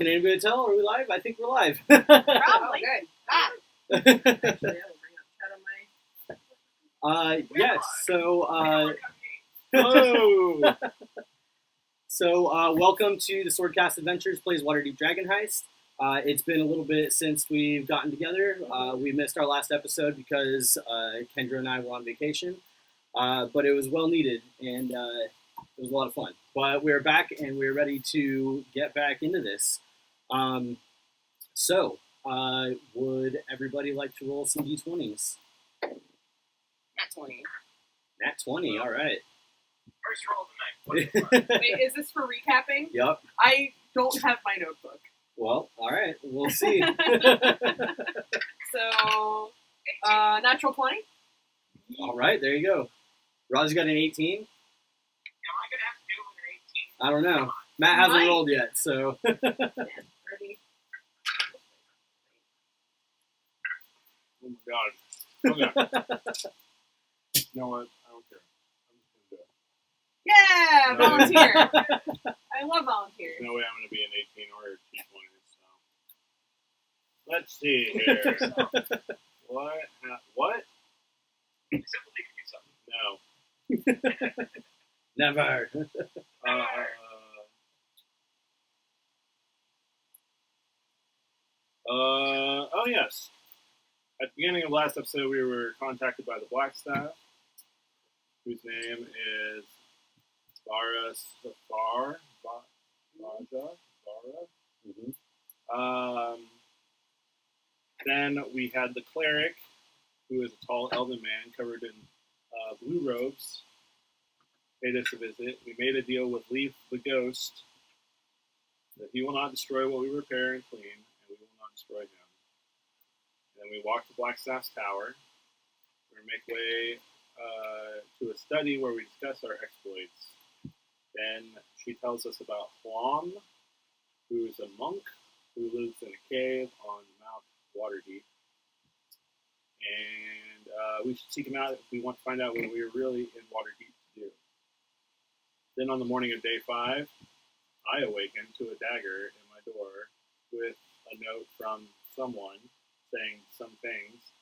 Can anybody tell? Are we live? I think we're live. Probably. Good. Actually, I will bring up chat on my... Yes. So, Whoa! so welcome to the Swordcast Adventures plays Waterdeep Dragon Heist. It's been a little bit since we've gotten together. We missed our last episode because Kendra and I were on vacation, but it was well needed and it was a lot of fun. But we're back and we're ready to get back into this. So, would everybody like to roll some d20s? Nat 20. Nat 20, all right. First roll of the night. Wait, is this for recapping? Yep. I don't have my notebook. Well, all right. We'll see. So, natural 20? All right, there you go. Roz got an 18. Am I going to have to do it with an 18? I don't know. Matt hasn't Might. rolled yet, so. Ready? Oh my god. Okay. You know what? I don't care. I'm just going to do it. Yeah, volunteer. I love volunteers. There's no way I'm going to be an 18 or a T20, so. Let's see here. What? Simply do something. No. Never. Oh yes. At the beginning of last episode, we were contacted by the Blackstaff, whose name is Vara Safar. Then we had the cleric, who is a tall elven man covered in blue robes, paid us a visit. We made a deal with Leaf the Ghost that he will not destroy what we repair and clean, and we will not destroy him. And then we walked to Blackstaff's tower. We make way to a study where we discuss our exploits. Then she tells us about Huam, who is a monk who lives in a cave on Mount Waterdeep. And we should seek him out if we want to find out what we are really in Waterdeep to do. Then on the morning of day 5, I awakened to a dagger in my door with a note from someone saying some things.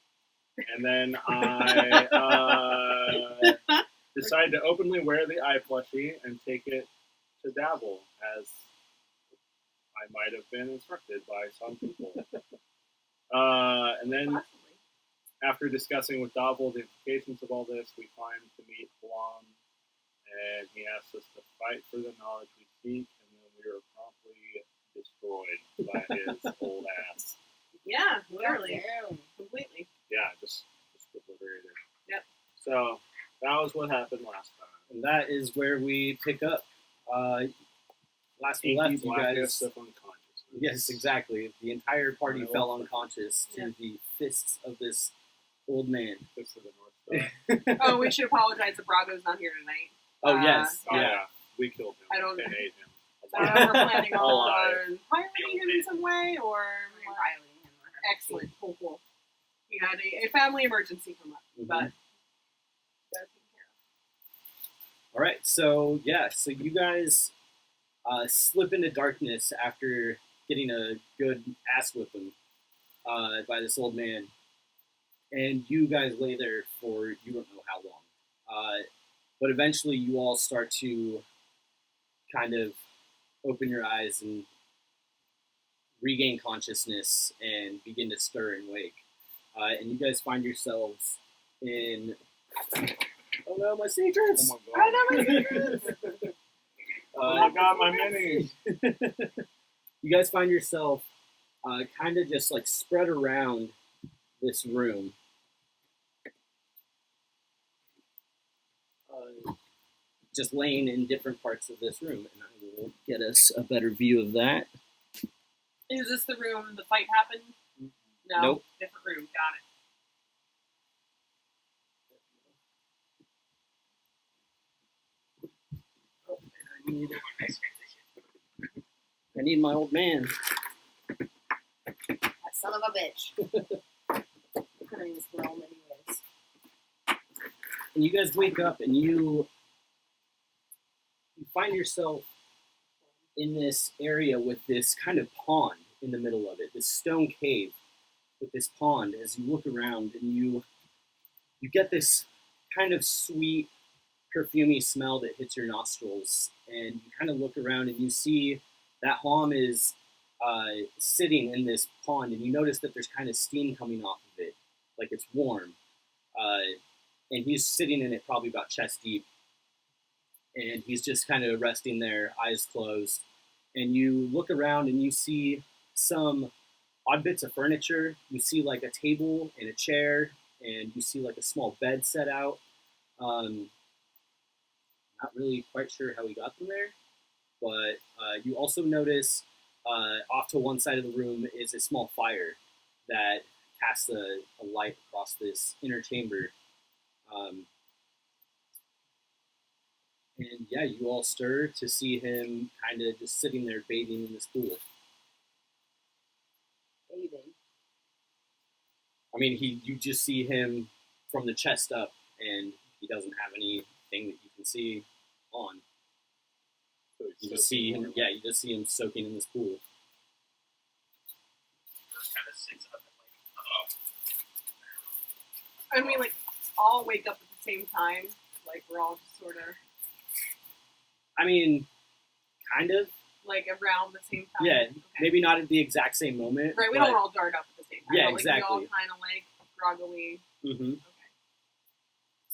And then I decided to openly wear the eye plushie and take it to Dabble, as I might have been instructed by some people. And then, after discussing with Dabble the implications of all this, we climbed to meet Huam, and he asked us to fight for the knowledge we seek, and then we were promptly destroyed by his old ass. Yeah, literally. Completely. Yeah, just obliterated. Yep. So, that was what happened last time. And that is where we pick up. Last we left, you guys. Unconscious. Yes, exactly. The entire party Oh, fell unconscious to Yeah. the fists of this old man. Fist of the North Star. Oh, we should apologize that Brago's not here tonight. Oh, yes. Oh, Yeah. yeah. We killed him. I don't- and ate him. So we're planning Alive. on piloting him in some way, or... Piloting him. Excellent. Cool. We had a family emergency come up, Mhm. but got it taken care of. All right, so you guys slip into darkness after getting a good ass whipping by this old man, and you guys lay there for you don't know how long, but eventually you all start to kind of open your eyes and regain consciousness and begin to stir and wake, and you guys find yourselves in oh no, my secrets! Oh my I know my secrets! Oh my god, my minis! You guys find yourself kind of just like spread around this room. Just laying in different parts of this room. And I will get us a better view of that. Is this the room the fight happened? No. Nope. Different room. Got I need my old man. That son of a bitch. Her name is Rome anyways. And you guys wake up and you find yourself in this area with this kind of pond in the middle of it, this stone cave with this pond. As you look around and you get this kind of sweet, perfumey smell that hits your nostrils, and you kind of look around and you see that Hom is sitting in this pond, and you notice that there's kind of steam coming off of it, like it's warm, and he's sitting in it probably about chest deep, and he's just kind of resting there, eyes closed, and you look around and you see some odd bits of furniture. You see like a table and a chair, and you see like a small bed set out. Not really quite sure how he got them there, but you also notice off to one side of the room is a small fire that casts a light across this inner chamber. And yeah, you all stir to see him kind of just sitting there bathing in this pool. Bathing. I mean, you just see him from the chest up, and he doesn't have anything that you can see on. So he's You just see him, soaking yeah, you just see him soaking in this pool. Just kind of sits up I and mean, like, all wake up at the same time. Like, we're all just sort of, I mean, kind of. like, around the same time. Yeah, Okay. maybe not at the exact same moment. Right, we but, don't all dart up at the same time. Yeah, but, like, exactly. we all kind of, like, groggily. Mhm. Okay.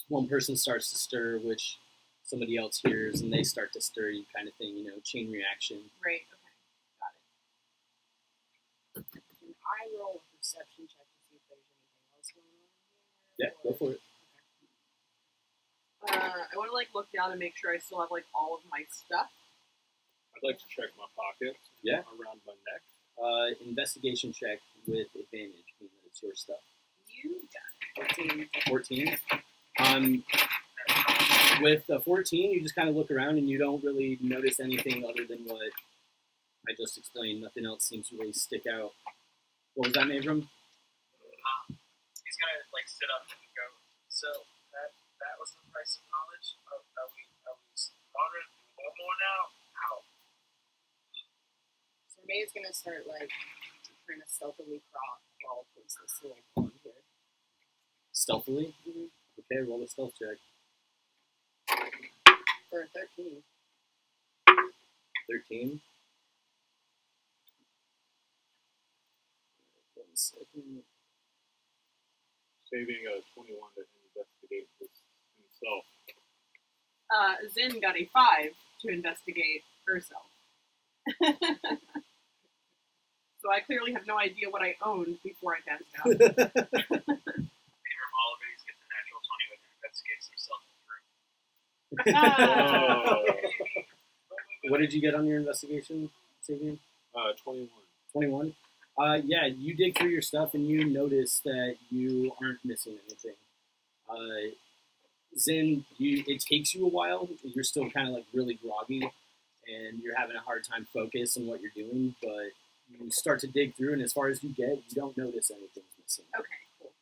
One person starts to stir, which somebody else hears, and they start to stir you, kind of thing, chain reaction. Right, okay. Can I roll a perception check to see if there's anything else going on Yeah, here? go for it. I want to, like, look down and make sure I still have, like, all of my stuff. I'd like to check my pocket. Yeah. Around my neck. Investigation check with advantage, being that it's your stuff. You got it. 14. With a 14, you just kind of look around and you don't really notice anything other than what I just explained. Nothing else seems to really stick out. What was that, Abram? he's gonna like sit up and go. So that was the price of knowledge. Are we smarter? Do we know more now? How? So Ray's gonna start like trying to stealthily crawl towards this little pond here. Stealthily? Mhm. Okay, roll a stealth check. For a 13. 13. 1 second. Saving a 21 to investigate this himself. Zin got a 5 to investigate herself. So I clearly have no idea what I owned before I passed out. Abram always gets a natural 20 when he investigates himself in the room. What did you get on your investigation, Sabian? 21. 21? Yeah, you dig through your stuff and you notice that you aren't missing anything. Zin, it takes you a while. You're still kind of like really groggy and you're having a hard time focus on what you're doing, but you start to dig through, and as far as you get, you don't notice anything's missing. Okay, cool.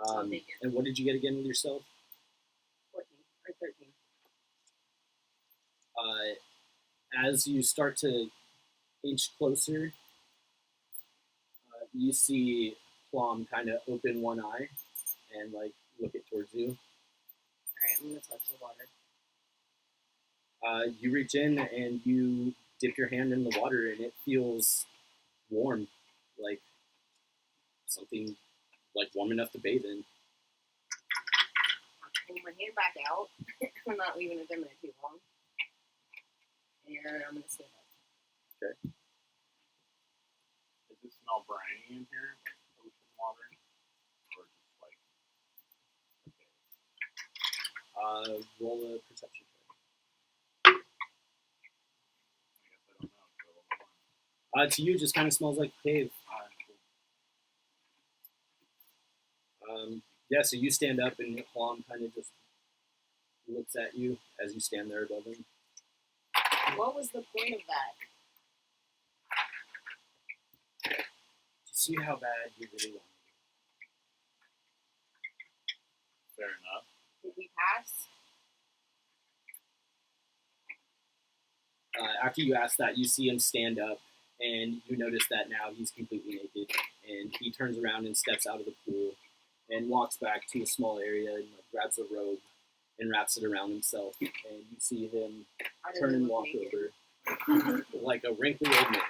I'll take it. And what did you get again with yourself? 14 or 13. As you start to inch closer, you see Plum kind of open one eye and like look it towards you. Alright, I'm gonna touch the water. You reach in and you dip your hand in the water, and it feels warm, like something like warm enough to bathe in. I'll pull my hand back out. I'm not leaving it in there too long. And I'm gonna stand up. Does it smell briny in here? Ocean water? Or just like... Okay. Roll a perception check. I guess I don't know. So, To you, it just kind of smells like a cave. Yeah, so you stand up, and Plum kind of just looks at you as you stand there above him. What was the point of that? To see how bad you really want it. fair enough. Did we pass? After you ask that, you see him stand up, and you notice that now he's completely naked, and he turns around and steps out of the pool, and walks back to a small area and like, grabs a robe and wraps it around himself, and you see him How does turn he and look walk naked? over like a wrinkly old man.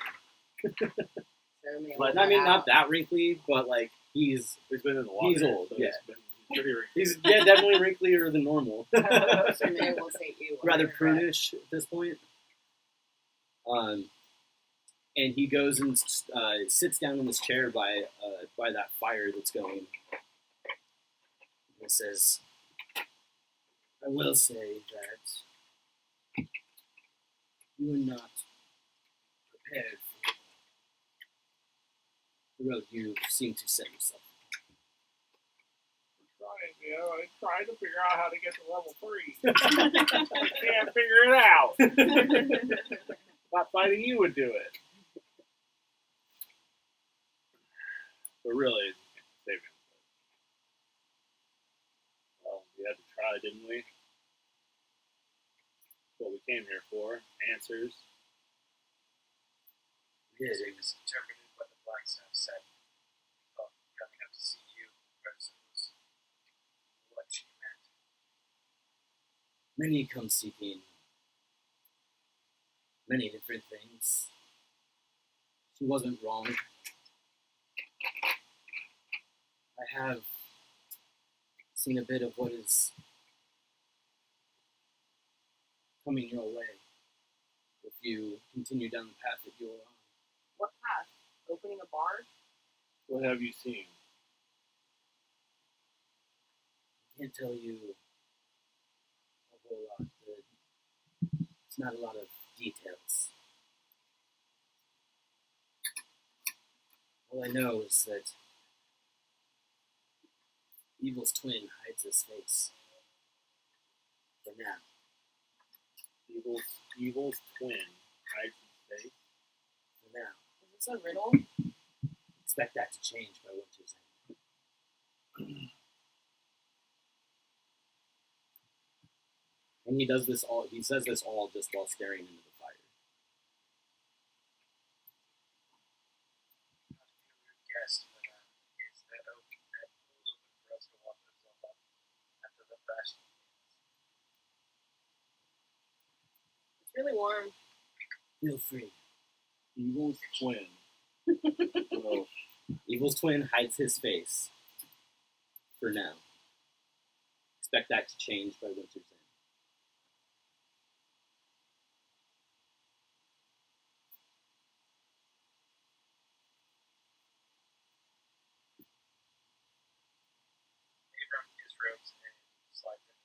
So maybe But I'll I mean, go not out. that wrinkly, but like he's been in the water. He's old, so yeah. He's pretty wrinkly. he's definitely wrinklier than normal. So maybe we'll say you. Rather prudish at this point. And he goes and sits down in this chair by that fire that's going. He says, "I will say that you are not prepared for the road you seem to set yourself." I'm trying to figure out how to get to level 3. I can't figure it out. Thought fighting you would do it. But really, save him. Well, we had to try, didn't we? That's what we came here for. Answers. Yes. It was interpreted what the Black Staff said. Thought coming up to see you because it was what she meant. Many come seeking many different things. She wasn't wrong. I have seen a bit of what is coming your way if you continue down the path that you're on. What path? Opening a bar? What have you seen? I can't tell you a whole lot. It's not a lot of details. All I know is that Evil's twin hides his face. For now. Evil's twin hides his face. For now. Is this a riddle? Expect that to change by winter's end. And he says this all just while staring into the fire. Not to be a rude guest, but is that open for us to walk ourselves up after the fashion? It's really warm. Feel free. Evil's twin. So, Evil's twin hides his face. For now. Expect that to change by winter's end. Abram his robes and slides in.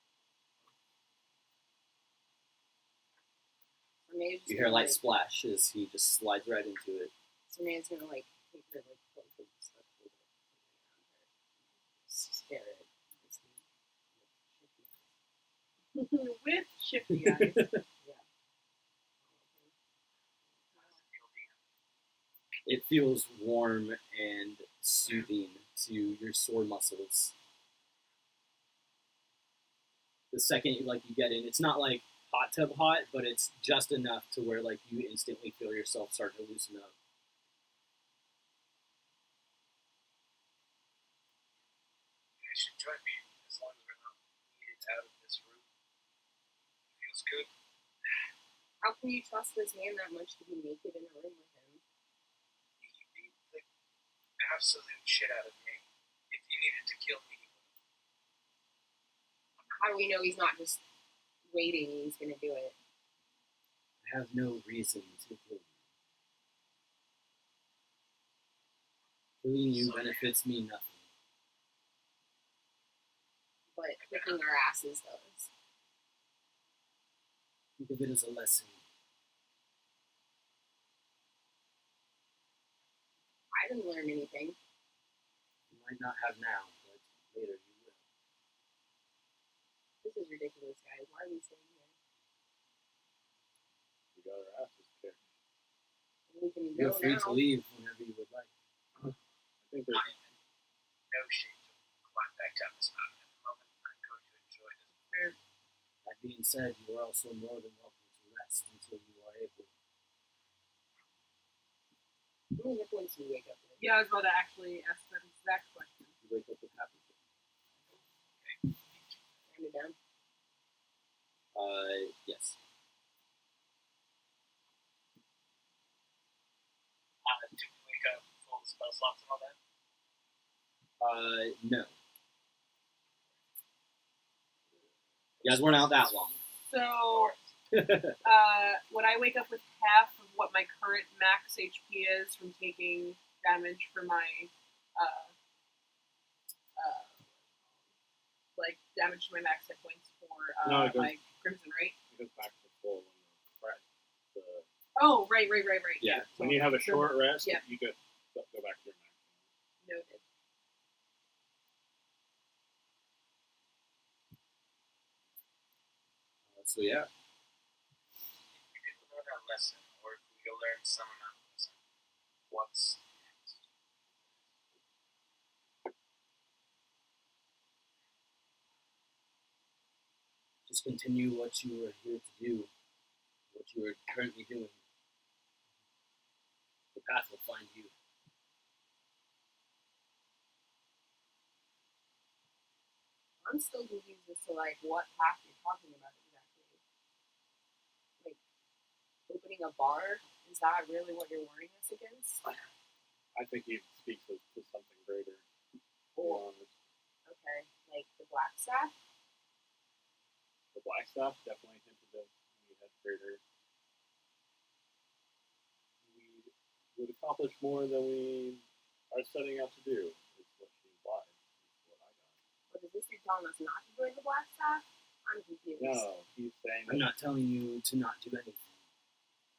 So maybe it's You just hear a gonna, light splash as he just slides right into it. So maybe it's gonna like take her like close and stuff with it. Stare at it. With shifty eyes. It feels warm and soothing to your sore muscles. The second you get in, it's not like hot tub hot, but it's just enough to where like you instantly feel yourself start to loosen up. You guys should join me as long as we're not needed out of this room. Feels good. How can you trust this man that much to be naked in a room with him? He beat the absolute shit out of me. If he needed to kill me, he would. How do we know he's not just waiting and he's gonna do it? I have no reason to kill you. Killing you benefits me nothing. But kicking our asses does. Think of it as a lesson. I didn't learn anything. You might not have now, but later you will. This is ridiculous, guys. Why are we staying here? we got our asses kicked. We can Feel go free now. to leave whenever you would like. I think there's I'm in no shape to climb back down this mountain at the moment. I'm going to enjoy this. That being said, you are also more than welcome to rest until you are How many hit points do you wake up with? Yeah, I was about to actually ask that exact question. You wake up with half of it. Hand it down. Yes. Do we wake up full of spell slots and all that? No. You guys weren't out that long. So, would I wake up with half of what my current max HP is from taking damage for my, like, damage to my max hit points for No, it goes- my Crimson, right? It goes back to full when the Oh, right. Yeah. when you have a short rest, Yeah. you could go back to your max. Noted. So yeah. We didn't learn our lesson, or if we learned some amount of lesson. What's next? Just continue what you are here to do, what you are currently doing. The path will find you. I'm still confused as to like what path you're talking about exactly. Like opening a bar, is that really what you're warning us against? I think he speaks to something greater. Or okay, like the black staff? The black staff definitely hinted that we had greater. We would accomplish more than we are setting out to do. Is what she implied. Is what I got. Or does this be telling us not to join the black staff? I'm confused. No, he's saying I'm not telling you to not do anything.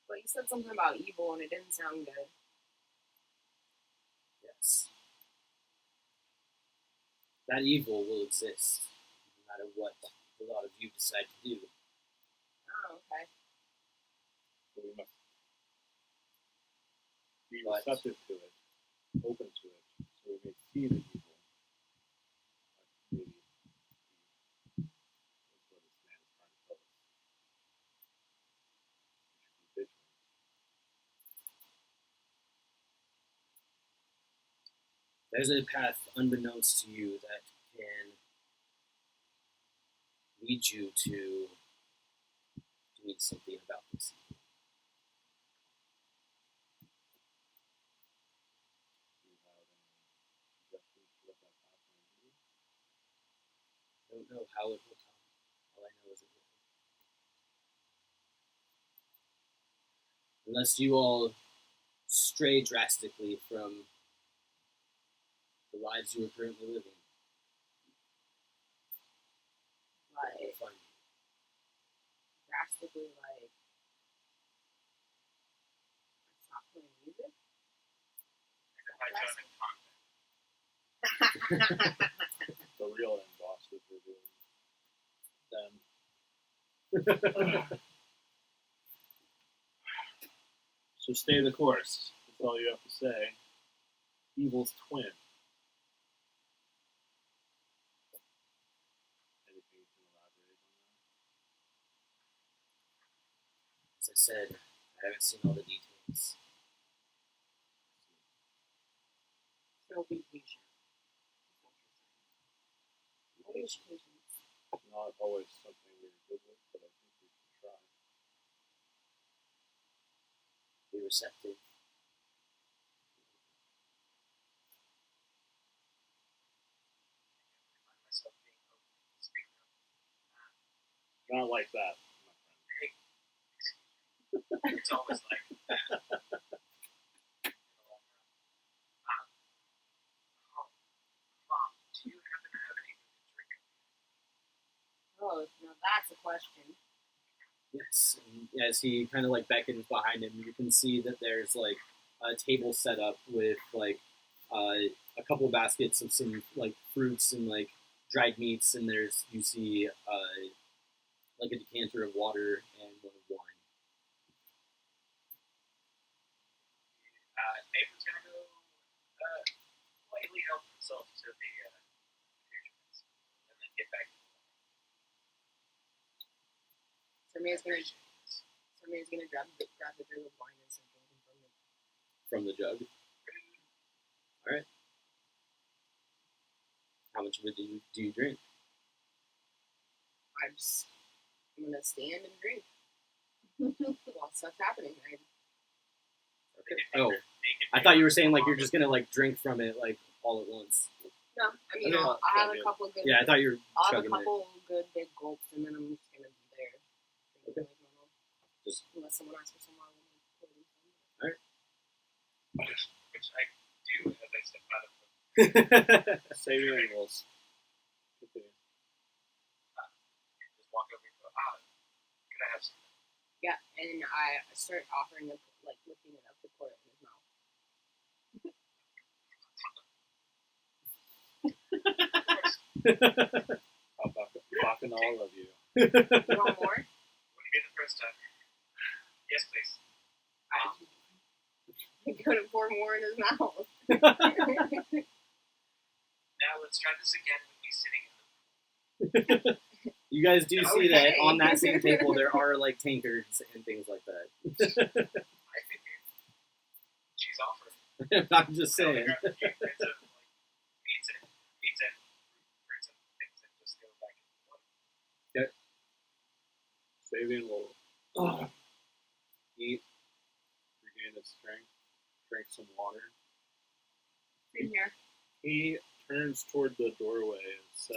But you said something about evil and it didn't sound good. Yes. That evil will exist, no matter what a lot of you decide to do. Oh, okay. we must be But- receptive to it, open to it, so we may see the evil. Maybe that's what this man is trying to tell us. We should be vigilant. There's a path unbeknownst to you that can lead you to doing something about this. Do you have any suggestions to what that path might be? I don't know how it will come. All I know is it will. Unless you all stray drastically from the lives you are currently living, it will Like find you. drastically like stop playing music? If I join in contact. The real end boss is revealed. Then so stay the course. That's all you have to say. Evil's twin. Anything you can elaborate on As I said, I haven't seen all the details. So be patient. Always patience. that? Not always something we're good with, but I think we can try. Be receptive. I find myself being open. Speaking of, Not like that, my friend. hey, excuse me. It's always like that. In the long run. Mom, do you happen to have anything to drink? Oh, now that's a question. Yes. And as he kind of like beckons behind him, you can see that there's like a table set up with like a couple of baskets of some like fruits and like dried meats, and there's you see like a decanter of water and one of wine. Nathan's gonna go quietly help himself to the nutrients, and then get back to the Sarmir's gonna Somebody's gonna grab the jug of wine and start drinking From the jug. All right. How much of it do you drink? I'm gonna stand and drink while stuff's happening. Okay. Oh, I thought you were saying like you're just gonna like drink from it like all at once. No, I mean Okay. I'll have a couple good. Yeah, I thought you were I'll have a chugging it. couple good big gulps, and then I'm just gonna be there. Okay. Like normal. Just- unless someone asks for some more, we'll pour them some. Which I do as I step out of the Saving will continue. just walk over and go, can I have some? Yeah, and I start offering him, like lifting it up to pour it in his mouth. I'm talking to all of you. You want more? What you did the first time? Yes, please. I couldn't pour more in his mouth. Now let's try this again with me sitting in the You guys do see that Okay. on that same table there are like tankards and things like that. I figured she's offered. I'm just So I saying. grabbed a few bits of like meats and fruits and things and just go back in the water. Saving will eat, regain his strength, drink some water. Same here. He turns toward the doorway. Is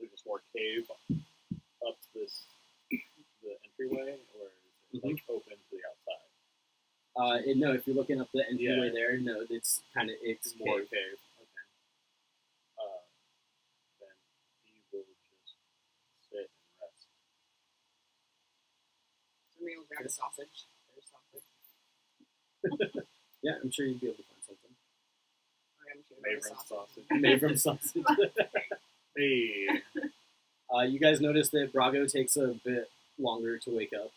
it just more cave up the entryway, or is it like open to the outside? No, if you're looking up the entryway Yeah. there, no, it's More cave. cave. Okay. Then he will just sit and rest. Somebody will grab a sausage. There's sausage. Yeah, I'm sure you'd be able to find something. I'm sure Made there's from sausage. sausage. Made from sausage. Hey. You guys notice that Brago takes a bit longer to wake up.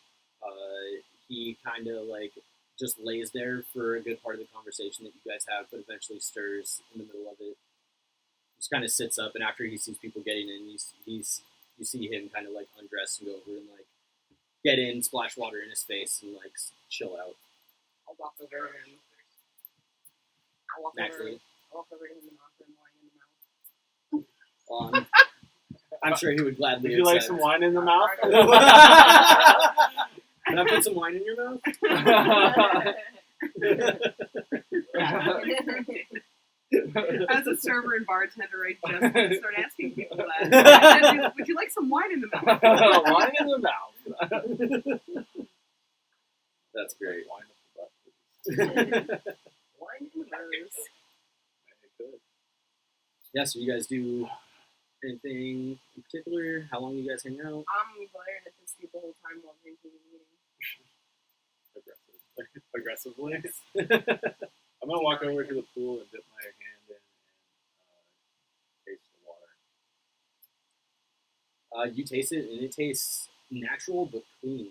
He kind of like just lays there for a good part of the conversation that you guys have, but eventually stirs in the middle of it. Just kind of sits up, and after he sees people getting in, you see him kind of like undress and go over and like get in, splash water in his face, and like chill out. I'll walk over and I'll walk Naturally. over to him and offer him wine in the mouth. I'm sure he would gladly. Would you like accept. some wine in the mouth? Can I put some wine in your mouth? As a server and bartender, I just start asking people that. Would you like some wine in the mouth? Wine in the mouth. That's great. Wine up the butt. Wine in the nose. Good. Yeah, so you guys do anything in particular? How long do you guys hang out? I'm glaring at this dude the whole time while drinking and eating. Aggressively. I'm gonna walk over to the pool and dip my hand in and taste the water. You taste it, and it tastes natural but clean.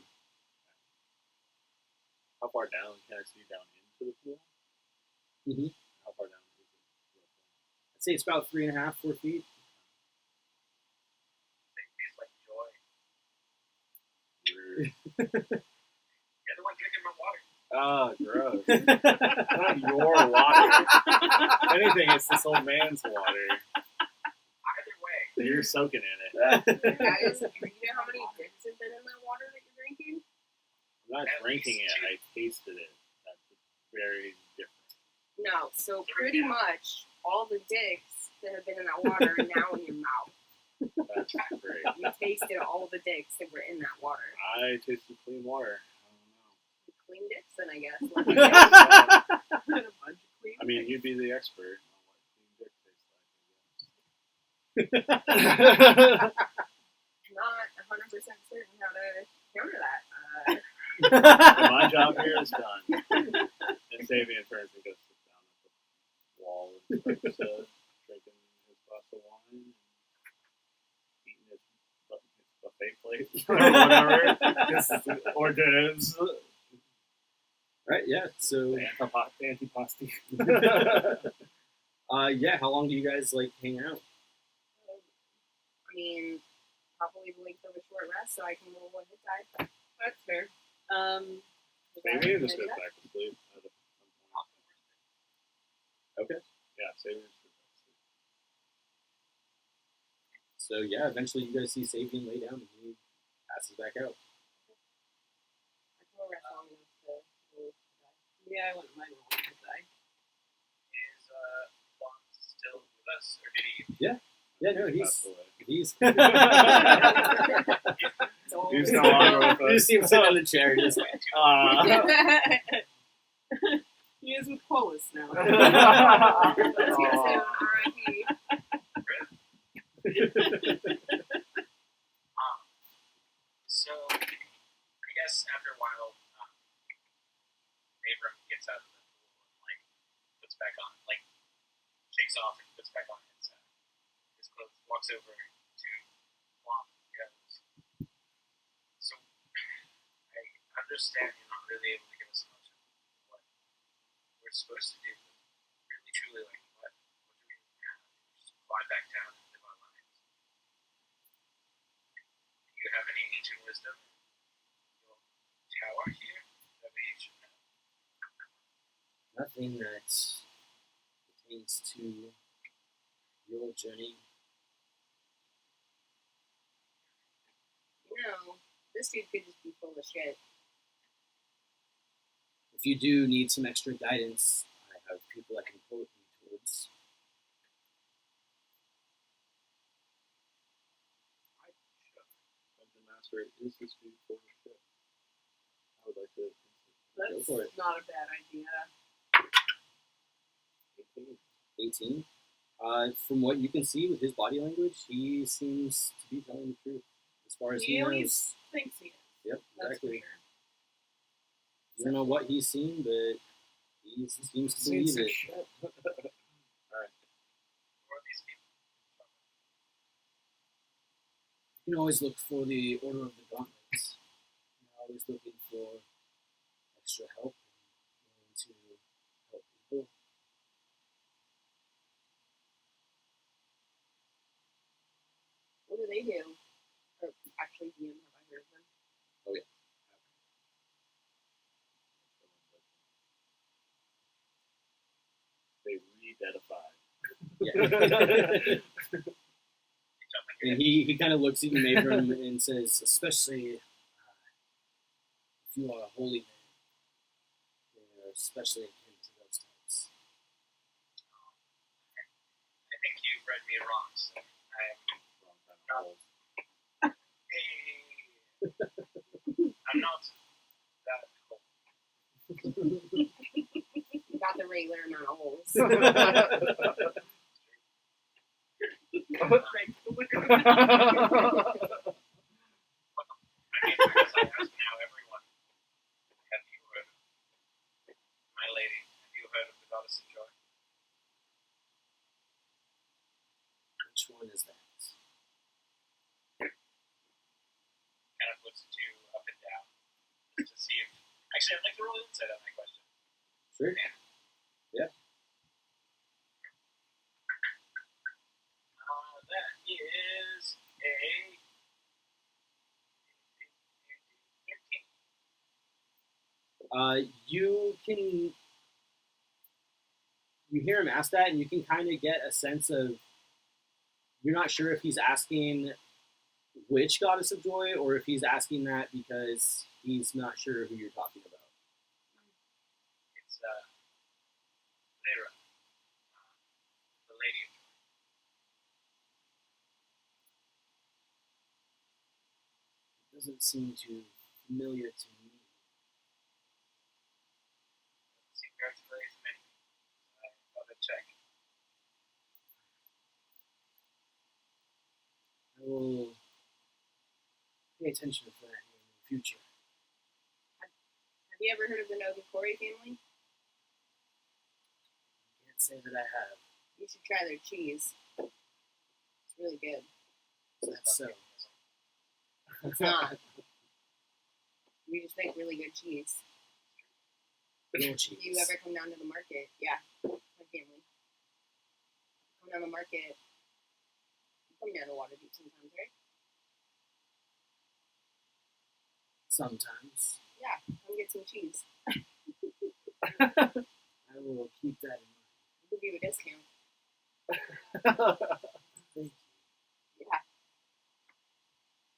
How far down can I see down into the pool? Mhm. How far down is it? I'd say it's about 3.5, 4 feet. It tastes like joy. Weird. You're the one drinking my water. Ah, gross. Not your water. If anything, it's this old man's water. Either way. You're soaking in it. Guys, you know how many dicks have been in that water that you're drinking? I'm not drinking it, I tasted it. That's very different. No, so pretty much all the dicks that have been in that water are now in your mouth. That's great. You tasted all the dicks that were in that water. I tasted clean water. Clean dicks, then I guess. I don't know. A bunch of queens. I mean, you'd be the expert on what clean dick tastes like, Not 100% certain how to counter that. But my job here is done. And Sabian turns and goes sit down at the wall and starts drinking his glass of wine and eating his buffet plate or whatever. His hors d'oeuvres. Right, yeah. So, Antipasti. yeah. How long do you guys like hang out? I mean, probably the length of a short rest, so I can roll one hit die. That's fair. Maybe just go back to sleep. Okay. Yeah, Savior just goes back to sleep. So yeah, eventually you guys see Sabian lay down and he passes back out. I can roll rest long enough to roll the die. Yeah, I wouldn't mind rolling a die. Is Lon still with us, or did he? Yeah, no, Passed he's away. He's no longer with you us. see him sitting on the chair just He is with Polis now. That's you soon, R.I.P. So, I guess after a while, Abram gets out of the pool and puts back on, shakes off and puts back on his clothes, walks over to Lon and goes, so, I understand you're not really able to give us much of what we're supposed to do, but really truly, what do we have? Just fly back down and live our lives. Do you have any ancient wisdom in your tower here that we should know? nothing that pertains to your journey. You know, this dude could just be full of shit. If you do need some extra guidance, I have people I can point you towards. Dungeon Master, is this dude full of shit? I would like to. That's for it. not a bad idea. 18. From what you can see with his body language, he seems to be telling the truth. As far as he He at knows. least thinks he is. Yep, That's exactly. for sure. You don't know what he's seen, but he seems to believe it. Who are these people? You can always look for the Order of the Gauntlets. You're always looking for extra help and to help people. What do they do? Or actually, DM, have I heard of them? Oh, yeah. They re-deadified. Yeah. And he kind of looks at you, Mavram, and says, especially if you are a holy man, they're especially akin to those types. I think you've read me wrong, so I'm not. Hey, I'm not that cool. You got the regular amount of holes. I mean, because I ask now everyone, have you heard of my lady? Have you heard of the goddess of joy? Which one is that? Kind of looks at you up and down just to see if. Actually, I'd like to roll insight on my question. Sure. Yeah. That is a 15. You hear him ask that, and you can kind of get a sense of, you're not sure if he's asking which goddess of joy, or if he's asking that because he's not sure who you're talking about. It's Lyra, the lady of joy. It doesn't seem too familiar to me. Doesn't seem very familiar to many. I thought I'd check. I will pay attention to that in the future. Have you ever heard of the Nogakori family? Can't say that I have. You should try their cheese. It's really good. Is that so? It's not. We just make really good cheese. No If cheese. you ever come down to the market, yeah, my family. Come down to the market. You come down to Waterdeep sometimes, right? sometimes. Yeah, come get some cheese. I will keep that I'll give you a discount. in mind. Thank Yeah.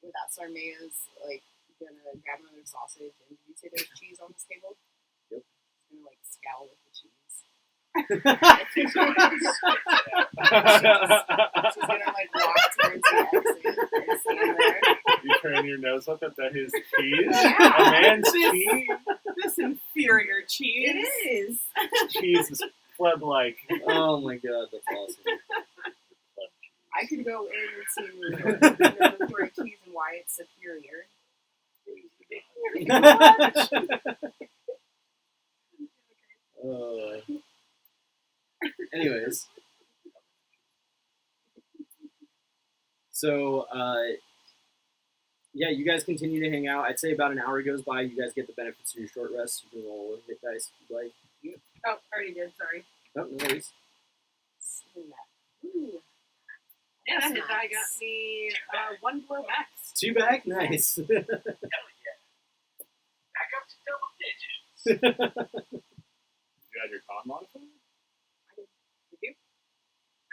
Without Sarmea's, like, gonna grab another sausage, and did you say there's cheese on this table? Yep. He's gonna, like, scowl at the cheese. you. She's gonna, like, walk towards the exit and stand there. You turn your nose up at his cheese? Yeah. A man's cheese? This inferior cheese. It is. Cheese is pleb-like. Oh my god, that's awesome. I could go into for cheese and why it's superior. Anyways. So, yeah, you guys continue to hang out. I'd say about an hour goes by. You guys get the benefits of your short rest. You can roll hit dice if you'd like. Oh, already did. Sorry. Oh, no worries. Ooh. Yeah, that That's hit die nice. got me 1 blow max. 2 back? Nice. Hell yeah. Back up to double digits. You had your con modifier? Did you?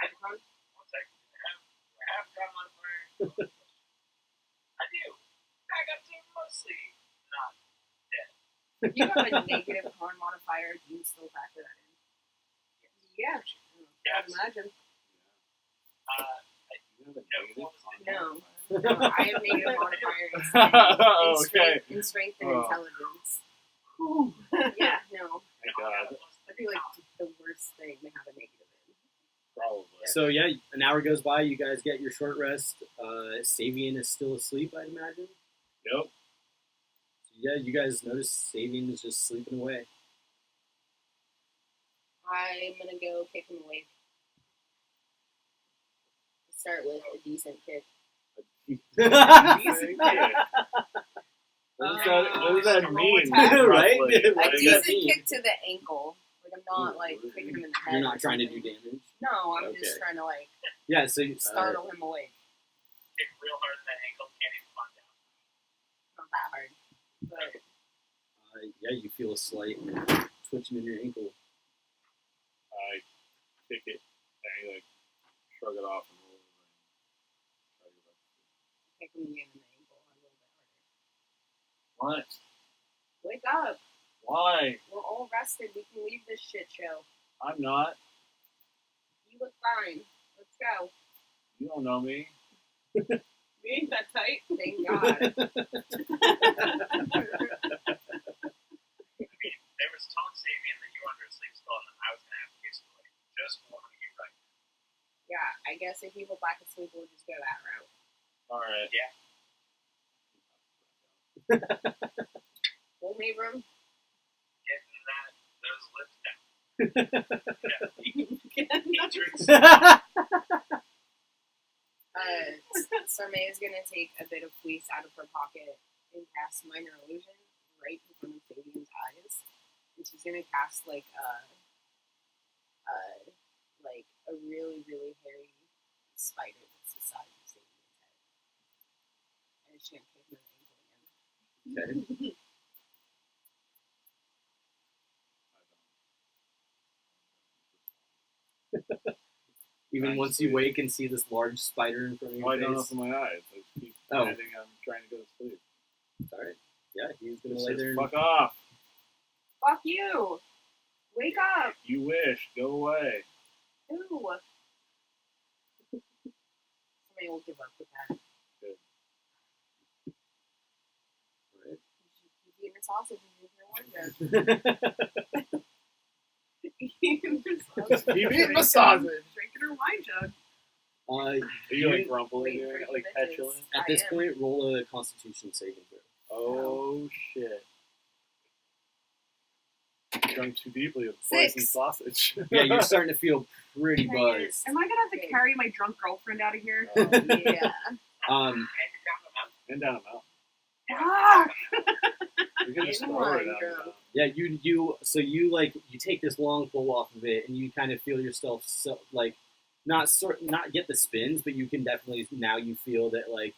I had con? One second. I have got modifier. I do. Back up to mostly not dead. If you have a negative con modifier, do you still factor that in? Yeah, Yes. I'd imagine. You have a negative con No. modifier? No, I have negative modifier in Oh, strength, okay. in strength and Oh. intelligence. Whew. Yeah, no. Thank God. That'd be like the worst thing to have a negative in. Probably. So, yeah, an hour goes by. You guys get your short rest. Savian is still asleep, I'd imagine. Nope. So, yeah, you guys notice Savian is just sleeping away. I'm gonna go kick him awake. Start with a decent kick. What does that roll mean? attack. Right? roughly? What A does that decent mean? kick to the ankle. Like I'm not like kicking him in the head. You're or not trying to do something. damage. No, I'm Okay. just trying to like Yeah, so startle him awake. Kick real hard in that ankle, can't even climb down. Not that hard, but yeah, you feel a slight twitching in your ankle. I kick it, and I like shrug it off and roll over and try to go back to sleep. kick him again in the ankle a little bit harder. What? Wake up! Why? We're all rested. We can leave this shit show. I'm not. You look fine. Let's go. You don't know me. We ain't that tight. Thank God. I mean, there was talk saving that you were under a sleep spell, and I was going to have to get you like, just warming you right. Yeah, I guess if people back asleep, we'll just go that route. Alright. Yeah. Full made room. Getting those lips down. He drinks. Sarmay is gonna take a bit of fleece out of her pocket and cast minor illusion right in front of Fabian's eyes, and she's gonna cast like a really really hairy spider that's the size of Fabian's head, and she's gonna kick him in the ankle again. Okay. Even once you wake and see this large spider in front of your Why don't face. open my eyes? I just keep Oh. pretending I'm trying to go to sleep. Alright. Yeah, he's gonna Just lay says, there and fuck off. Fuck you! Wake up! You wish. Go away. Ew! Somebody will give up with that. Alright. He's eating a sausage and drinking a wine jug. Keep eating the sausage. Drinking her wine jug. Are you like grumpily Wait doing for it? Like you bitches. petulant? At I this am. point, roll a Constitution saving throw. Oh shit. Drunk too deeply with 6. poison sausage. Yeah, you're starting to feel pretty Dang it. buzzed. Am I gonna have to Okay. carry my drunk girlfriend out of here? Oh, Yeah. And you're down the mountain. and down a mountain. Fuck! We can just In throw her line, down a girl. mountain. Yeah, you take this long pull off of it, and you kind of feel yourself so not get the spins, but you can definitely now you feel that like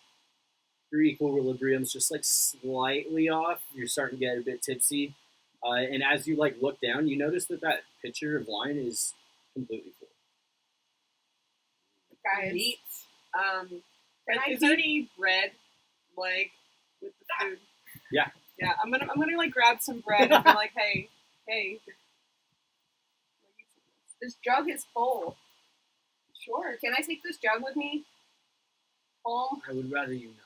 your equilibrium's just like slightly off. You're starting to get a bit tipsy, and as you like look down, you notice that pitcher of wine is completely full. Guys, Neat. can I Is there any bread, like, with the food? Yeah. Yeah, I'm gonna like grab some bread and be like, hey. this jug is full. Sure. Can I take this jug with me home? I would rather you not.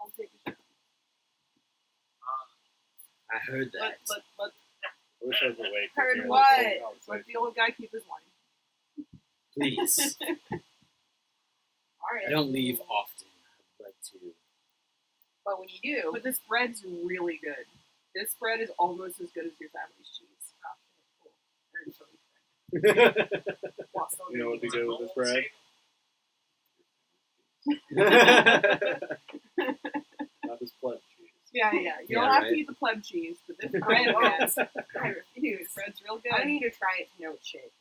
I'll take a shot. I heard that. Let I wish I was awake. Heard to hear what? this whole let conversation. the old guy keep his wine. Please. All right. I don't leave often. I'd like to. But when you do, But this bread's really good. This bread is almost as good as your family's cheese. You know what we do with this bread? Not this pleb cheese. Yeah. You Yeah, don't have right. to eat the pleb cheese, but this bread, man, I refuse. this bread's real good. I need to try it to know it's shit.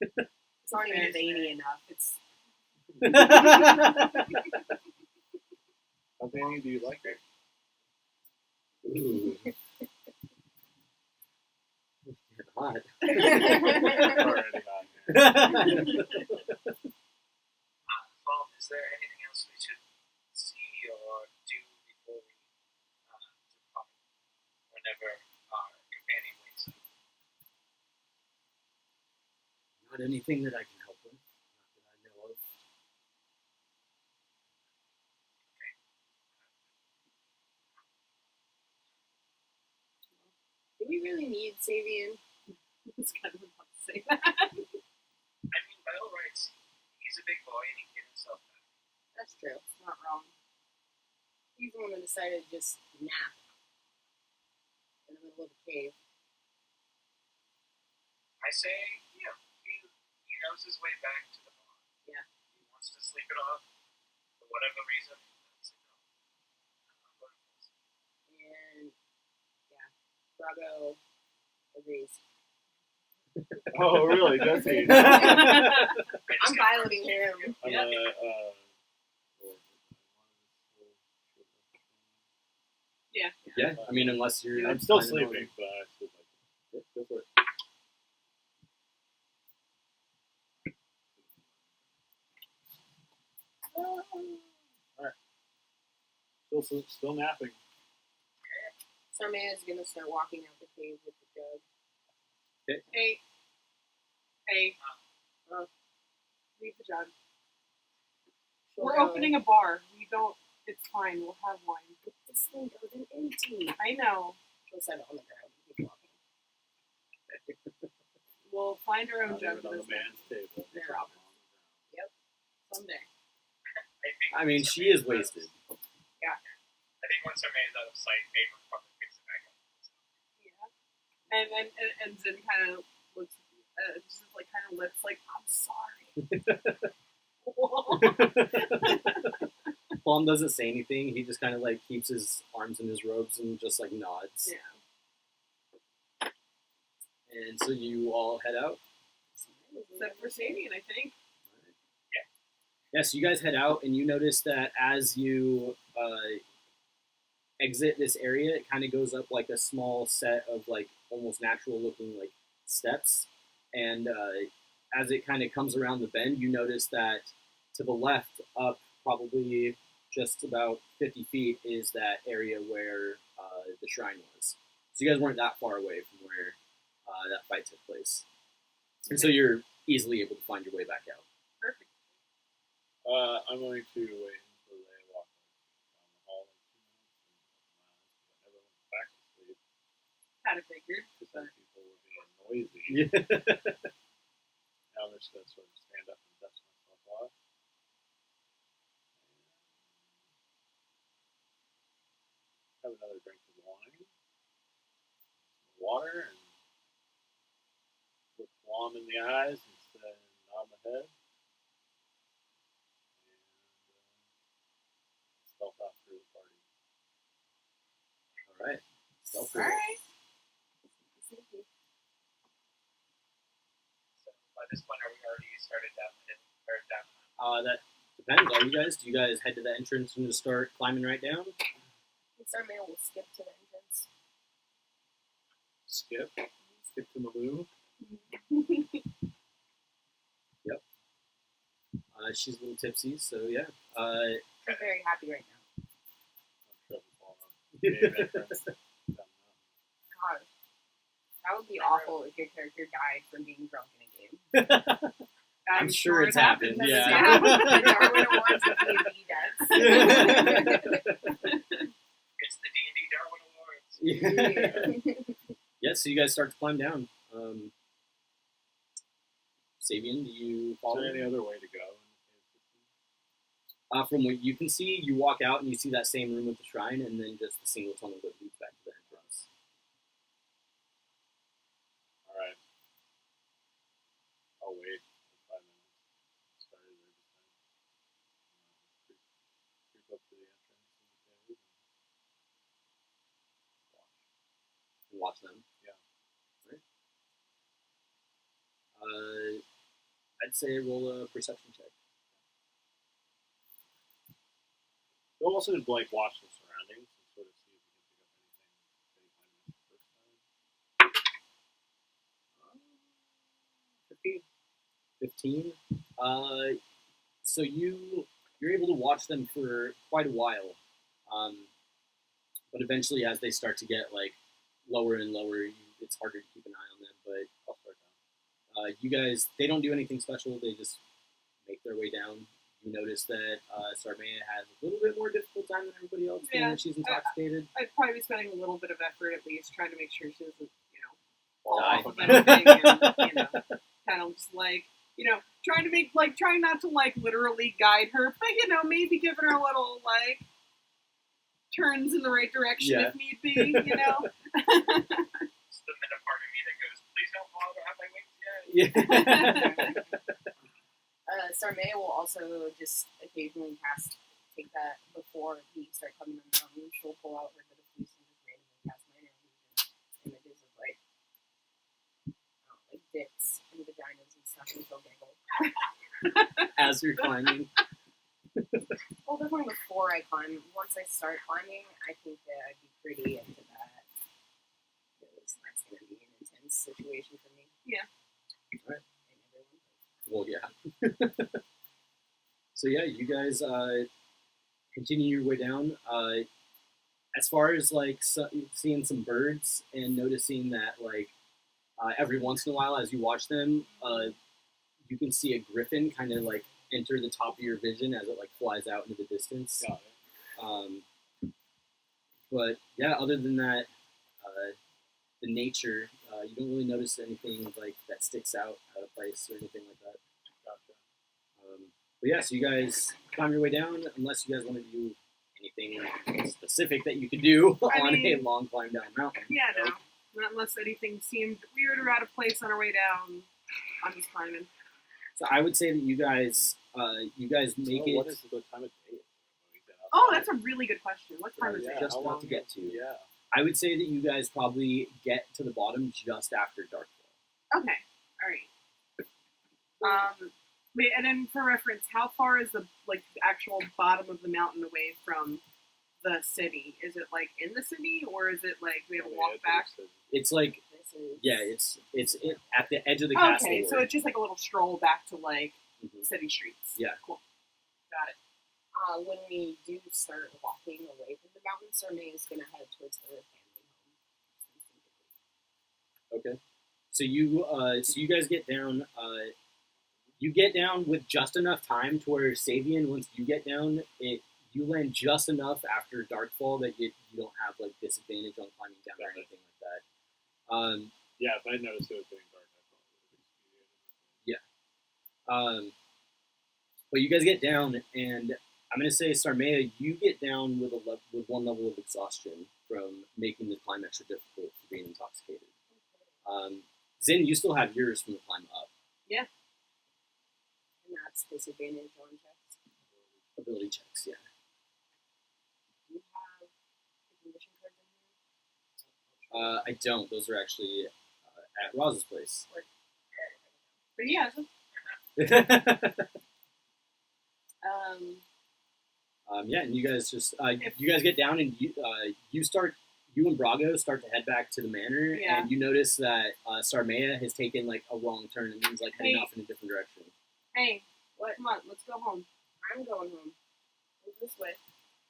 It's not even veiny enough. It's How many do you like it? Ooh. It's hot. Already on here. Well, is there anything else we should see or do before we depart whenever our companion wakes up? Not anything that I can help with. Not that I know of. do we really need Savian? It's kind of about to say that. I mean, by all rights, he's a big boy and he can get himself back. That's true. It's not wrong. He's the one that decided to just nap in the middle of a cave. I say, he knows his way back to the bar. Yeah. He wants to sleep it off for whatever reason. That's it. I'm not going to force it. And yeah, Brago agrees. Oh, really? Does he? I'm piloting him. I'm Yeah. I mean, unless you're. I'm still planning on- sleeping, but I still like it. Go for it. Alright. Still napping. Sarmaya is gonna start walking out the cave with the jug. Hey. Leave the jug. We're opening a bar. We don't. It's fine. We'll have wine. This thing goes in empty. I know. She'll set it on the ground and keep walking. We'll find our own Not jug even for on this the man's table. No problem. Someday. I I mean, she is wasted. I think once Hermes is out of sight, Maeve will probably fix it back up. Yeah. And Zin kind of looks, just like kind of lips like, I'm sorry. Plum doesn't say anything. He just kind of like keeps his arms in his robes and just like nods. Yeah. And so you all head out. Except for Sadie, I think. Yes, you guys head out, and you notice that as you exit this area, it kind of goes up like a small set of like almost natural-looking like steps, and as it kind of comes around the bend, you notice that to the left, up probably just about 50 feet, is that area where the shrine was. So you guys weren't that far away from where that fight took place, and so you're easily able to find your way back out. Perfect. I'm going to wait until they walk down the hall in 2 minutes and never went back to sleep Kind of figured. because some people were being noisy. Yeah. Now I'm just going to sort of stand up and dust myself off. And have another drink of wine, some water, and look Blom in the eyes and say, nod my head. Stealth out through the party. All right. Stealth All roll. right. started down the hill, or down the That depends on you guys. Do you guys head to the entrance and just start climbing right down? Sarmea will skip to the entrance. Skip to Maloo. Yep. She's a little tipsy, so yeah. I'm very happy right now. I'm sure we'll fall off. Maybe God, that would be awful if your character died from being drunk in a game. I'm sure it's happened, yeah. Darwin Awards of D&D deaths. It's the D&D Darwin Awards. Yeah, so you guys start to climb down. Sabian, do you Is follow? there any other way to go? From what you can see, you walk out and you see that same room with the shrine, and then just the single tunnel that leads back to the entrance. All right. I'll wait 5 minutes. Started there this time. Creep up to the entrance and And watch them. Yeah. Right. I'd say roll a perception check. We'll also like watch the surroundings and sort of see if we can pick up anything that he might have missed the first time. 15. So you're able to watch them for quite a while, but eventually, as they start to get like lower and lower, it's harder to keep an eye on them. But I'll start down. you guys, they don't do anything special. They just make their way down. You notice that Sarmea has a little bit more difficult time than everybody else Yeah. when she's intoxicated. I'd probably be spending a little bit of effort at least trying to make sure she doesn't, fall Die. off of anything and, kind of just like, trying not to like literally guide her, but maybe giving her a little like turns in the right direction Yeah. if need be, It's the meta part of me that goes, please don't fall, I don't have my wings yet. Yeah. Sarmea will also just occasionally take that before we start coming on the mountain. She'll pull out her bit of police and just randomly cast minor illusion images of like dicks and vaginas and stuff, and she'll giggle. As you're climbing. Well, definitely before I climb. Once I start climbing, I think that I'd be pretty into that. Because that's going to be an intense situation for me. Yeah. Alright. Well, yeah. So yeah, you guys continue your way down. As far as like seeing some birds and noticing that like every once in a while as you watch them, you can see a griffin kind of like enter the top of your vision as it like flies out into the distance. Got it. But yeah, other than that, the nature, you don't really notice anything like that sticks out of place or anything like that. Gotcha. But yeah, so you guys climb your way down, unless you guys want to do anything specific that you could do on a long climb down a mountain. Yeah, no. Not unless anything seemed weird or out of place on our way down. I'm just climbing. So I would say that you guys make it What is the time of day? Oh, that's a really good question. What time is yeah. it? just how about long to get to. Yeah. I would say that you guys probably get to the bottom just after darkfall. Okay. All right. Wait, and then for reference, how far is the actual bottom of the mountain away from the city? Is it like in the city, or is it like we have to walk back? It's like it's at the edge of the castle. Okay, so it's just like a little stroll back to like Mhm. city streets. Yeah. Cool. Got it. When we do start walking away from the mountain, Sarmea is going to head towards her family home. Okay. So you guys get down. You get down with just enough time to where Sabian, once you get down, you land just enough after darkfall that you don't have like disadvantage on climbing down or anything like that. Yeah, if I noticed it was getting dark, I probably would have But you guys get down, and I'm gonna say Sarmea, you get down with one level of exhaustion from making the climb extra difficult for being intoxicated. Zin, you still have yours from the climb up. Yeah. And that's disadvantage on checks. Ability checks, yeah. Do you have the condition cards in here? I don't. Those are actually at Roz's place. But yeah. Yeah, and you guys just you guys get down and you and Brago start to head back to the manor, Yeah. and you notice that Sarmea has taken like a wrong turn and he's like heading Hey. off in a different direction. Hey, what? Come on, let's go home. I'm going home. Move this way.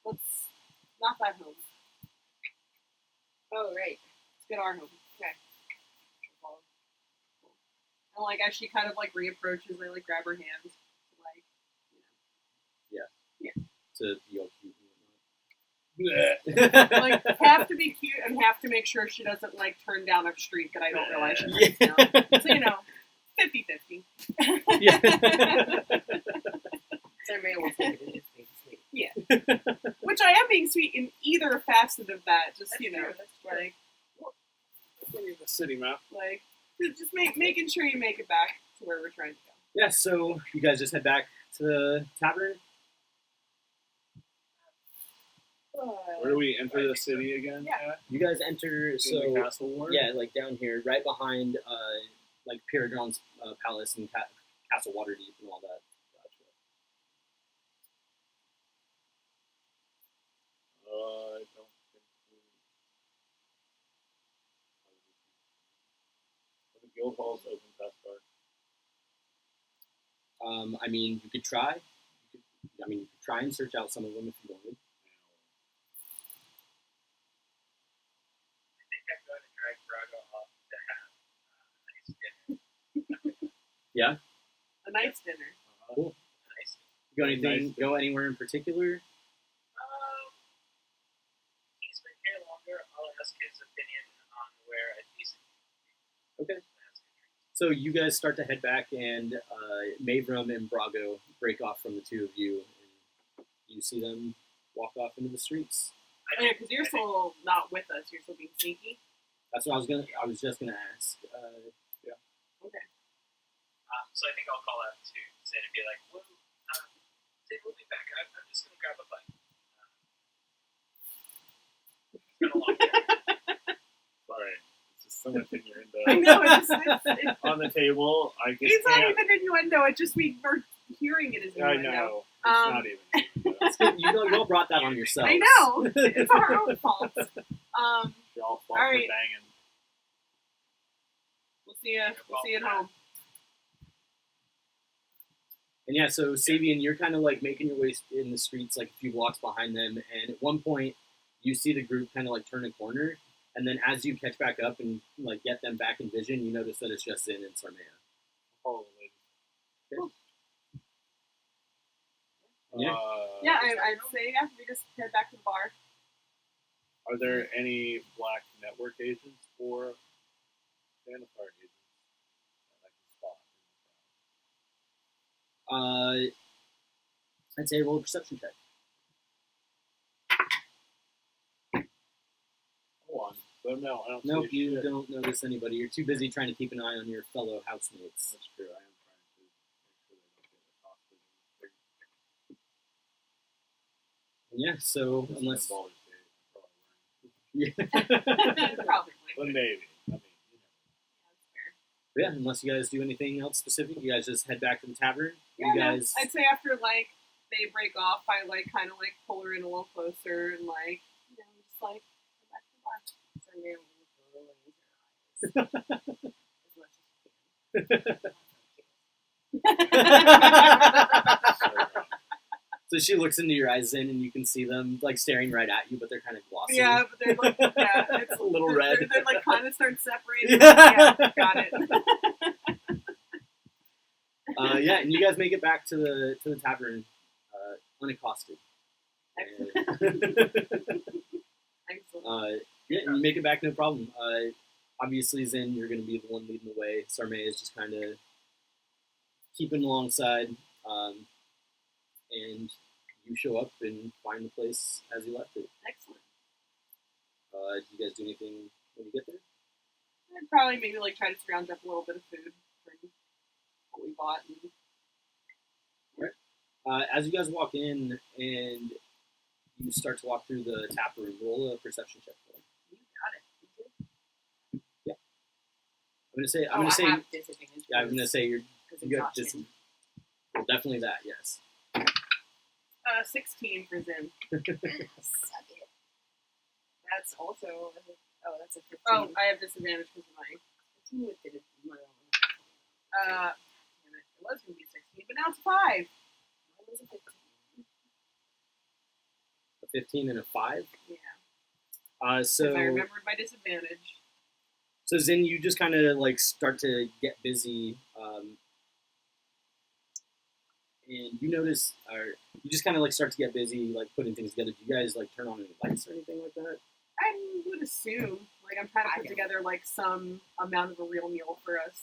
Let's not that home. Oh, right. Let's get our home. Okay. And like as she kind of like reapproaches, I like grab her hands, like To be all cute like have to be cute and have to make sure she doesn't like turn down a street that I don't realize she turns down. So 50-50. Yeah. Sarmea will take it as just being sweet. Yeah. Which I am being sweet in either facet of that. Just That's true, that's true. Look at the city map. Just making sure you make it back to where we're trying to go. Yeah, so you guys just head back to the tavern. Where do we enter the city again? Yeah. At? You guys enter In the so castle ward? yeah, like down here, right behind like Peregrine's palace and Castle Waterdeep and all that. Gotcha. I don't think the guild hall's open past dark. I mean, you could try. You could try and search out some of them if you wanted. I think I'm going to drag Braga off to have a nice dinner. Yeah. A night's dinner. Cool. Nice. You go anything? Nice. Go anywhere in particular? He's been here longer. I'll ask his opinion on where a decent. Okay. So you guys start to head back, and Mavrum and Brago break off from the two of you, and you see them walk off into the streets. Oh, yeah, because you're still not with us. You're still being sneaky. That's what I was just gonna ask. Okay. So I think I'll call out to Zane and be like, "Well, Zane, we'll be back. I'm just gonna grab a bite." It's been a long day. Sorry. It's just so much innuendo. I know. It's On the table, I just it's not can't. even innuendo. It's just we're hearing it as I innuendo. know. It's Um, not even innuendo. You all brought that on yourselves. I know. It's our own fault. Y'all fault All right. for banging. We'll see you. We'll see you at home. And yeah, so Sabian, you're kind of like making your way in the streets, like a few blocks behind them, and at one point, you see the group kind of like turn a corner, and then as you catch back up and like get them back in vision, you notice that it's just Zin and Sarmea. Follow the lady. Okay. Yeah. Yeah, I'd say we just head back to the bar. Are there any black network agents or Vanifar agents that I can spot? I'd say roll a perception check. Hold on. So no, I don't Nope, see you shit. don't notice anybody. You're too busy trying to keep an eye on your fellow housemates. That's true. I am trying to make sure they don't get accosted. And yeah, so This unless is Baldur's Gate, yeah. Probably. but maybe. I mean, Yeah, unless you guys do anything else specific, you guys just head back to the tavern. Yeah, You no, guys, I'd say after like they break off, I like kind of like pull her in a little closer and like just like go back to the bar. Sarmea will roll her eyes as much as she can. so she looks into your eyes in, and you can see them like staring right at you, but they're kind of glossy. Yeah, but they're like it's a little red. They're like kind of start separating. Yeah. Yeah, got it. Yeah, and you guys make it back to the tavern unaccosted. Excellent. Yeah, and you make it back no problem. Obviously, Zin, you're going to be the one leading the way. Sarmea is just kind of keeping alongside, and you show up and find the place as you left it. Excellent. Do you guys do anything when you get there? I'd probably maybe like try to scrounge up a little bit of food for what we bought. As you guys walk in and you start to walk through the tap room, roll a perception check for them. You got it. I'm gonna say I have disadvantage. yeah, I'm gonna say you got because just Definitely that. Yes. 16 for Zin. Suck it. That's also. That's a 15. Oh, I have disadvantage because of my. 15 with it. Damn it. It was going to be 16, but now it's 5. Mine was a 15. A 15 and a 5. Yeah. So I remembered my disadvantage. So Zin, you just kind of like start to get busy, and you notice, or you just kind of like start to get busy, like putting things together. Do you guys like turn on any lights or anything like that? I would assume, like, I'm trying to put together like some amount of a real meal for us,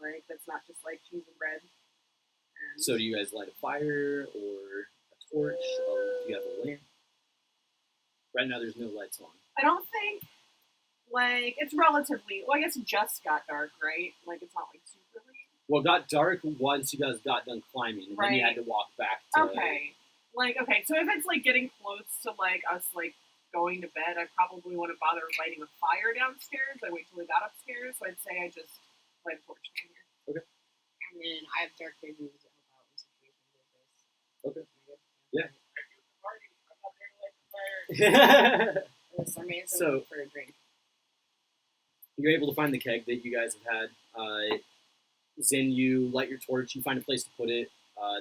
like that's not just like cheese and bread. And So do you guys light a fire or a torch, or do you have a lamp? Right now, there's no lights on. I don't think, like, it's relatively. Well, I guess it just got dark, right? Like, it's not like super late. Well, it got dark once you guys got done climbing, and then you had to walk back to... Okay. So if it's, like, getting close to, like, us, like, going to bed, I probably wouldn't bother lighting a fire downstairs. I wait till we got upstairs, so I'd say I just light a torch down here. And then I have dark vision to help out in situations like this. Okay. I Yeah. do the party. I'm not there to light the fire. Our man's So- for a drink. You're able to find the keg that you guys have had. Zin, you light your torch. You find a place to put it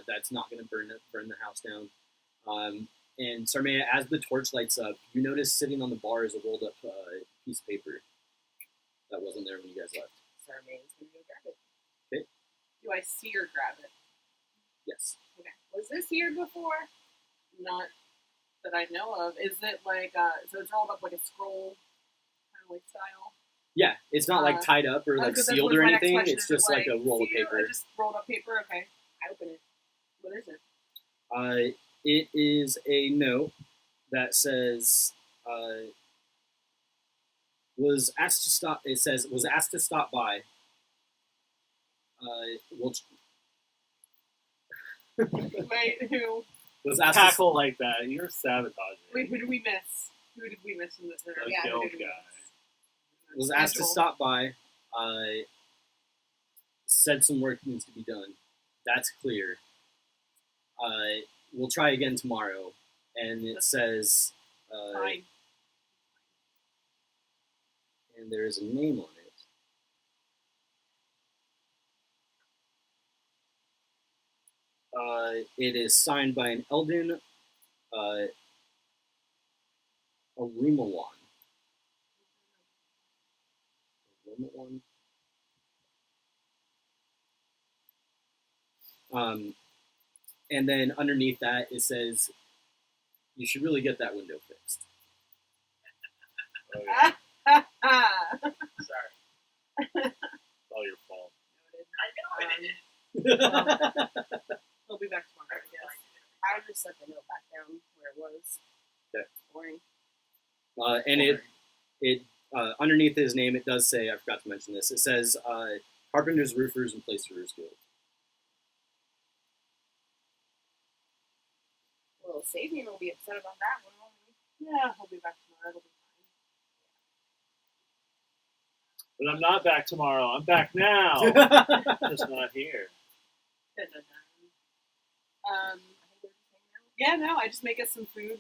that's not going to burn the house down. And Sarmea, as the torch lights up, you notice sitting on the bar is a rolled up piece of paper that wasn't there when you guys left. So our man's gonna go grab it. Do I see or grab it? Yes. Okay. Was this here before? Not that I know of. Is it like, so it's rolled up like a scroll kind of like style? Yeah, it's not like tied up or like Because that sealed was or my next anything. question. It's Is it just like a roll of sealed paper. or just rolled up paper? Okay. I open it. What is it? It is a note that says, was asked to stop. It says, was asked to stop by. Well, Wait, who? was asked to, Tackle like that. You're sabotaging. Wait, who did we miss? Who did we miss in this? The Yeah, who guild did we guy. miss? was asked to Angel. stop by. Said some work needs to be done. That's clear. We'll try again tomorrow. And it says, Fine. and there is a name on it. It is signed by an Eldin, Arimawan. And then underneath that it says, you should really get that window fixed. Oh, yeah. Sorry. It's all your fault. I know it is. He'll be back tomorrow, I guess. I just set the note back down where it was. Okay. Boring. And it underneath his name, it does say, I forgot to mention this, it says Carpenters, Roofers, and Plasterers Guild. Well, Sabian will be upset about that one, won't he? Yeah, he'll be back tomorrow. It'll be But I'm not back tomorrow. I'm back now. Just not here. fine. I think we're just hanging out. Yeah, no, I just make us some food,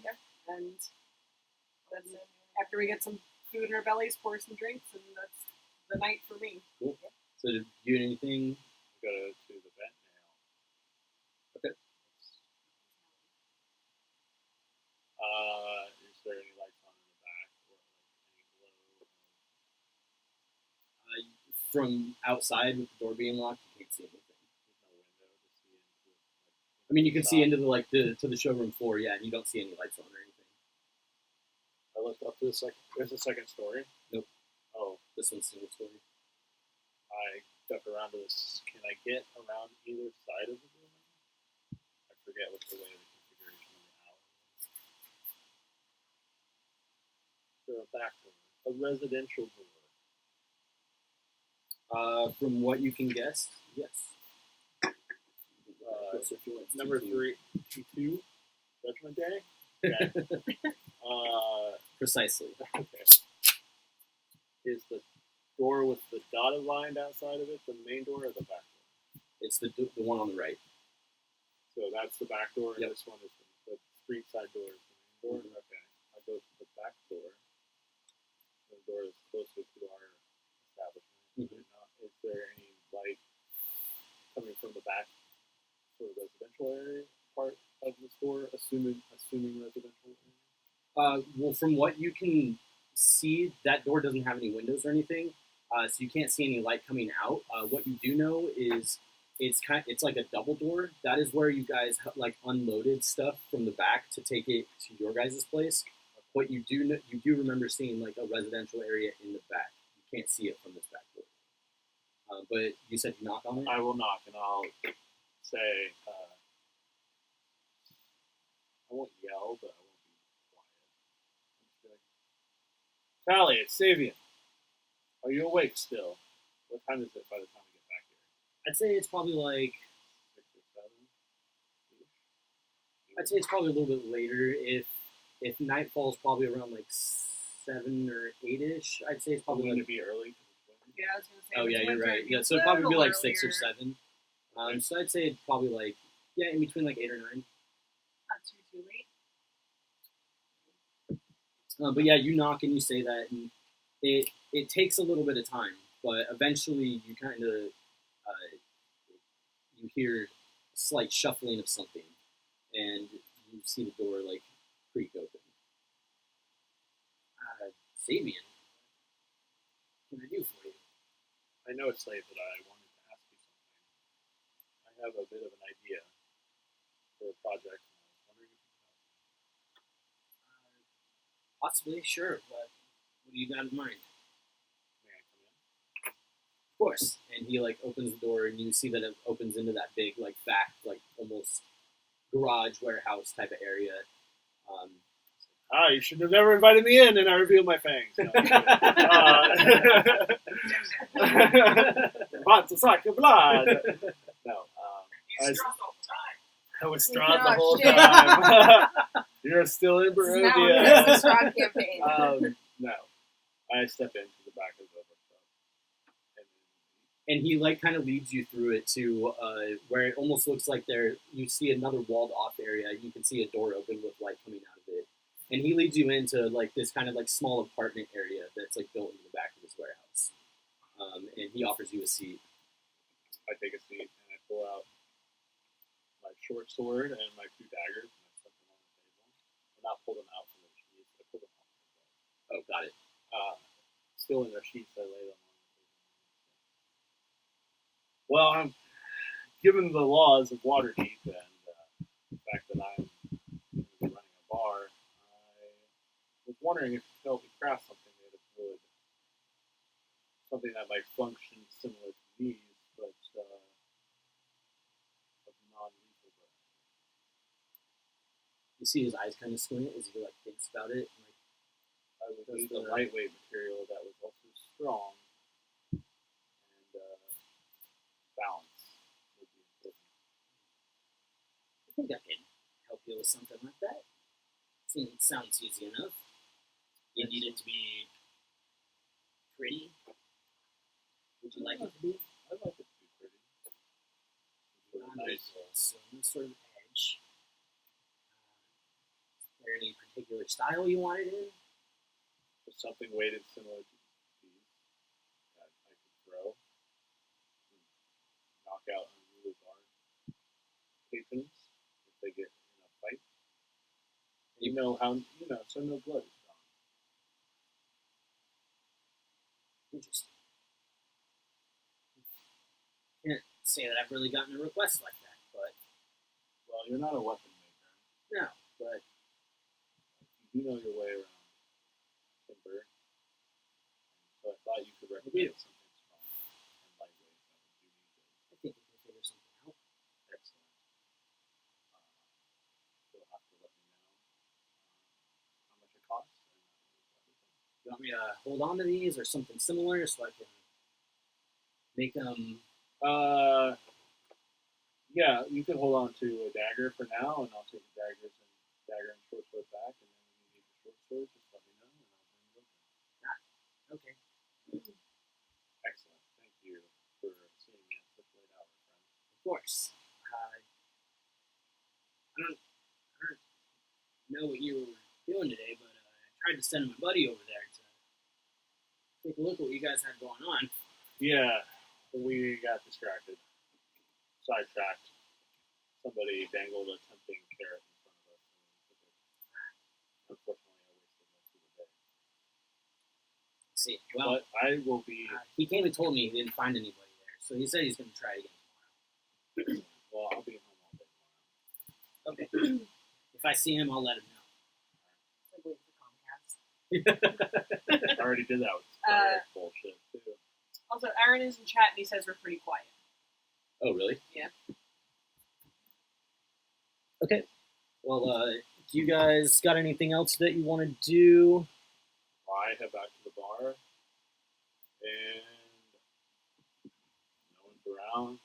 and that's it. After we get some food in our bellies, pour some drinks, and that's the night for me. Cool. So did you do anything? Go to the vet now. Okay. Is there any lights on in the back or like any glow? From outside with the door being locked, you can't see anything. There's no window to see into. I mean, you can see into the to the showroom floor, yeah, and you don't see any lights on or anything. I looked up to the second. There's a second story. Nope. Oh, This one's single story. I duck around to this. Can I get around either side of the building? I forget what the way of the configuration of the alley is. There a back door, a residential door. From what you can guess, yes. So if you want Number to- 3, T2, Judgment Day. Okay. Precisely. Okay. Is the door with the dotted line outside of it the main door or the back door? It's the one on the right. So that's the back door, and Yep. this one is the street side door. Is the main door. Okay, I go to the back door. The door is closer to our establishment. Is there any light coming from the back, sort of residential area part of the store? Assuming residential area. Well, from what you can see, that door doesn't have any windows or anything, so you can't see any light coming out. What you do know is it's like a double door. That is where you guys like unloaded stuff from the back to take it to your guys' place. But you do remember seeing like a residential area in the back. You can't see it from this back door. But you said you knock on it. I will knock, and I'll say, I won't yell, but I won't be quiet. Tally, it's Savian. Are you awake still? What time is it by the time we get back here? I'd say it's probably like 6 or 7? I'd say it's probably a little bit later. If nightfall's probably around like 7 or 8ish, I'd say it's probably going like. to be early. Yeah, I was gonna say. Oh it's yeah, you're winter, right. it'd be Yeah, a so it'd probably be little like 6 or earlier. 7. So I'd say it's probably like in between like 8 or 9. Not too late. But yeah, you knock and you say that, and it takes a little bit of time, but eventually you kind of you hear a slight shuffling of something, and you see the door like creak open. Sabian, what can I do for you? I know it's late, but I wanted to ask you something. I have a bit of an idea for a project, and I was wondering if you could help me. Possibly, sure. What do you got in mind? May I come in? Of course. And he like opens the door, and you see that it opens into that big like back like almost garage warehouse type of area. You should have never invited me in, and I revealed my fangs. No, Lots of suck of blood. No, He's drunk all the time. I was Strahd the Oh, whole shit. time. You're still in This is now Barovia. the Strahd campaign. No, I step into the back of the workshop. And he like kind of leads you through it to where it almost looks like you see another walled off area. You can see a door open with light coming out of it. And he leads you into like this kind of like small apartment area that's like built into the back of his warehouse. And he offers you a seat. I take a seat and I pull out my short sword and my 2 daggers and I set them on the table. Well, not pull them out from their sheaths, I pull them off the table. Oh, got it. Still in their sheaths, I lay them on the table. Well, I'm given the laws of Waterdeep and the fact that I'm going to be running a bar, I was wondering if you could help me craft something made of wood. Something that might function similar to these, but of non-lethal variety. You see his eyes kind of squint as he like thinks about it. Like, I would need a lightweight material that was also strong and balance would be important. I think I can help you with something like that. Sounds easy enough. You need it to be pretty. Would you like it to be? I'd like it to be pretty. Sort of nice. Some sort of edge. Is there any particular style you want it in? Just something weighted similar to these that I could throw. Knock out unruly guard patrons if they get in a fight. So no blood is drawn. Interesting. Can't say that I've really gotten a request like that, but Well, you're not a weapon maker. no. But You do know your way around timber. So I thought you could recommend something strong and lightweight that would do me good. I think we can figure something out. Excellent. You'll have to let me know how much it costs and You want me to hold on to these or something similar so I can make them? Yeah, you can hold on to a dagger for now, and I'll take the dagger and short sword back, and then when you need the short sword, just let me know, and I'll bring it over. Okay. Excellent. Thank you for seeing me at such late hour, friend. Of course. know what you were doing today, but I tried to send my buddy over there to take a look at what you guys had going on. Yeah, we got distracted. Sidetracked. Somebody dangled a tempting carrot in front of us. Unfortunately, I wasted most of the day. Let's see. Well, But I will be... he came and told me he didn't find anybody there, so he said he's going to try again tomorrow. Well, I'll be home all day tomorrow. Okay. If I see him, I'll let him know. It's like waiting for Comcast. I already did that with Star bullshit, too. Also, Aaron is in chat and he says we're pretty quiet. Oh, really? Yeah. Okay. Well, do you guys got anything else that you want to do? I head back to the bar, and no one's around.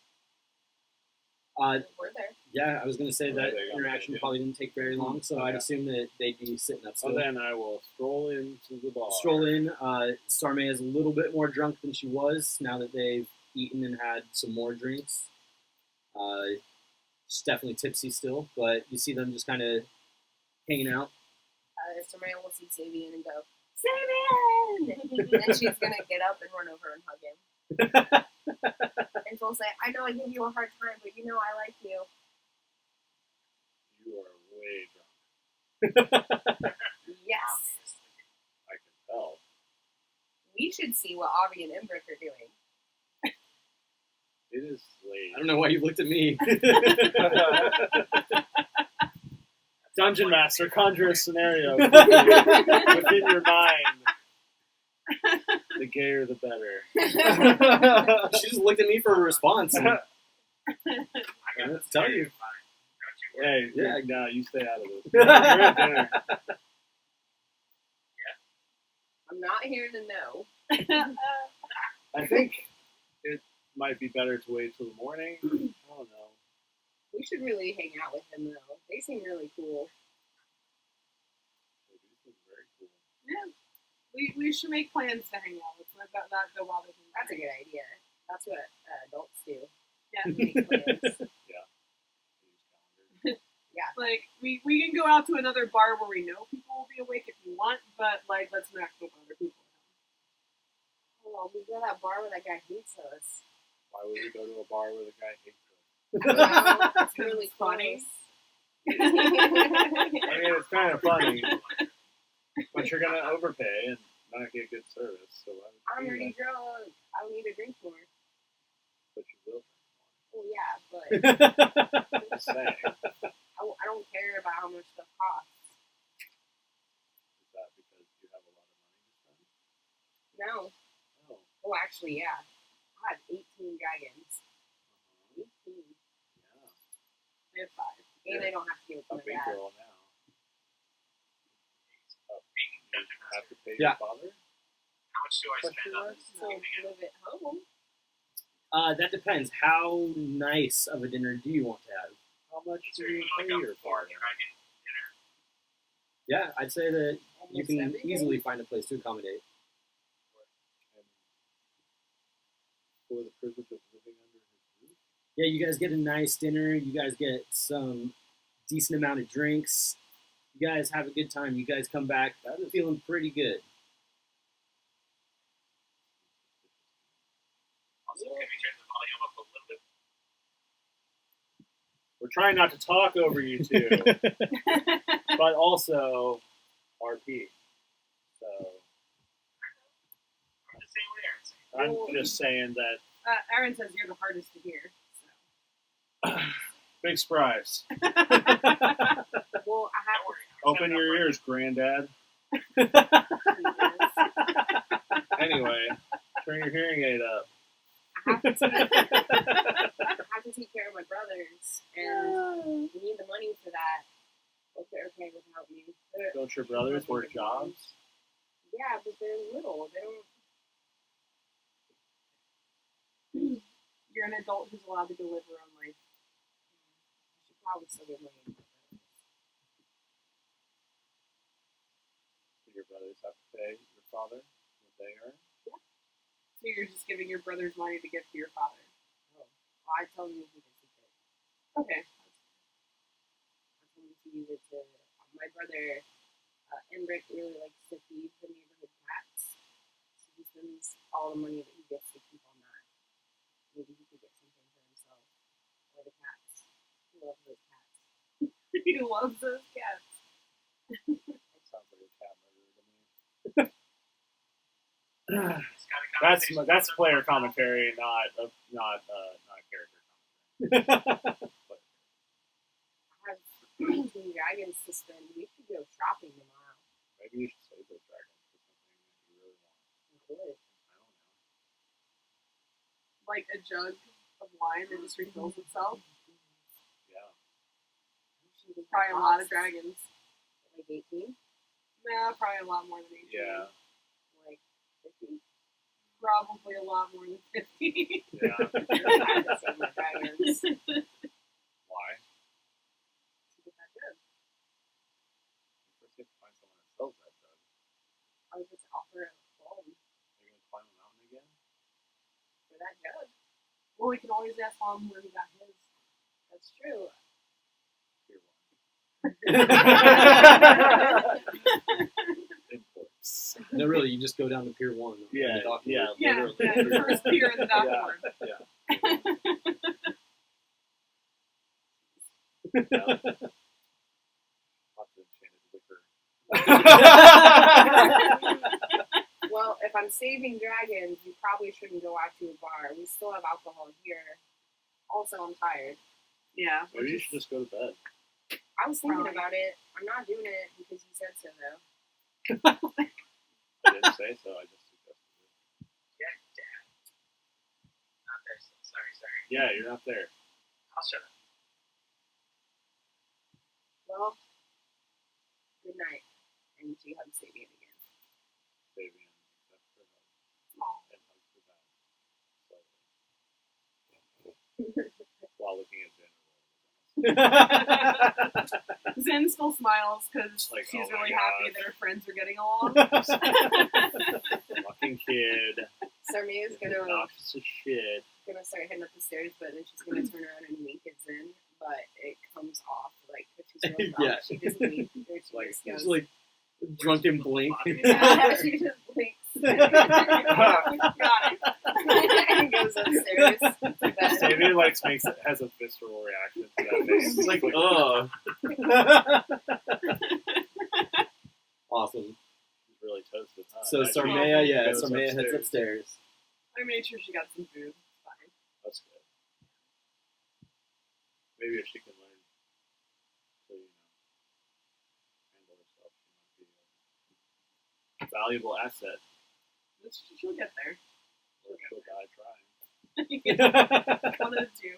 We're there. Yeah, I was going to say that They got interaction me. probably didn't take very long, so I'd Okay. assume that they'd be sitting up So still. then I will stroll into the bar. Stroll in. Starmay is a little bit more drunk than she was now that they've eaten and had some more drinks. She's definitely tipsy still, but you see them just kind of hanging out. Samara will see Sabian and go, Sabian! And she's going to get up and run over and hug him. And she'll say, I know I give you a hard time, but you know I like you. You are way drunk. Yes. I can tell. We should see what Avi and Imbrick are doing. It is late. I don't know why you looked at me. Dungeon Master, conjure a scenario within your mind. The gayer, the better. She just looked at me for a response. And I got Let's this tell fine. you. Don't you worry. Hey, Yeah. no, you stay out of this. You're at dinner. I'm not here to know. I think it might be better to wait till the morning. I don't know. We should really hang out with them, though. They seem really cool. They do seem very cool. Yeah. We should make plans to hang out. Let's not go bother them. That's a good idea. That's what adults do. Yeah. Make plans. Use calendars. Like, we can go out to another bar where we know people will be awake if we want, but, like, let's not go bother people. Oh, we go to that bar where that guy hates us. Why would we go to a bar where the guy hates us? I don't know. It's really Funny. close. I mean, it's kind of funny, but you're gonna overpay and not get good service. So why I'm would you already do that? drunk. I don't need to drink more. But you will. Well, yeah, but Just saying. I don't care about how much stuff costs. Is that because you have a lot of money to spend? No. Oh. Oh, actually, yeah. I have 18 dragons. 18. Yeah. They have 5. And I don't have to give it to A my big dad. girl now. You have to pay Yeah. your father? How much do I spend on this? So live at home. That depends. How nice of a dinner do you want to have? How much Is do there you even pay like your a bar father? dragon dinner? Yeah, I'd say that you Almost can everything. easily find a place to accommodate. And for the privilege of living under his roof? Yeah, you guys get a nice dinner. You guys get some decent amount of drinks. You guys have a good time. You guys come back feeling pretty good. Also, can we turn the volume up a little bit? We're trying not to talk over you two, but also RP. So I'm just saying what Aaron's saying. I'm just saying that Aaron says you're the hardest to hear. big surprise. Well, I Don't have worry. Open your ears, Granddad. to. Anyway, turn your hearing aid up. I have to take care of my brothers, and we need the money for that. Hope they're okay without me. Don't your brothers work jobs? Yeah, but they're little. They don't. You're an adult who's allowed to go live your own life. I should probably still give money to my brothers. Do your brothers have to pay your father what they earn? So you're just giving your brothers money to give to your father. Well, I told him to keep it secret. Okay. I told him to use it to My brother Emric really likes to feed the neighborhood cats, so he spends all the money that he gets to keep on that. Maybe he could get something for himself or the cats. He loves those cats. He loves those cats. That sounds like a cat murderer to me. It's got a conversation That's with player someone. commentary, not character commentary. I have 2 dragons to spend. We could go shopping tomorrow. Maybe you should save those dragons for something that you really want. We could. I don't know. Like a jug of wine that just refills itself. Yeah. Probably a lot of dragons. Like 18? Nah, probably a lot more than 18. Yeah. Like 50? Probably a lot more than 50. Yeah. I have to save my dragons. Why? To get that jug. First you have to find someone that sells that jug. I was just offer a phone Are you going to climb a mountain again? for that jug. Well, we can always ask Mom where he got his. That's true. Tier 1. Imports. No, really, you just go down to Pier 1. on the dock. Yeah, literally. the first pier in the dock Yeah. board. Lots of enchanted liquor. Well, if I'm saving dragons, you probably shouldn't go out to a bar. We still have alcohol here. Also, I'm tired. Yeah. Maybe you should just go to bed. I was thinking Probably. about it. I'm not doing it because you said so, though. I didn't say so, I just suggested it. Yeah, Dad. Not there. Sorry. Yeah, you're not there. I'll shut up. Well, good night. And she hugs Sabian again. Fabian, except for hug. Aw. And hugs for that. While looking at Jen. Zen still smiles because Like, she's oh my really happy gosh. that her friends are getting along. Fucking kid. Sarmia's gonna Obnoxious as shit. start heading up the stairs, but then she's gonna turn around and wink at Zen, but it comes off like if she's real drunk. Yeah. She just winks or she Like, just It's goes. like drunken blink. Yeah, she just blinks. Got it. And goes upstairs to bed. Sabian has a visceral reaction to that face. It's like, ugh. Awesome. He's really toasted. Huh? So Actually, Sarmea, he yeah, goes Sarmea heads upstairs. upstairs. I made sure she got some food. It's fine. That's good. Maybe if she can learn to, handle herself, she might be a valuable asset. She'll get there. Or she'll die trying. One of the two.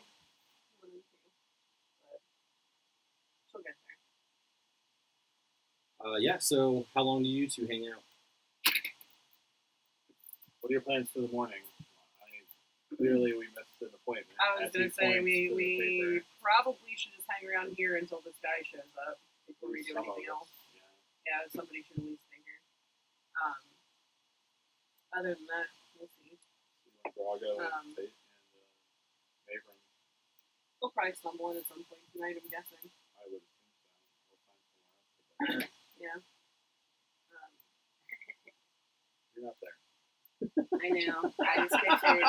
But she'll get there. Yeah, so how long do you two hang out? What are your plans for the morning? Clearly, we missed an appointment. I was As going he to say, points to the we paper. probably should just hang around here until this guy shows up before we do Some of anything us, else. yeah. Yeah, somebody should at least stay here. Other than that, we'll see. Drago Um, and Mavrin. We'll probably stumble in at some point tonight, I'm guessing. I would think so. We'll find somewhere else to go. Yeah. You're not there. I know. I just pictured.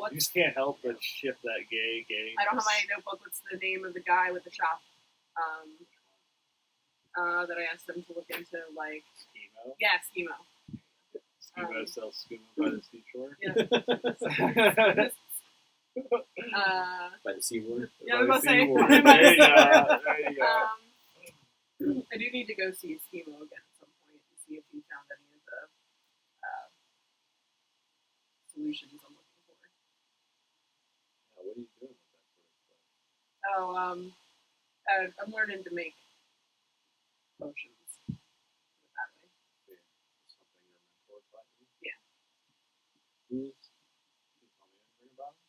What's You just can't help but ship that gay. I don't have my notebook. What's the name of the guy with the shop? That I asked him to look into, like, Schemo. yeah, Schemo. Schemo sells skooma by the seashore. Yeah. By the seaward? Yeah, I was about to say. Seaward. There you go. There you go. I do need to go see Schemo again at some point and see if he found any of the solutions I'm looking for. Yeah, what are you doing with that sort of stuff? Oh, I'm learning to make potions. Put it that way. Something your mentor taught you? Yeah. Can you tell me anything about him?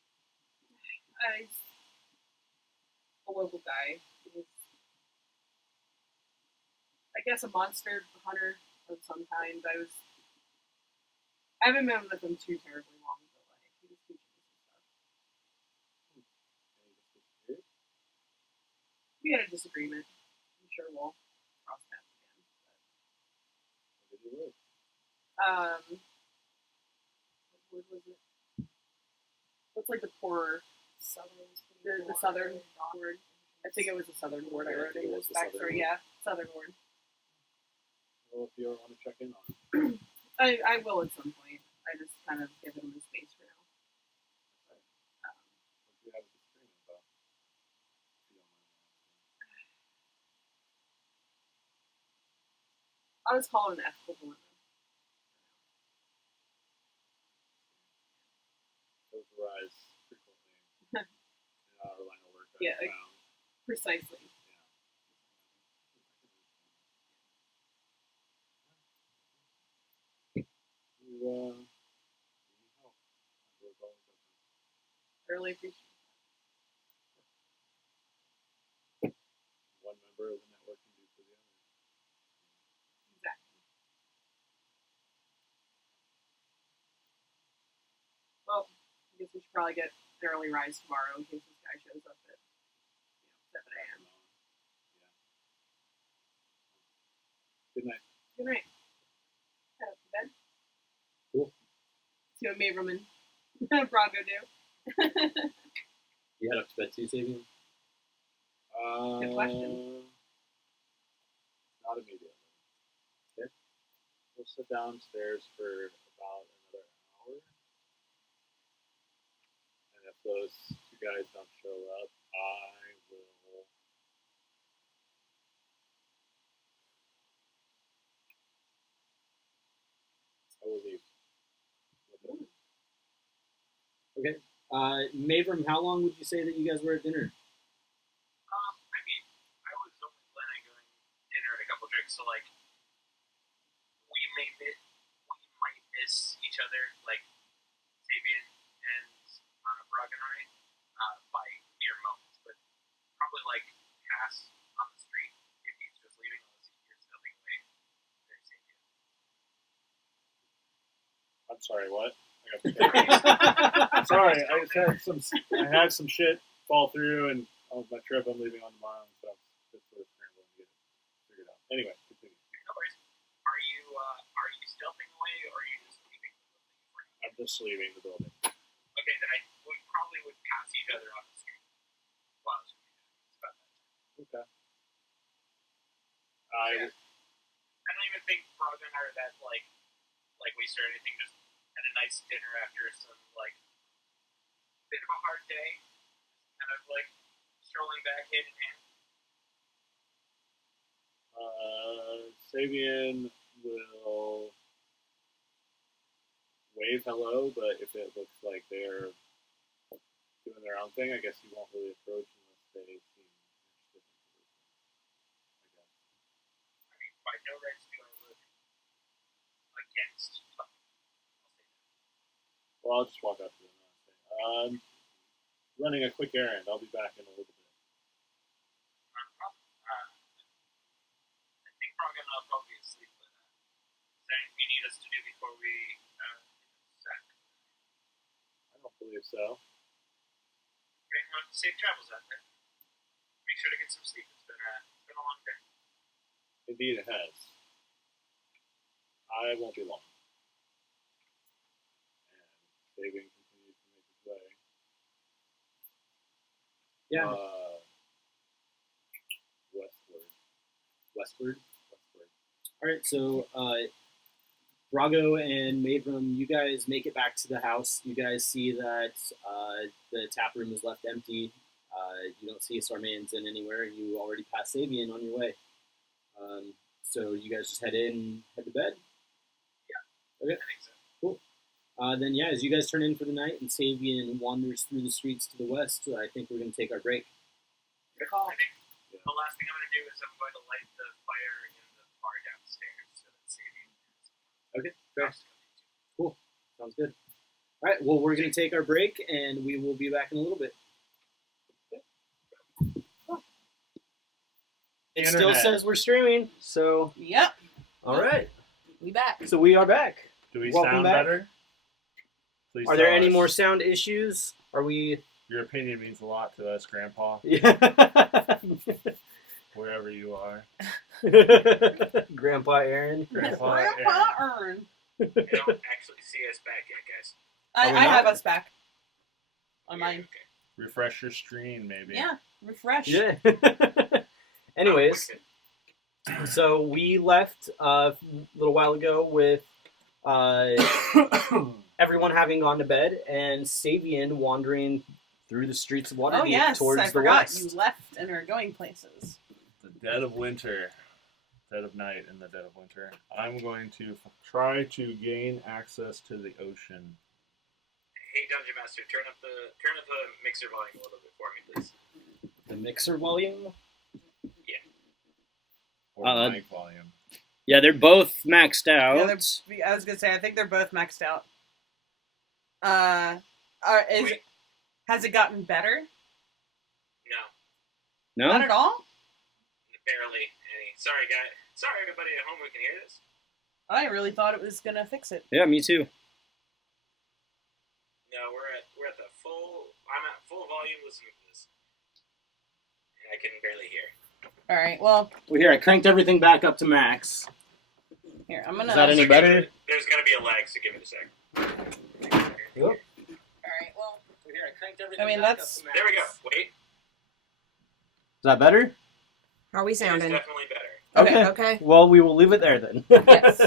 He's a local guy. He's, I guess, a monster hunter of some kind. I haven't been with him too terribly long, but like he was teaching me some stuff. And he just disappeared? We had a disagreement. I'm sure we'll cross paths What did you live? again. What word was it? What's like the poorer, the southern word? I think it was a southern word I wrote in this backstory. Yeah, southern word. Well, if you ever want to check in on it. I will at some point. I just kind of give him the space for now. What do you have a disagreement about? If you don't mind asking. I'll just call it an ethical dilemma. Those arise frequently in our line of work. Yeah, I found. Precisely. You need help. We're always open. I really appreciate One member of the network can do for the other. it. Exactly. Well, I guess we should probably get an early rise tomorrow in case this guy shows up at 7 a.m. Yeah. Good night. Good night. Head up to bed. Cool. See what Mavram and Brago do. You head up to bed too, Sabian? Good question. Not immediately. Okay. We'll sit downstairs for about another hour. And if those two guys don't show up, I will leave. Okay. Mavram, how long would you say that you guys were at dinner? I mean, I was only planning on going dinner and a couple drinks, so like, we might miss each other, like Sabian and Brog and I, by mere moments, but probably like pass on the street if he's just leaving, unless he hears nothing away. There's Sabian. I'm sorry, what? I got scared. Sorry, I had some shit fall through, and on my trip I'm leaving on tomorrow, so I'm just sort of scrambling to get it figured out. Anyway, continue. No worries. Are you stealthing away, or are you just leaving the building? I'm just leaving the building. Okay, then we probably would pass each other on the street. Wow, it's about that time. Okay. Yeah. I don't even think Brog and I are that like wasted or anything. Just had a nice dinner after some like bit of a hard day. Kind of like strolling back hand in hand. Sabian will wave hello, but if it looks like they're doing their own thing, I guess he won't really approach unless they seem interested in the I guess. I mean, by no rights do I look against talking. I'll say that. Well, I'll just walk up to them and say, running a quick errand. I'll be back in a little bit. I think Brog and I'll probably be asleep, but is there anything you need us to do before we sack? I don't believe so. Okay, well, safe travels out there. Make sure to get some sleep. It's been a long day. Indeed, it has. I won't be long. And Sabian continues to make his way. Yeah. Westward. All right, so Brago and Mavram, you guys make it back to the house. You guys see that the tap room is left empty. You don't see Sarman's in anywhere, and you already passed Sabian on your way. So you guys just head to bed? Yeah. Okay. I think so. Cool. Then, yeah, as you guys turn in for the night and Sabian wanders through the streets to the west, I think we're going to take our break. Good call. I think the last thing I'm going to do is I'm going to light the fire in the bar downstairs so that Sabian has Okay, fair. Cool. Sounds good. All right, well, we're going to take our break, and we will be back in a little bit. It still says we're streaming, so... Yep. All right. We back. So we are back. Do we Welcome sound back. better? Please Are there tell any us. more sound issues? Are we Your opinion means a lot to us, Grandpa, Yeah. wherever you are. Grandpa Aaron. Grandpa Grandpa Aaron. Earn. They don't actually see us back yet, guys. I Are we have not? us back. On mine. Okay. Refresh your screen, maybe. Yeah, refresh. Yeah. Anyways, so we left a little while ago with everyone having gone to bed and Savian wandering through the streets of Waterdeep Oh yes, towards I the forgot west. you left and are going places. The dead of winter. Dead of night in the dead of winter. I'm going to try to gain access to the ocean. Hey, Dungeon Master, turn up the mixer volume a little bit for me, please. The mixer volume? Or Uh, mic volume. Yeah, they're both maxed Yeah, out. I was gonna say I think they're both maxed out. Wait. Has it gotten better? No, Not No? at all. barely any. Sorry, guys. Sorry, everybody at home who can hear this. I really thought it was gonna fix it. Yeah, me too. No, we're at the full. I'm at full volume listening to this, and I can barely hear. All right. Well, Well, here, I cranked everything back up to max. here I'm gonna. Is that any So better? There's gonna be a lag, so give it a sec. Yep. All right. Well, Here, I cranked everything I mean, back that's- up to max. There we go. Wait, Is that better? How are we it's sounding? definitely better. Okay. Okay. Well, we will leave it there then. Yes.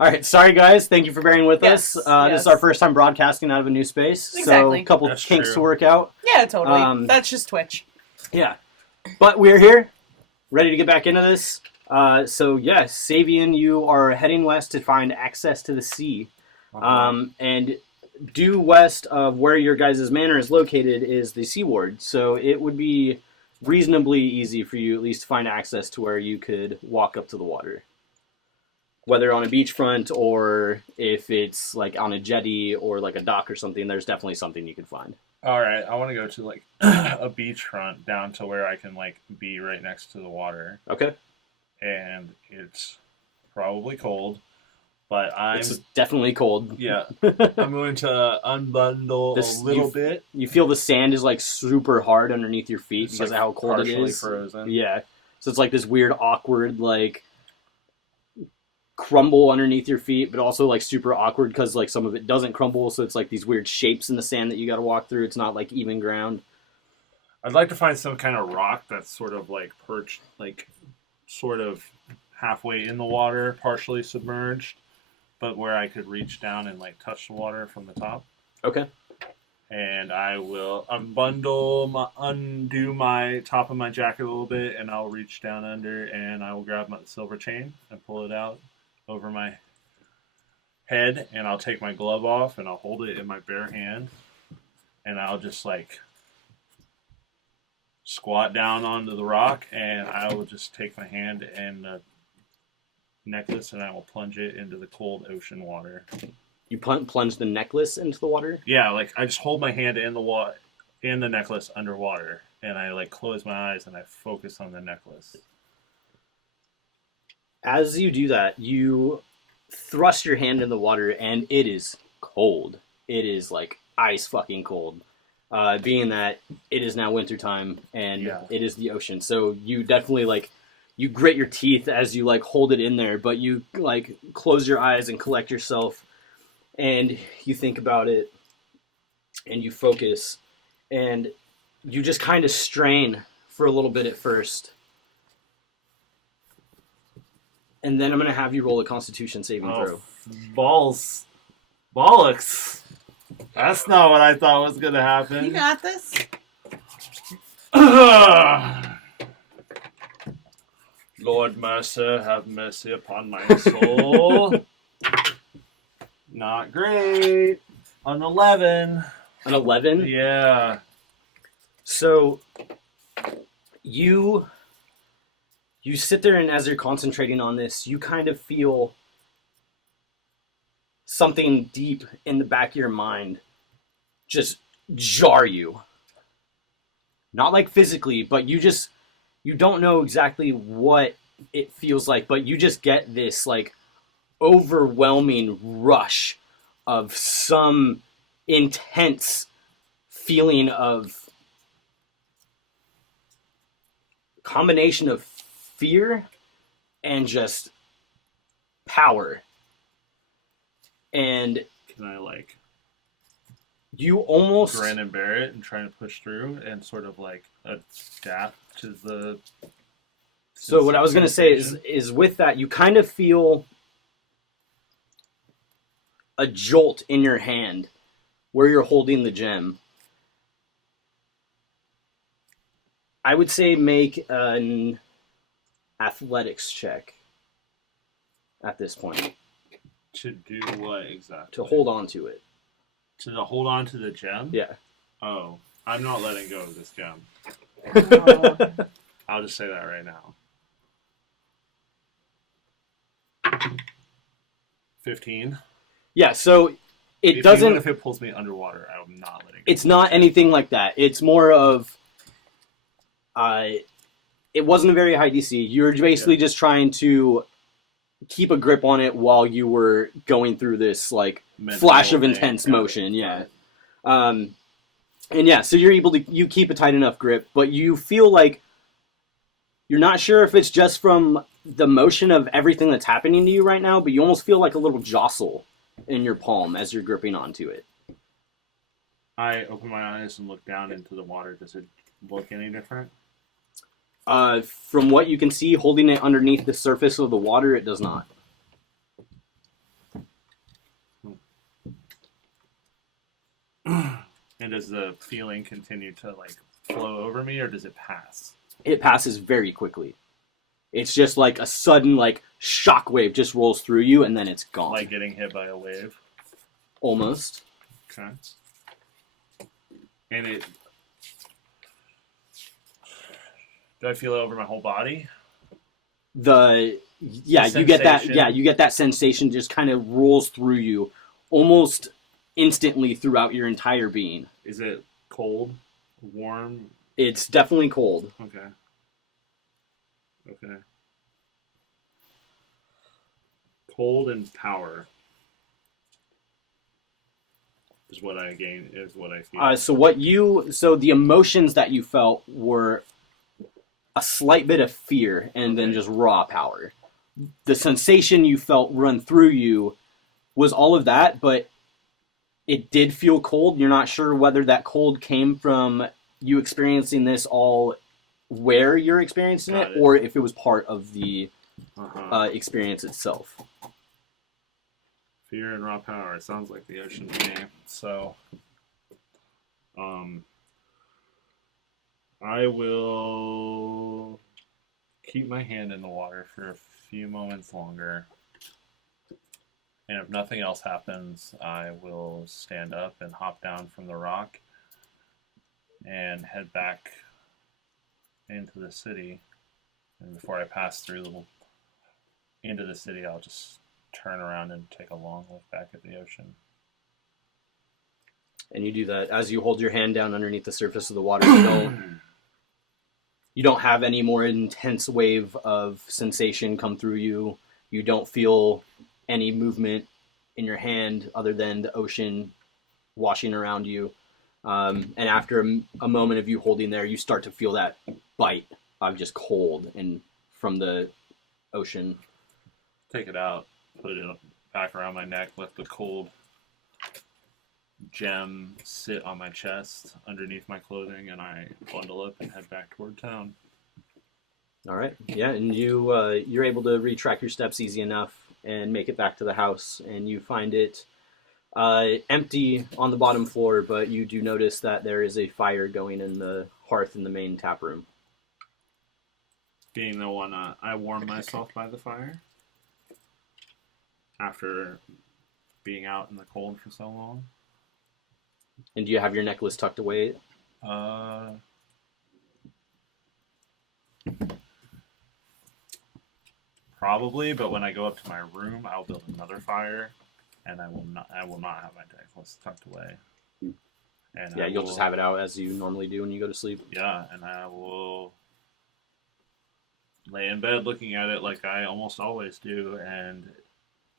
All right, sorry guys. Thank you for bearing with Yes, us. This yes. is our first time broadcasting out of a new space, so Exactly. a couple That's kinks true. to work out. Yeah, totally. That's That's just Twitch. Yeah, but we're here, ready to get back into this. So yes, Savian, you are heading west to find access to the sea, and due west of where your guys' manor is located is the seaward. So it would be reasonably easy for you at least to find access to where you could walk up to the water. Whether on a beachfront or if it's like on a jetty or like a dock or something, there's definitely something you could find. Alright, I want to go to like a beachfront down to where I can like be right next to the water. Okay? And it's probably cold, but I'm It's definitely cold. yeah. I'm going to unbundle This- a little you've- bit. You feel the sand is like super hard underneath your feet It's, because like, of how cold it partially is. frozen. Yeah. So it's like this weird, awkward, like crumble underneath your feet, but also like super awkward because like some of it doesn't crumble. So it's like these weird shapes in the sand that you got to walk through. It's not like even ground. I'd like to find some kind of rock that's sort of like perched, like sort of halfway in the water, partially submerged, but where I could reach down and like touch the water from the top. Okay. And I will undo my top of my jacket a little bit, and I'll reach down under, and I will grab my silver chain and pull it out over my head, and I'll take my glove off, and I'll hold it in my bare hand, and I'll just like squat down onto the rock, and I will just take my hand and the necklace, and I will plunge it into the cold ocean water. You plunge the necklace into the water. Yeah, like I just hold my hand in the water, in the necklace underwater, and I like close my eyes and I focus on the necklace. As you do that, you thrust your hand in the water, and it is cold. It is like ice fucking cold. Being that it is now wintertime and Yeah. it is the ocean, so you definitely like you grit your teeth as you like hold it in there, but you like close your eyes and collect yourself, and you think about it, and you focus, and you just kind of strain for a little bit at first. And then I'm going to have you roll a Constitution saving throw. Balls. Bollocks. That's not what I thought was going to You happen. got this. Lord Mercer, have mercy upon my soul. Not great. An 11. An 11? Yeah. So you sit there, and as you're concentrating on this, you kind of feel something deep in the back of your mind just jar you. Not like physically, but you don't know exactly what it feels like, but you just get this like overwhelming rush of some intense feeling of combination of fear and just power. And Can I like you almost grin and bear it and try to push through and sort of like adapt to the. So what I was going to say is with that, you kind of feel a jolt in your hand where you're holding the gem. I would say make an athletics check at this point. To do what exactly? To hold on to it. To hold on to the gem? Yeah. Oh, I'm not letting go of this gem. I'll just say that right now. 15. Yeah, so it doesn't... Even if it pulls me underwater, I'm not letting go. It's not anything like that. It's more of... it wasn't a very high DC. You were basically just trying to keep a grip on it while you were going through this, like, mental flash of intense motion. Yeah. And yeah, so you're able to... You keep a tight enough grip, but you feel like... You're not sure if it's just from the motion of everything that's happening to you right now, but you almost feel like a little jostle in your palm as you're gripping onto it. I open my eyes and look down into the water. Does it look any different? From what you can see, holding it underneath the surface of the water, it does not. And does the feeling continue to like flow over me, or does it pass? It passes very quickly. It's just like a sudden like shockwave just rolls through you, and then it's gone. Like getting hit by a wave? Almost. Okay. And it... Do I feel it over my whole body? You get that. Yeah, you get that sensation just kind of rolls through you, almost instantly throughout your entire being. Is it cold, warm? It's definitely cold. Okay. Cold and power is what I gain. Is what I feel. So the emotions that you felt were a slight bit of fear and then just raw power. The sensation you felt run through you was all of that, but it did feel cold. You're not sure whether that cold came from you experiencing this all where you're experiencing it, or if it was part of the experience itself. Fear and raw power. It sounds like the ocean to me. So, I will keep my hand in the water for a few moments longer. And if nothing else happens, I will stand up and hop down from the rock and head back into the city. And before I pass through into the city, I'll just turn around and take a long look back at the ocean. And you do that as you hold your hand down underneath the surface of the water. You don't have any more intense wave of sensation come through you. You don't feel any movement in your hand other than the ocean washing around you. And after a moment of you holding there, you start to feel that bite of just cold and from the ocean. Take it out, put it back around my neck, let the cold gem sit on my chest underneath my clothing, and I bundle up and head back toward town. All right. Yeah, and you're able to retrack your steps easy enough and make it back to the house, and you find it empty on the bottom floor, but you do notice that there is a fire going in the hearth in the main tap room. Being the one, I warm myself by the fire after being out in the cold for so long. And do you have your necklace tucked away? Probably, but when I go up to my room, I'll build another fire, and I will not have my necklace tucked away. And yeah, you'll just have it out as you normally do when you go to sleep. Yeah, and I will lay in bed looking at it like I almost always do, and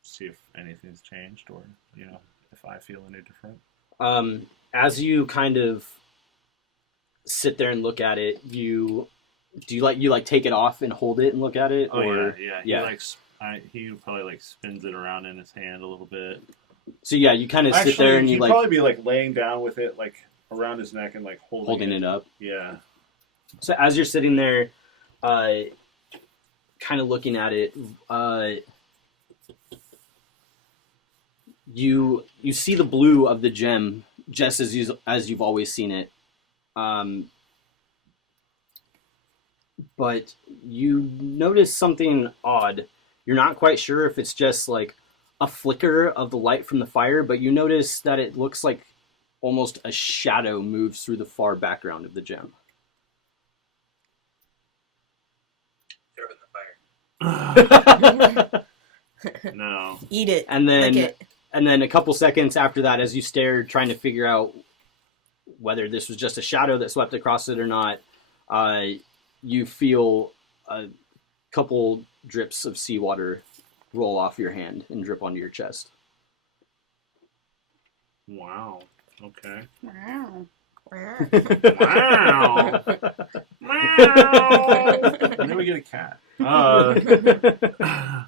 see if anything's changed, or if I feel any different. As you kind of sit there and look at it, you take it off and hold it and look at it, Oh or yeah. He probably like spins it around in his hand a little bit. So yeah, you kind of sit there and you he'd like probably be like laying down with it like around his neck and like holding it up. Yeah. So as you're sitting there, kind of looking at it, you see the blue of the gem just as you've always seen it, but you notice something odd. You're not quite sure if it's just like a flicker of the light from the fire, but you notice that it looks like almost a shadow moves through the far background of the gem. Throw it in the fire. No. Eat it. And then, Lick it. and then a couple seconds after that, as you stare, trying to figure out whether this was just a shadow that swept across it or not, you feel a couple drips of seawater roll off your hand and drip onto your chest. Wow. Okay. Wow. Wow. When do we get a cat? To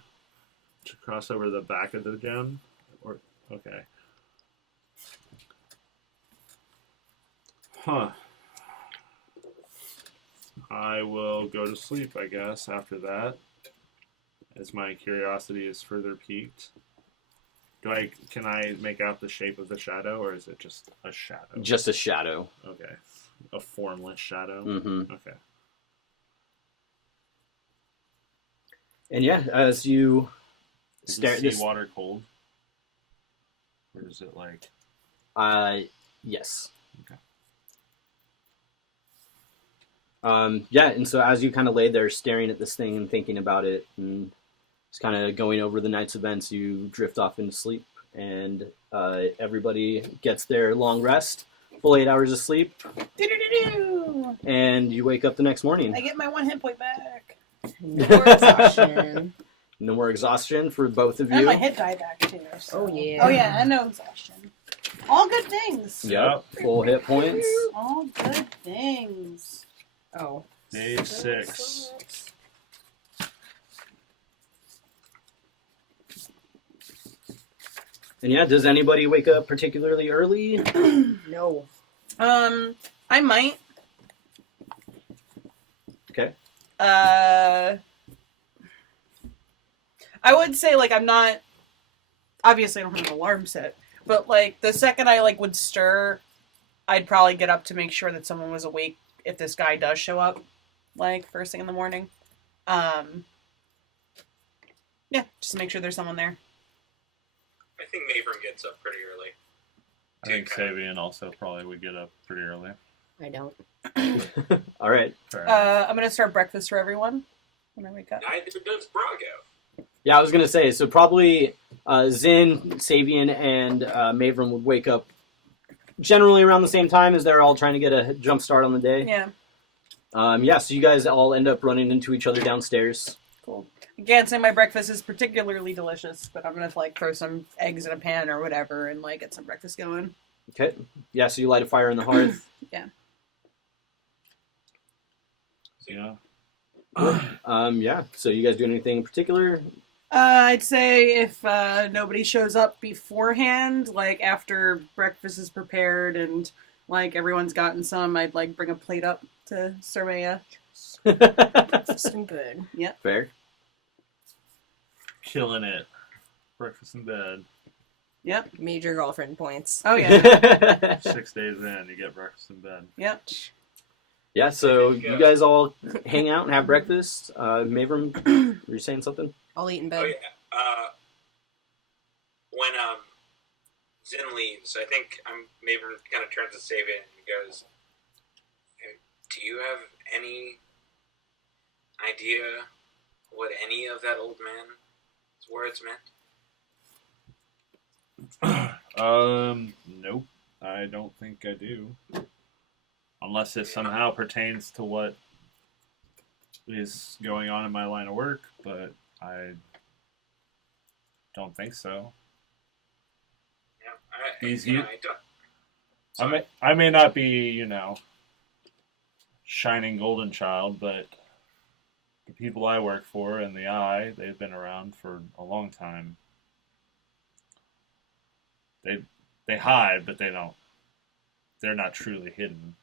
cross over the back of the gem? Or okay. Huh. I will go to sleep, I guess, after that. As my curiosity is further piqued. Can I make out the shape of the shadow, or is it just a shadow? Just a shadow. Okay. A formless shadow? Mm-hmm. Okay. And yeah, as you stare Is at the this... seawater cold? Or is it like... yes. Okay. Yeah, and so as you kind of lay there staring at this thing and thinking about it and just kind of going over the night's events, you drift off into sleep, and everybody gets their long rest, full 8 hours of sleep, Do-do-do-do. and you wake up the next morning. I get my 1 hit point back. No more exhaustion. No more exhaustion for both of you. And my hit die back too. So. Oh, yeah. Oh yeah, and no exhaustion. All good things. Yep, full hit points. All good things. Oh. Day 6. And yeah, does anybody wake up particularly early? No. I might. Okay. I would say, like, I'm not... Obviously, I don't have an alarm set. But, like, the second I, like, would stir, I'd probably get up to make sure that someone was awake if this guy does show up, like, first thing in the morning. Yeah, just to make sure there's someone there. I think Mavern gets up pretty early. I think Sabian also probably would get up pretty early. I don't. All right. Fair enough. I'm going to start breakfast for everyone when I wake up. Neither does Brago. Yeah, I was going to say, so probably Zin, Sabian, and Mavrin would wake up generally around the same time as they're all trying to get a jump start on the day. Yeah. Yeah, so you guys all end up running into each other downstairs. Cool. I can't say my breakfast is particularly delicious, but I'm going to, like, throw some eggs in a pan or whatever and, like, get some breakfast going. Okay. Yeah, so you light a fire in the hearth. Yeah. Yeah. Yeah, so you guys doing anything in particular? I'd say if nobody shows up beforehand, like after breakfast is prepared and like everyone's gotten some, I'd like bring a plate up to Sermea. Breakfast and good. Yep. Fair. Killing it. Breakfast in bed. Yep. Major girlfriend points. Oh yeah. 6 days in, you get breakfast in bed. Yep. Yeah, so you guys all hang out and have breakfast. Mavram, were you saying something? I'll eat in Oh bed. yeah. When Zin leaves, I think Mavern kind of turns to Sabian and goes, "Hey, do you have any idea what any of that old man's words meant?" Nope. I don't think I do. Unless it somehow pertains to what is going on in my line of work, but I don't think so. Yeah, He's I you- don't. So, I may not be, shining golden child, but the people I work for in the Eye, they've been around for a long time. They hide, but they're not truly hidden.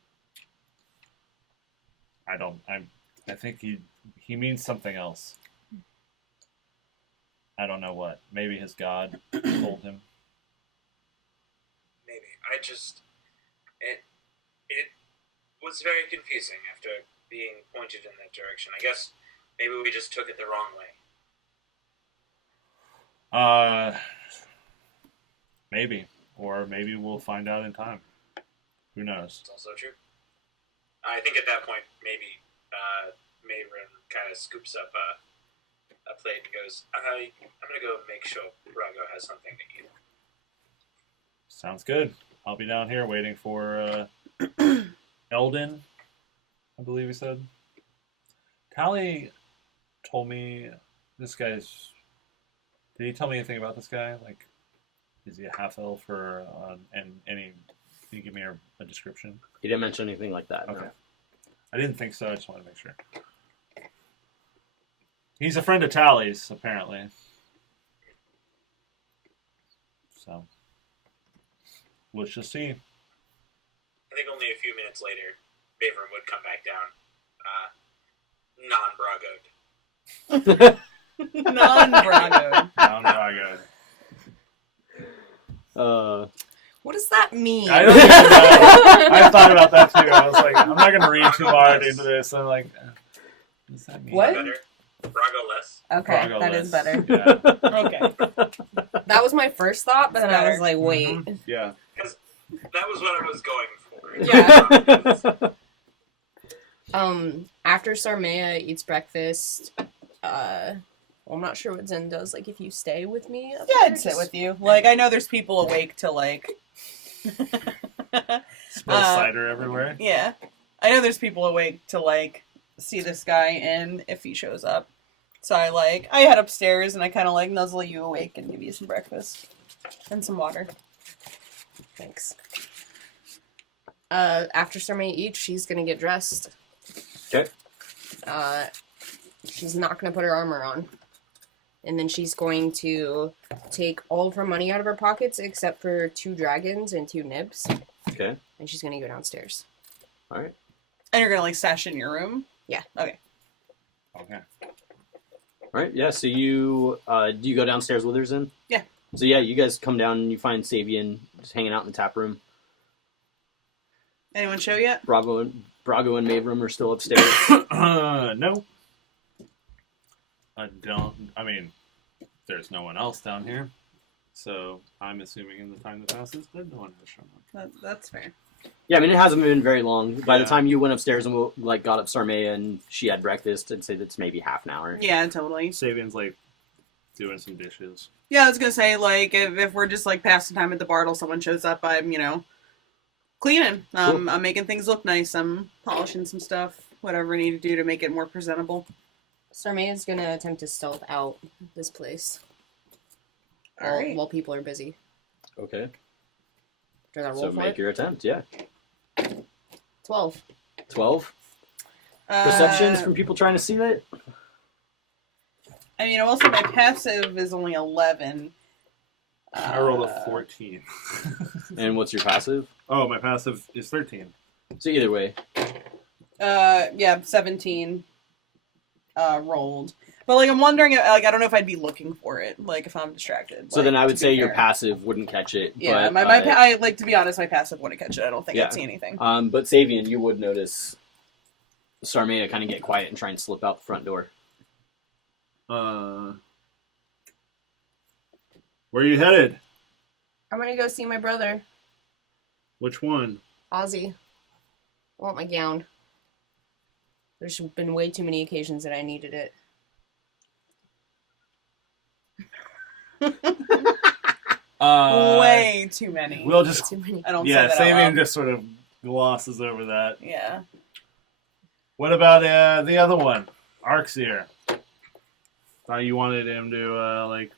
I think he means something else. I don't know what. Maybe his god told him. maybe. It was very confusing after being pointed in that direction. I guess maybe we just took it the wrong way. Maybe. Or maybe we'll find out in time. Who knows? It's also true. I think at that point, maybe Mayron kind of scoops up a plate and goes, I'm going to go make sure Brago has something to eat. Sounds good. I'll be down here waiting for Eldon, I believe he said. Callie told me this guy's... Did he tell me anything about this guy? Like, is he a half-elf or... and any... Can you give me a description? He didn't mention anything like that. Okay. No. I didn't think so. I just wanted to make sure. He's a friend of Tally's, apparently. So, let's just see. I think only a few minutes later, Mayron would come back down, non-Bragoed. Non-Brago. Non-Brago. What does that mean? I don't even know. I thought about that too. I was like, I'm not going to read too hard into this. I'm like, what does that mean? What? Better. Brago less. Okay, Brago that list. is better. Yeah. Okay. That was my first thought, but then I was Better. like, wait. Mhm. Yeah. Because that was what I was going for. Yeah. After Sarmea eats breakfast, well, I'm not sure what Zen does. Like, if you stay with me, up Yeah, there, I'd sit just- with you. Like, I know there's people awake to, like... Spill cider everywhere. Yeah. I know there's people awake to, like, see this guy and if he shows up. So I head upstairs and I kind of, like, nuzzle you awake and give you some breakfast. And some water. Thanks. After Sarmea eats, she's gonna get dressed. Okay. She's not gonna put her armor on. And then she's going to take all of her money out of her pockets except for 2 dragons and 2 nibs. Okay. And she's gonna go downstairs. All right. And you're gonna, like, stash in your room? Yeah. Okay. Okay. All right. Yeah. So you do you go downstairs with her, Zen? Yeah. So yeah, you guys come down and you find Savian just hanging out in the tap room. Anyone show yet? Brago and Mavrum are still upstairs. No. I don't. I mean, there's no one else down here, so I'm assuming in the time that passes that no one has shown up. That's fair. Yeah, I mean, it hasn't been very long. By the Yeah. time you went upstairs and like got up Sarmea and she had breakfast, I'd say that's maybe half an hour. Yeah, totally. Sabian's like doing some dishes. Yeah, I was gonna say, like, if we're just, like, passing time at the bar till someone shows up, I'm, cleaning. Cool. I'm making things look nice. I'm polishing some stuff. Whatever I need to do to make it more presentable. Sarmea's gonna attempt to stealth out this place Alright. while people are busy. Okay. Do I roll So for make it? your attempt. Yeah. 12. 12 perceptions from people trying to see that. I mean, also my passive is only 11. I rolled a 14. And what's your passive? Oh, my passive is 13. So either way. Yeah, 17 rolled. But, like, I'm wondering, like, I don't know if I'd be looking for it, like, if I'm distracted. So like, then I to would be say your fair. passive wouldn't catch it. Yeah, but, I like, to be honest, my passive wouldn't catch it. I don't think Yeah. I'd see anything. But Savian, you would notice Sarmea kind of get quiet and try and slip out the front door. Where are you headed? I'm gonna go see my brother, Which one? Ozzy. I want my gown. There's been way too many occasions that I needed it. Way too many. We'll just Too many. I don't yeah. say that out Sabian loud. just sort of glosses over that. Yeah. What about the other one, Arxir? Thought you wanted him to like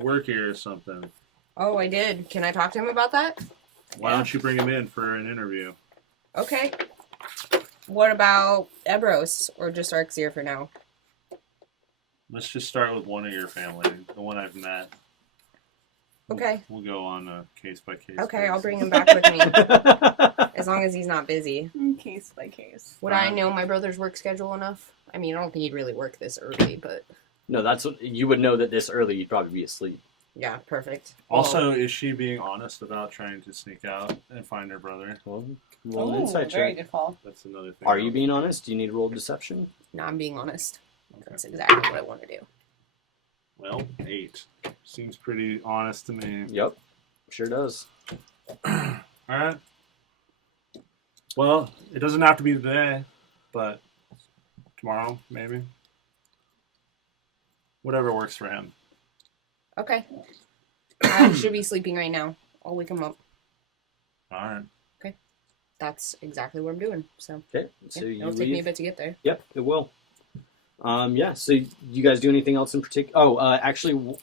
work here or something. Oh, I did. Can I talk to him about that? Why don't you bring him in for an interview? Okay. What about Ebros or just Arxir for now? Let's just start with one of your family, the one I've met. Okay. We'll go on a case-by-case Okay, I'll basis. bring him back with me. As long as he's not busy. Case by case. Would I know my brother's work schedule enough? I mean, I don't think he'd really work this early, but... No, that's what you would know that this early you'd probably be asleep. Yeah, perfect. Also, is she being honest about trying to sneak out and find her brother? Well, roll an insight very check. good call. That's another thing. Are you being honest? Do you need to roll deception? No, I'm being honest. Okay. That's exactly what I want to do. Well, 8. Seems pretty honest to me. Yep, sure does. Alright. Well, it doesn't have to be today, but tomorrow, maybe. Whatever works for him. Okay. I should be sleeping right now. I'll wake him up. Alright. That's exactly what I'm doing. So, Okay, so you it'll take me a leave. bit to get there. Yep, it will. Yeah, so you guys do anything else in particular? Oh, actually,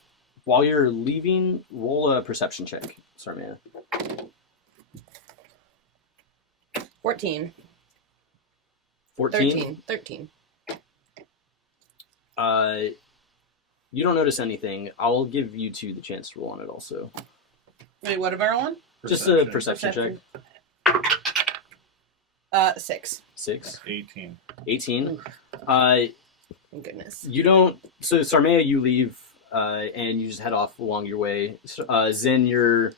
while you're leaving, roll a perception check. Sorry, man. 14. 14? 13. You don't notice anything. I'll give you two the chance to roll on it also. Wait, what am I rolling? Just a perception check. 6. 6. 18. 18. Thank goodness. You don't... So, Sarmea, you leave, and you just head off along your way. Zen, you're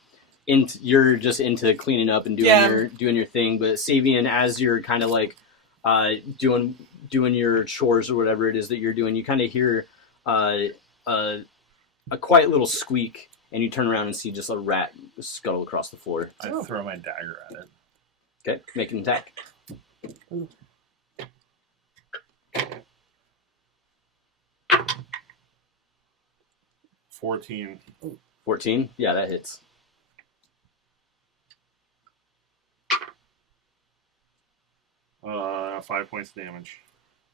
just into cleaning up and doing your thing. But Savian, as you're kind of like doing your chores or whatever it is that you're doing, you kind of hear a quiet little squeak, and you turn around and see just a rat scuttle across the floor. I throw my dagger at it. Okay, make an attack. Ooh. 14. 14? Yeah, that hits. Uh, 5 points of damage.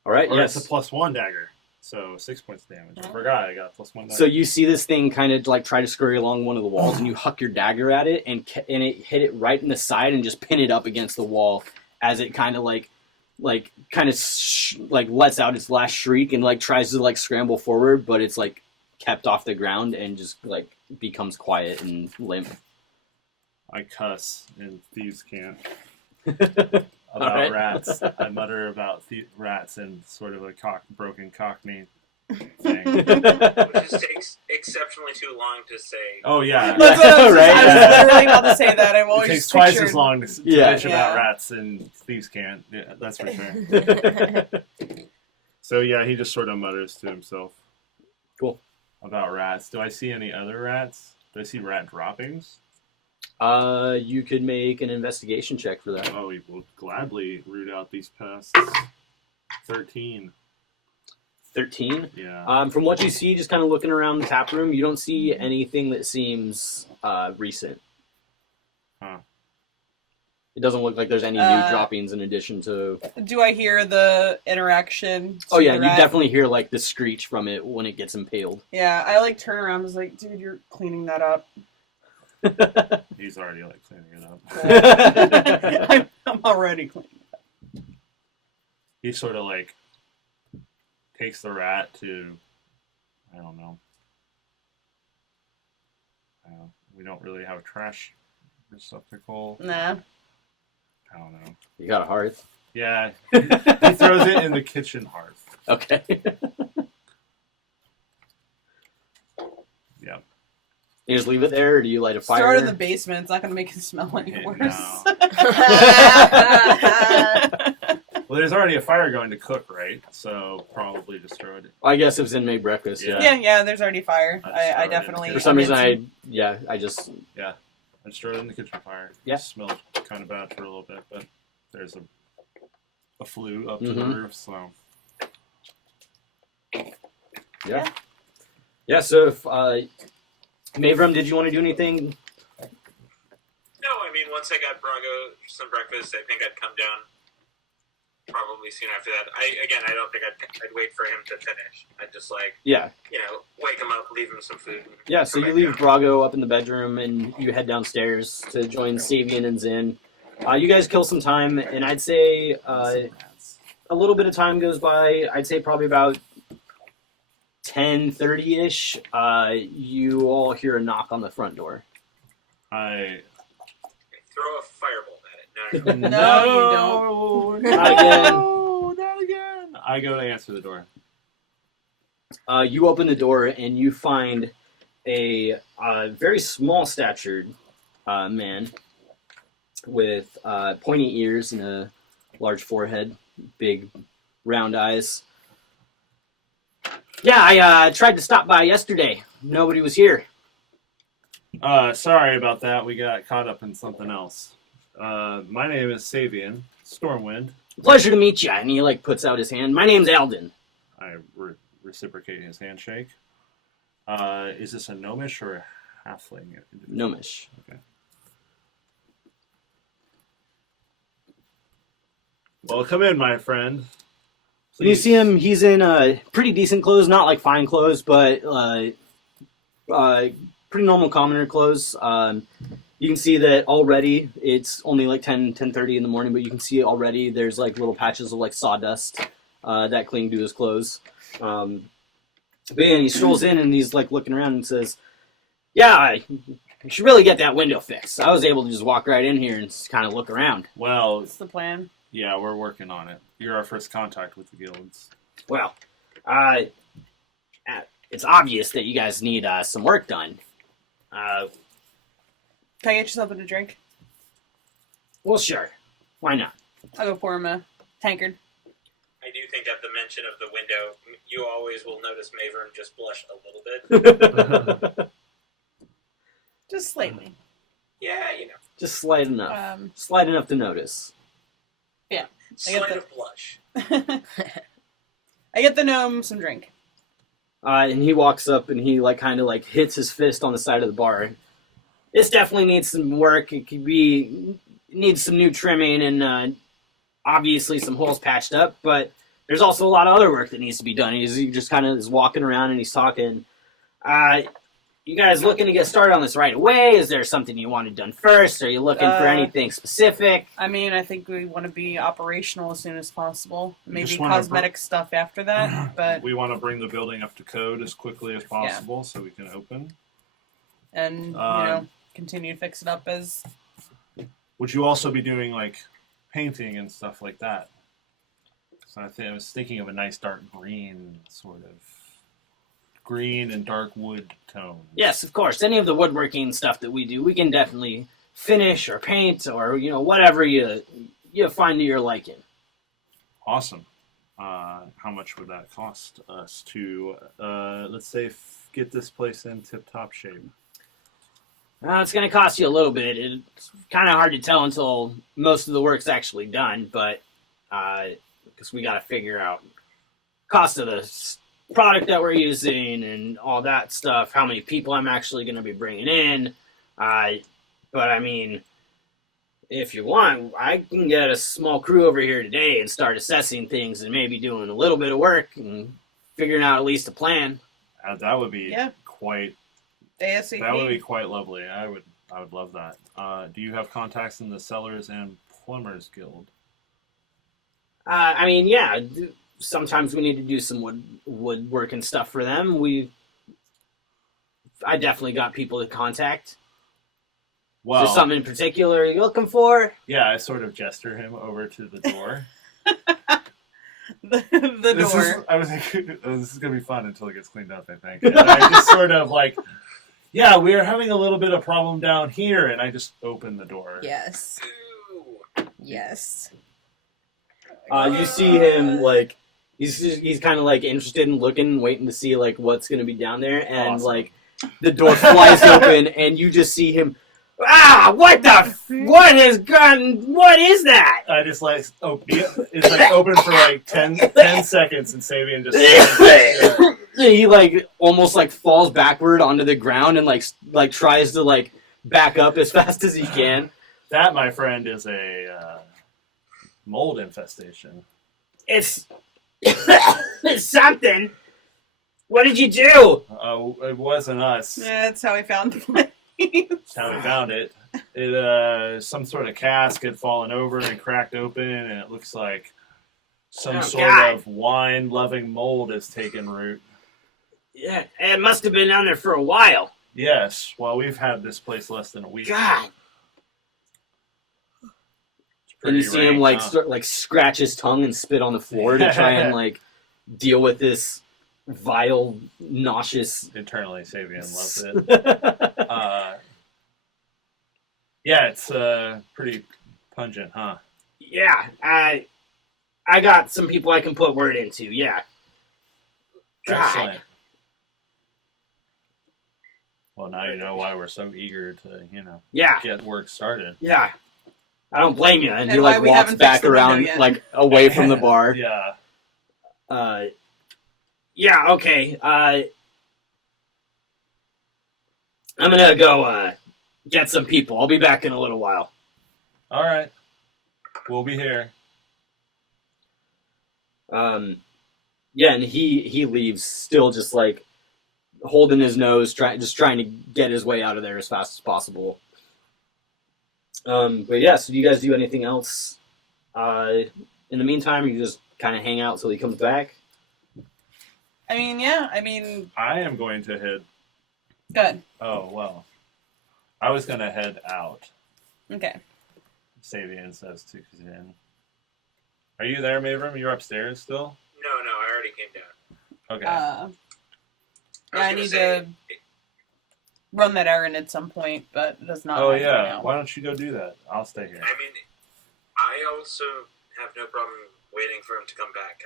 All right, Or yes. it's a +1 dagger. So 6 points of damage. I forgot I got a +1 dagger. So you see this thing kind of like try to scurry along one of the walls, and you huck your dagger at it, and it hit it right in the side and just pin it up against the wall as it kind of like lets out its last shriek and like tries to like scramble forward, but it's like kept off the ground and just like becomes quiet and limp. I cuss, and thieves can't. All About right. rats. I mutter about rats in sort of a broken Cockney thing. It just takes exceptionally too long to say. Oh, yeah. That's what I was, Right? I was literally about to say that. I've It always takes twice pictured... as long to Yeah. bitch about rats, and thieves can't. Yeah, that's for sure. So, yeah, he just sort of mutters to himself. Cool. About rats. Do I see any other rats? Do I see rat droppings? You could make an investigation check for that. Oh, we will gladly root out these pests. 13. 13. Yeah. From what you see, just kind of looking around the tap room, you don't see anything that seems recent. Huh. It doesn't look like there's any new droppings in addition to... Do I hear the interaction? Oh yeah, to you the rat? definitely hear like the screech from it when it gets impaled. Yeah, I like turn around and was like, dude, you're cleaning that up. He's already, like, cleaning it up. I'm already cleaning it up. He sort of, like, takes the rat to... I don't know. We don't really have a trash receptacle. Nah. I don't know. You got a hearth? Yeah, he throws it in the kitchen hearth. Okay. Yep. You just leave it there, or do you light a fire? Start in the basement. It's not going to make it smell any Yeah, worse. no. Well, there's already a fire going to cook, right? So probably just throw it. I guess if Zen made breakfast, yeah. Yeah, there's already fire. I just I throw it definitely... in. For some reason, I I just... I just throw it in the kitchen fire. Yeah. It smells kind of bad for a little bit, but there's a flue up to the Mhm. roof, so. Yeah. Yeah, so if... Mavram, did you want to do anything? No, I mean, once I got Brago some breakfast, I think I'd come down probably soon after that. I don't think I'd wait for him to finish. I'd just, like, Yeah. wake him up, leave him him some food. Yeah, so you leave Brago up in the bedroom and you head downstairs to join Savian and Zin. You guys kill some time, and I'd say a little bit of time goes by. I'd say probably about 10:30-ish. You all hear a knock on the front door. I Throw a firebolt at it. No, No, you don't. Not again. No, not again. I go to answer the door. You open the door and you find a very small-statured man with pointy ears and a large forehead, big round eyes. Yeah, I tried to stop by yesterday. Nobody was here. Sorry about that. We got caught up in something else. My name is Savian Stormwind. Pleasure to meet you. And he puts out his hand. My name's Eldon. I reciprocate his handshake. Is this a gnomish or a halfling? Gnomish. Okay. Well, come in, my friend. You see him, he's in pretty decent clothes, not like fine clothes, but pretty normal commoner clothes. You can see that already, it's only 10:30 in the morning, but you can see already there's little patches of sawdust that cling to his clothes. But yeah, he strolls in and he's looking around and says, yeah, you should really get that window fixed. I was able to just walk right in here and just kind of look around. Well, What's the plan? yeah, we're working on it. You're our first contact with the guilds. Well, it's obvious that you guys need some work done. Can I get you something to drink? Well, sure. Why not? I'll go pour him a tankard. I do think at the mention of the window, you always will notice Mavern just blush a little bit. Just slightly. Yeah, Just slight enough. Um, Slight enough to notice. I get slight the- of blush. I get the gnome some drink. And he walks up and he hits his fist on the side of the bar. This definitely needs some work. It needs some new trimming and obviously some holes patched up, but there's also a lot of other work that needs to be done. He just kind of is walking around and he's talking. You guys looking to get started on this right away? Is there something you wanted done first? Are you looking for anything specific? I mean, I think we want to be operational as soon as possible. Maybe just wanna cosmetic stuff after that, but We want to bring the building up to code as quickly as possible so we can open. and continue to fix it up as Would you also be doing painting and stuff like that? So I was thinking of a nice dark green, sort of green and dark wood tone. Yes, of course. Any of the woodworking stuff that we do, we can definitely finish or paint or whatever you find to your liking. Awesome. How much would that cost us to, let's say, get this place in tip-top shape? It's going to cost you a little bit. It's kind of hard to tell until most of the work's actually done, but because we got to figure out cost of the product that we're using and all that stuff, how many people I'm actually going to be bringing in. But I mean, if you want, I can get a small crew over here today and start assessing things and maybe doing a little bit of work and figuring out at least a plan. That would be Yeah. quite. ASAP. That would be quite lovely. I would love that. Do you have contacts in the Sellers and Plumbers Guild? I mean, yeah. Sometimes we need to do some woodwork and stuff for them. I definitely got people to contact. Well, Is there something in particular you're looking for? yeah, I sort of gesture him over to the door. the door. I was like, this is going to be fun until it gets cleaned up, I think. And I just sort of yeah, we are having a little bit of problem down here, and I just open the door. Yes. Ooh. Yes. You see him, he's kind of, interested in looking, waiting to see, what's going to be down there, and, Awesome. the door flies open, and you just see him, what is that? I just it's open for 10 seconds, and Sabian just He almost falls backward onto the ground and tries to back up as fast as he can. That, my friend, is a mold infestation. It's it's something. What did you do? It wasn't us. Yeah, that's how we found the place. That's how we found it. It some sort of cask had fallen over and cracked open, and it looks like some sort of wine-loving mold has taken root. Yeah, it must have been down there for a while. Yes. Well, we've had this place less than a week. God. And you see him like scratch his tongue and spit on the floor to try and like deal with this vile, nauseous. Internally, Sabian loves it. Yeah, it's pretty pungent, huh? Yeah, I got some people I can put word into. Yeah. God. Excellent. Well, now you know why we're so eager to, get work started. Yeah. I don't blame you. And he why like we walks haven't back fixed the around, window yet. like away from the bar. Yeah. Yeah. Okay. I'm gonna go get some people. I'll be back in a little while. All right. We'll be here. Yeah, and he leaves, still just like holding his nose, trying to get his way out of there as fast as possible. But yeah, so do you guys do anything else in the meantime, or you just kind of hang out till he comes back? I mean, I am going to head. good. Oh, well. I was going to head out. Okay. Sabian says to Zin. Are you there, Mavram? You're upstairs still? No, I already came down. Okay. I need to run that errand at some point, but it does not. Oh, happen yeah. now. Why don't you go do that? I'll stay here. I mean, I also have no problem waiting for him to come back.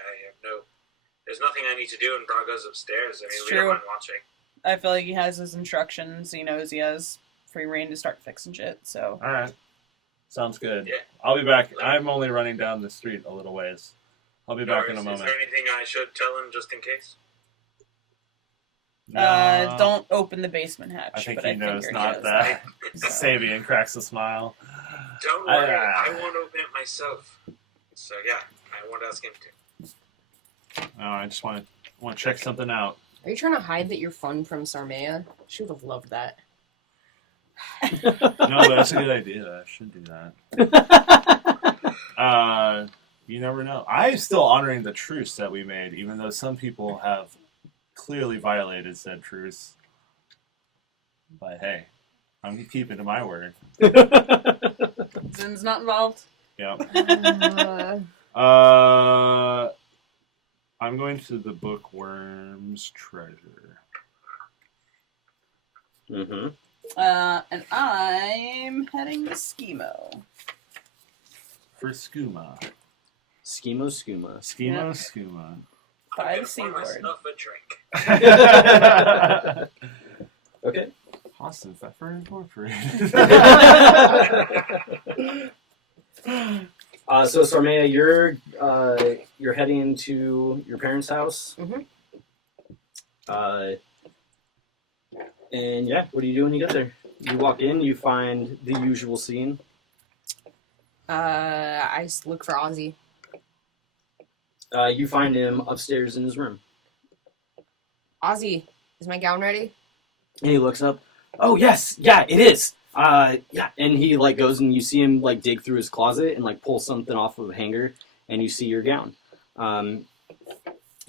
There's nothing I need to do, and Braga's upstairs. I mean, It's we don't true. mind watching. I feel like he has his instructions. He knows he has free reign to start fixing shit. So. All right. Sounds good. Yeah. I'll be back. I'm only running down the street a little ways. I'll be back in a Is moment. there anything I should tell him just in case? No, Don't open the basement hatch. I think but he I knows he not knows that. So. Sabian cracks a smile. Don't worry, I won't open it myself. So yeah, I won't ask him to. Oh, I just want to check something out. Are you trying to hide that you're fun from Sarmea? She would have loved that. No, that's a good idea. I should do that. You never know. I'm still honoring the truce that we made, even though some people have clearly violated said truce. But hey, I'm keeping to my word. Zin's not involved. Yep. Uh, I'm going to the Bookworm's Treasure. Mm-hmm. And I'm heading to Schemo. For skooma. Schemo skooma. Schemo Yeah. skooma. By the Pour seaboard. myself a drink. Okay. Austin Pfeffer Incorporated. So Sarmea, you're heading into your parents' house. Mhm. And yeah, what do you do when you get there? You walk in, you find the usual scene. I look for Ozzy. You find him upstairs in his room. Ozzy, is my gown ready? And he looks up. Oh yes, yeah, it is. Yeah, and he like goes and you see him like dig through his closet and like pull something off of a hanger, and you see your gown. And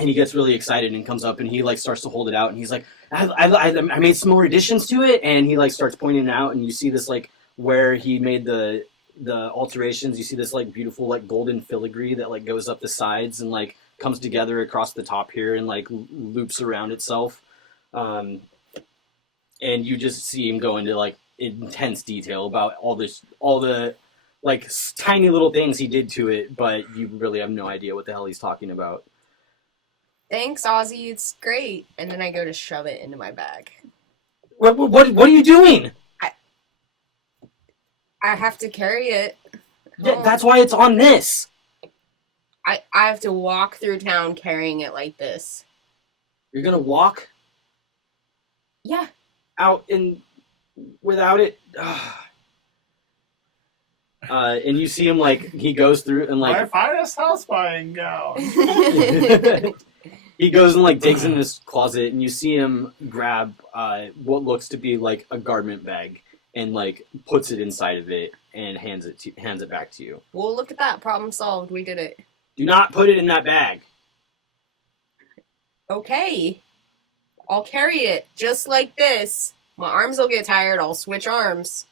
he gets really excited and comes up and he like starts to hold it out and he's like, I made some more additions to it, and he like starts pointing it out and you see this like where he made the alterations. You see this like beautiful like golden filigree that like goes up the sides and like comes together across the top here and like loops around itself. And you just see him go into like intense detail about all the like tiny little things he did to it, but you really have no idea what the hell he's talking about. Thanks, Ozzy. It's great. And then I go to shove it into my bag. What are you doing? I have to carry it. Yeah, that's why it's on this. I have to walk through town carrying it like this. You're gonna walk Yeah. out and without it. And you see him like he goes through and My like finest house buying gown. He goes and like digs in this closet, and you see him grab what looks to be like a garment bag, and like puts it inside of it and hands it back to you. Well, look at that. Problem solved. We did it. Do not put it in that bag. Okay. I'll carry it just like this. My arms will get tired. I'll switch arms.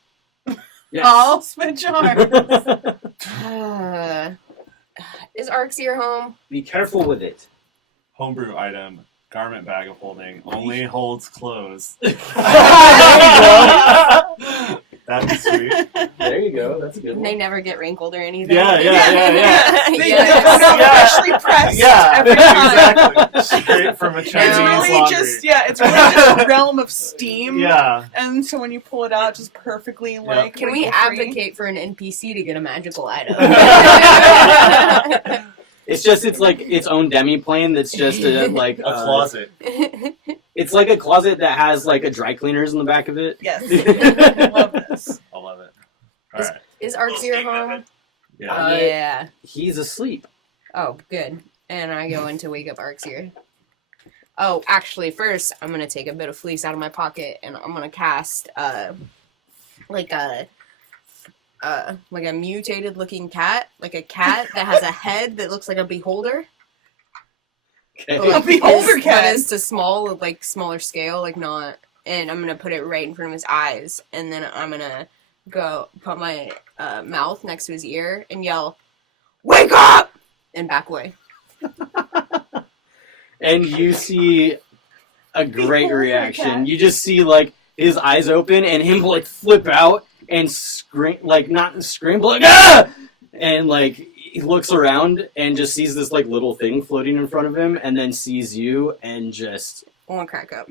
Yes. I'll switch arms. Is Arxir home? Be careful with it. Homebrew item, garment bag of holding, only holds clothes. That'd be sweet. There you go. That's a good one. They never get wrinkled or anything. Yeah. They Yes. get freshly pressed every time. Exactly. Straight from a Chinese It's really laundry. it's really just a realm of steam. Yeah. And so when you pull it out, just perfectly like. Can we wrinkle-free. advocate for an NPC to get a magical item? It's just it's like its own demi-plane that's just a closet. It's like a closet that has like a dry cleaners in the back of it. Yes. I love this. I love it. All right. Is Arxir home? Yeah. Yeah. He's asleep. Oh, good. And I go in to wake up Arxir. Oh, actually, first, I'm going to take a bit of fleece out of my pocket, and I'm going to cast, like a mutated-looking cat. Like a cat that has a head that looks like a beholder. Okay. But, like, A beholder his cat. head is to small, like, smaller scale, like, not... And I'm going to put it right in front of his eyes, and then I'm going to go put my mouth next to his ear and yell, "Wake up!" and back away. And you see a great reaction. You just see like his eyes open and him like flip out and scream, like not scream, but like ah! And like he looks around and just sees this like little thing floating in front of him, and then sees you and just I want to crack up.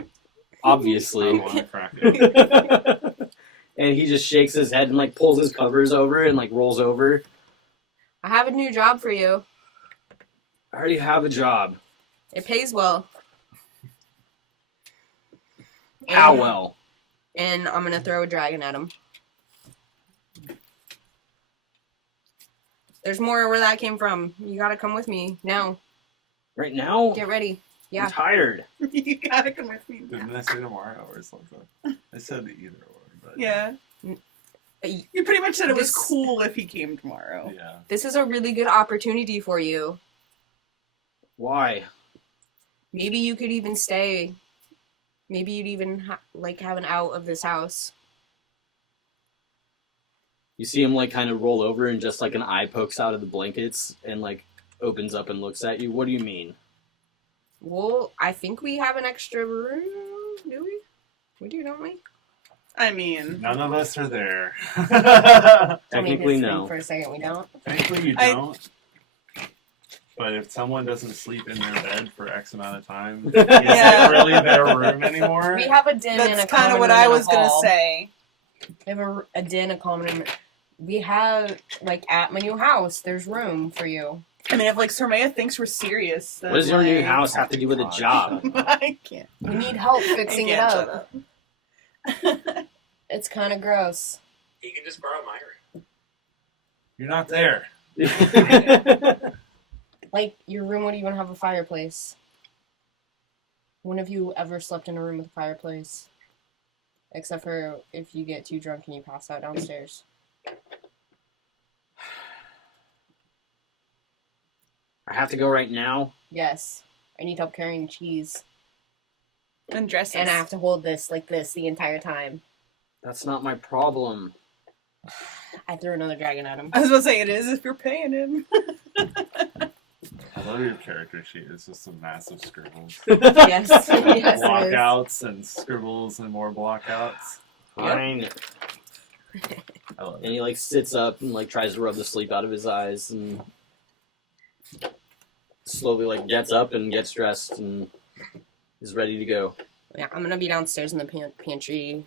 I obviously. want to crack it. And he just shakes his head and like pulls his covers over and like rolls over. I have a new job for you. I already have a job. It pays well. How And- well? And I'm going to throw a dragon at him. There's more where that came from. You gotta come with me now. Right now? Get ready. Yeah. I'm tired. You gotta come with me. Didn't I say tomorrow or something? I said either or. But Yeah. Uh, You pretty much said it was This- cool if he came tomorrow. Yeah. This is a really good opportunity for you. Why? Maybe you could even stay. Maybe you'd even have an out of this house. You see him like kind of roll over and just like an eye pokes out of the blankets and like opens up and looks at you. What do you mean? Well, I think we have an extra room. Do we? We do, don't we? I mean, None of us are there. Technically, Think no. For a second, we don't. Thankfully, you I- don't. But if someone doesn't sleep in their bed for X amount of time, is Yeah. it really their room anymore? We have a den and a that's kind common of what room I and a was gonna hall. say. We have a den, a common room. We have, like, at my new house, there's room for you. I mean, if like Sormaya thinks we're serious, then, What does your new like, house have to do with a job? I can't. We need help fixing I it can't up. shut up. It's kind of gross. You can just borrow my room. You're not there. Like, your room would even have a fireplace. When have you ever slept in a room with a fireplace? Except for if you get too drunk and you pass out downstairs. I have to go right now. Yes. I need help carrying cheese. And dresses. And I have to hold this like this the entire time. That's not my problem. I threw another dragon at him. I was about to say it is if you're paying him. I love your character sheet. It's just some massive scribbles. Yes. Yes, it is. Blockouts and scribbles and more blockouts. Fine. I love And it. he like sits up and like tries to rub the sleep out of his eyes and slowly like gets up and gets dressed and is ready to go. Yeah, I'm gonna be downstairs in the pantry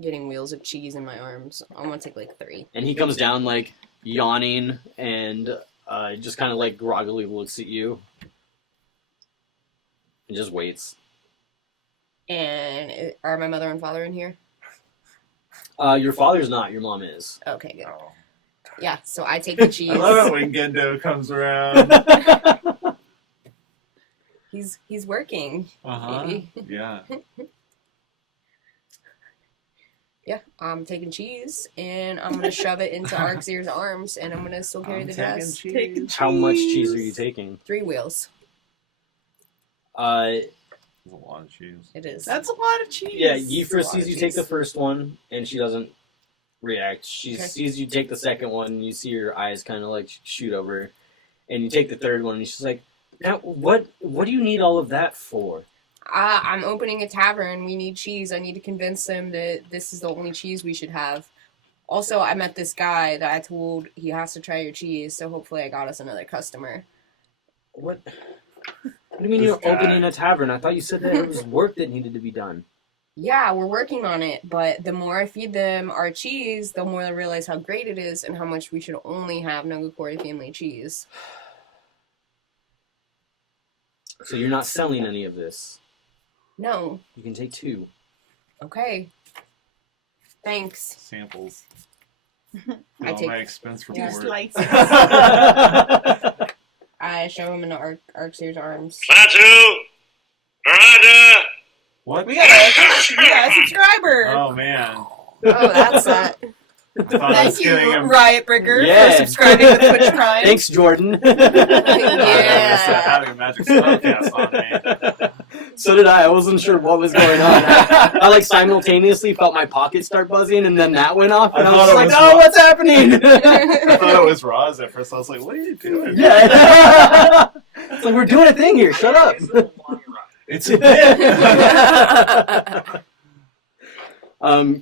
getting wheels of cheese in my arms. I'm gonna take like 3. And he comes down like yawning and just kind of like groggily looks at you and just waits. And are my mother and father in here? Your father's not, your mom is. Okay, good. Oh. Yeah, so I take the cheese. I love it when Gendo comes around. He's working. Maybe. Yeah. Yeah, I'm taking cheese and I'm gonna shove it into Arxier's arms and I'm gonna still carry the dress. How much cheese are you taking? 3 wheels. That's a lot of cheese. It is. That's a lot of cheese. Yeah, Yifra lot sees of you cheese. take the first one, and she doesn't react. She Okay. sees you take the second one, and you see her eyes kind of like shoot over. And you take the third one, and she's like, "Now, what do you need all of that for?" I'm opening a tavern. We need cheese. I need to convince them that this is the only cheese we should have. Also, I met this guy that I told he has to try your cheese, so hopefully I got us another customer. What? What do you mean This you're guy. opening a tavern? I thought you said that it was work that needed to be done. Yeah, we're working on it, but the more I feed them our cheese, the more they realize how great it is and how much we should only have Nogakori family cheese. So you're not selling any of this. No. You can take 2. Okay. Thanks. Samples. I All take- my expense Two report. slices. I show him into Arxier's arms. Fatu! Narada! What? we got a subscriber. Oh man. Oh, that's that. I thought I was Thank you, getting him. Riot Breaker, Yeah. for subscribing with Twitch Prime. Thanks, Jordan. Yeah. Having a magic spellcast on me. So did I. I wasn't sure what was going on. I like simultaneously felt my pocket start buzzing, and then that went off, and I I, was thought it like, was "Oh, Ro- what's happening?" I thought it was Roz at first. I was like, "What are you doing?" Yeah. It's like we're doing a thing here. Shut up. It's a bit.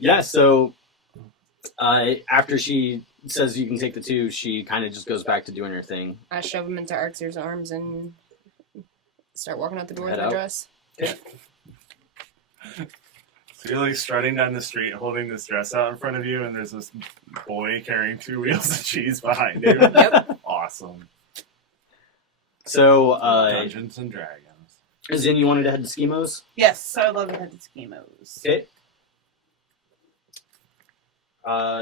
Yeah. So, after she says you can take the 2, she kind of just goes back to doing her thing. I shove him into Arxier's arms and start walking out the door Head with my out. dress. So you're like strutting down the street, holding this dress out in front of you, and there's this boy carrying 2 wheels of cheese behind you. Yep. Awesome. So, Dungeons and Dragons. Zin, you wanted to head to Schemos? Yes, so I love to head to Schemos. Okay.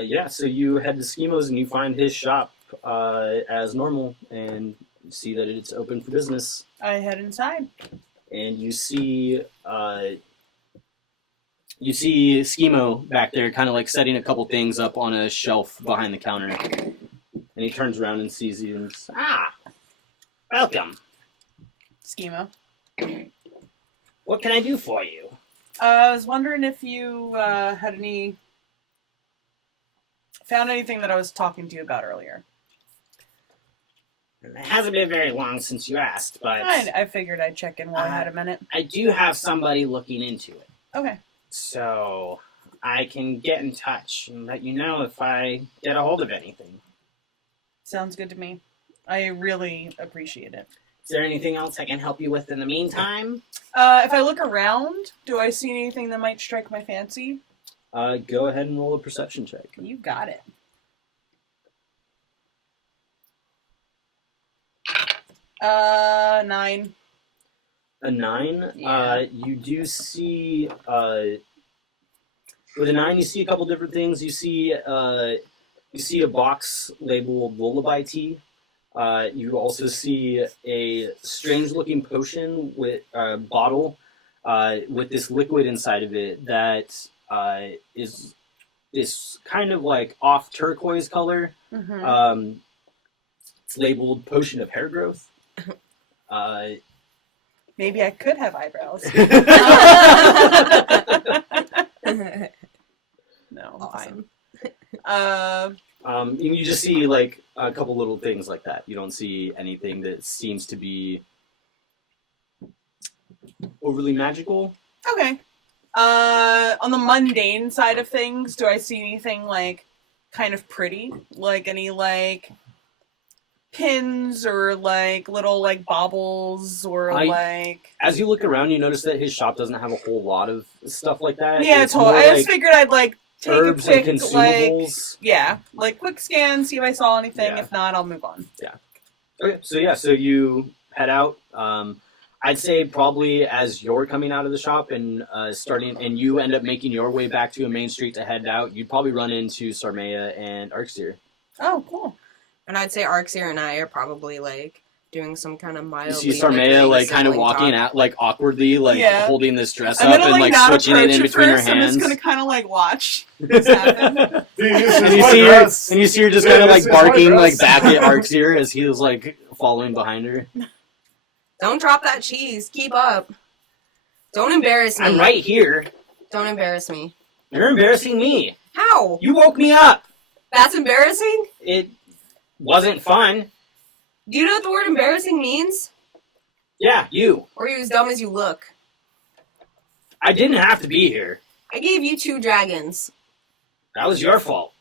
Yeah, so you head to Schemos and you find his shop as normal and see that it's open for business. I head inside. And you see Schemo back there kind of like setting a couple things up on a shelf behind the counter. And he turns around and sees you and says, welcome. Schemo. What can I do for you? I was wondering if you found anything that I was talking to you about earlier. It hasn't been very long since you asked, but I figured I'd check in while I had a minute. I do have somebody looking into it. Okay. So I can get in touch and let you know if I get a hold of anything. Sounds good to me. I really appreciate it. Is there anything else I can help you with in the meantime? If I look around, do I see anything that might strike my fancy? Go ahead and roll a perception check. You got it. Nine. A 9. Yeah. You do see with a 9, you see a couple different things. You see a box labeled Lullaby Tea. You also see a strange-looking potion with a bottle with this liquid inside of it that is this kind of like off turquoise color. Mm-hmm. It's labeled Potion of Hair Growth. Maybe I could have eyebrows. No, Awesome. fine. You just see like a couple little things like that. You don't see anything that seems to be overly magical. Okay. On the mundane side of things, do I see anything like kind of pretty? Like any like pins or like little like baubles or like As you look around, you notice that his shop doesn't have a whole lot of stuff like that. yeah, It's totally. more I just like figured I'd like take herbs a quick and like consumables. yeah, like quick scan, see if I saw anything. Yeah. If not, I'll move on. Okay, so you head out. I'd say probably as you're coming out of the shop and starting, and you end up making your way back to a main street to head out, you'd probably run into Sarmea and Arxier. Oh, cool. And I'd say Arxier and I are probably like doing some kind of mild. You see Sarmea like kind of walking out like awkwardly, like Yeah. holding this dress I'm up gonna and like not switching it approach in it between her first. I'm just hands. gonna kind of like watch this happen. And you see her just kind of like barking like back at Arxir as he was like following behind her. Don't drop that cheese. Keep up. Don't embarrass me. I'm right here. Don't embarrass me. You're embarrassing me. How? You woke me up. That's embarrassing? It wasn't fun. Do you know what the word embarrassing means? Yeah, you. Or are you as dumb as you look? I didn't have to be here. I gave you 2 dragons. That was your fault.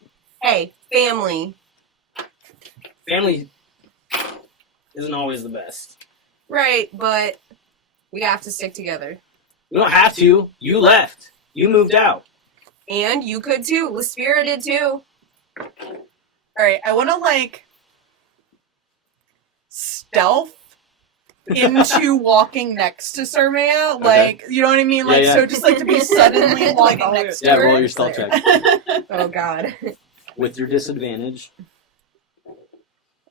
Hey, family. Family isn't always the best. Right, but we have to stick together. You don't have to. You left. You moved out. And you could too. Lespira did too. Alright, I want to like stealth into walking next to Sarmea. Like, you know what I mean? Like, Yeah. so just like to be suddenly walking Like, next to Yeah, her. roll your stealth check. Oh god. With your disadvantage.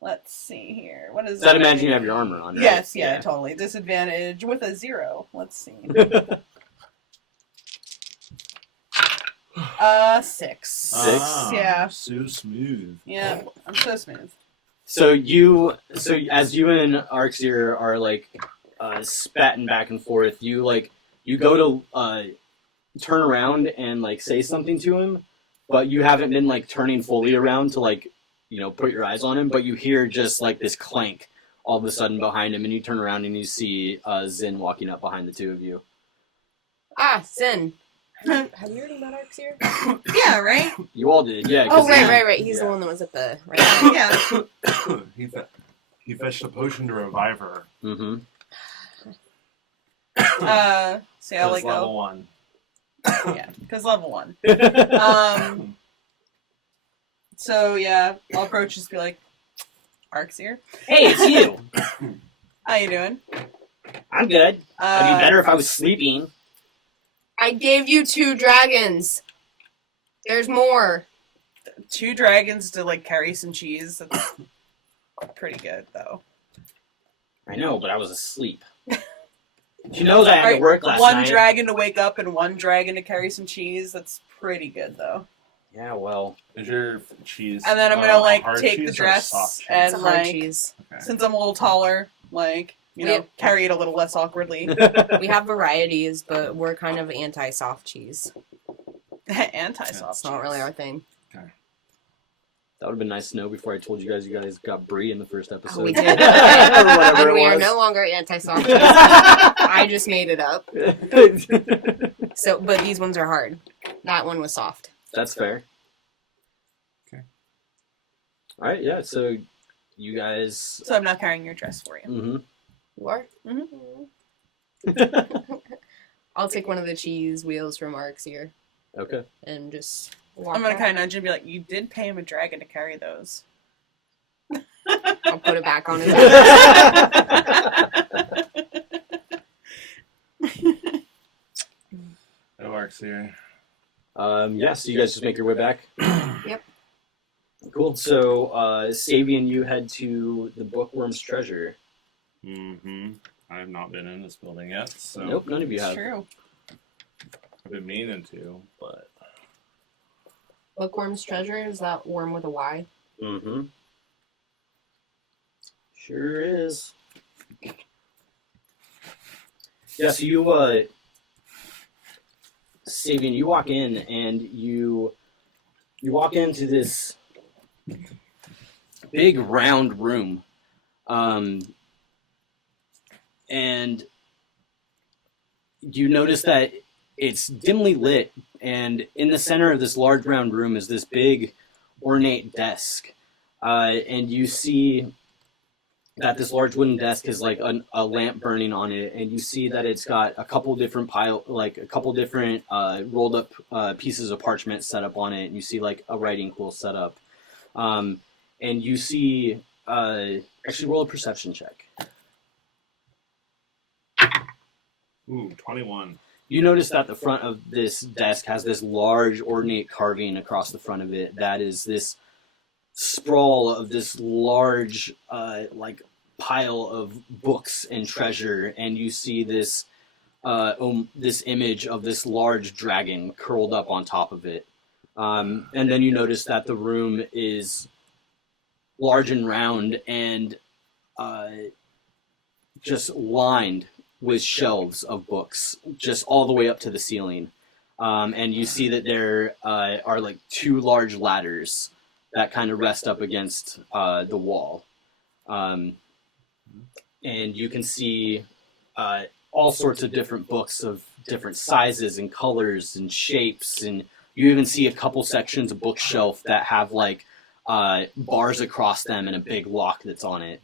Let's see here. What is So I'd that? imagine you have your armor on, right? Yes, yeah, totally. Disadvantage with a 0. Let's see. 6. Yeah. So smooth. Yeah, I'm so smooth. So as you and Arxir are like spatting back and forth, you go to turn around and like say something to him, but you haven't been like turning fully around to like, you know, put your eyes on him, but you hear just like this clank all of a sudden behind him, and you turn around and you see Zin walking up behind the 2 of you. Ah, Sin. Have you already met Arxir? Yeah, right? You all did, yeah. Oh, 'cause right. He's yeah. the one that was at the right. Yeah. He fetched a potion to revive her. Mm-hmm. So yeah, I'll That's let level go. 1. Yeah, because level 1. So yeah, I'll approach and just be like, Arxir, Hey, it's you. how you doing? I'm good. It'd be better if I was sleeping. I gave you 2 dragons. There's more. 2 dragons to like carry some cheese. That's pretty good though. I know, but I was asleep. She knows I had to work last one night. dragon to wake up and 1 dragon to carry some cheese. That's pretty good though. Yeah, well. Is your cheese? And then I'm gonna like hard take cheese the or dress soft cheese? and It's a hard like cheese. Okay. since I'm a little taller, like you know, Yep. carry it a little less awkwardly. We have varieties, but we're kind of anti-soft cheese. Anti-soft. It's not really our thing. That would have been nice to know before I told you guys got brie in the first episode. Oh, we did. Or whatever And we it are was. no longer anti-soft cheese. I just made it up. So, but these ones are hard. That one was soft. That's fair. Okay. All right, yeah, so you guys... So I'm now carrying your dress for you. Mm-hmm. You are? Mm-hmm. I'll take one of the cheese wheels from Arxir Okay. and just walk I'm gonna off. kind of nudge and be like, "You did pay him a dragon to carry those." I'll put it back on his back. It works here. Yeah, so you guys just make your way back? Yep. Cool. So, Savian, you head to the Bookworm's Treasure. Mm-hmm. I have not been in this building yet, so Nope, none of you It's have. true. I've been meaning to, but Bookworm's treasure, is that worm with a Y? Mm-hmm. Sure is. Yeah, so you, Savian, you walk in and you walk into this big round room. And you notice that it's dimly lit, and in the center of this large round room is this big ornate desk. And you see that this large wooden desk has like a lamp burning on it, and you see that it's got a couple different rolled up pieces of parchment set up on it, and you see like a writing quill set up. And you see, actually roll a perception check. ooh, 21. You notice that the front of this desk has this large ornate carving across the front of it that is this sprawl of this large, like pile of books and treasure, and you see this this image of this large dragon curled up on top of it. And then you notice that the room is large and round and just lined with shelves of books, just all the way up to the ceiling. And you see that there are like 2 large ladders that kind of rest up against the wall. And you can see all sorts of different books of different sizes and colors and shapes. And you even see a couple sections of bookshelf that have like bars across them and a big lock that's on it.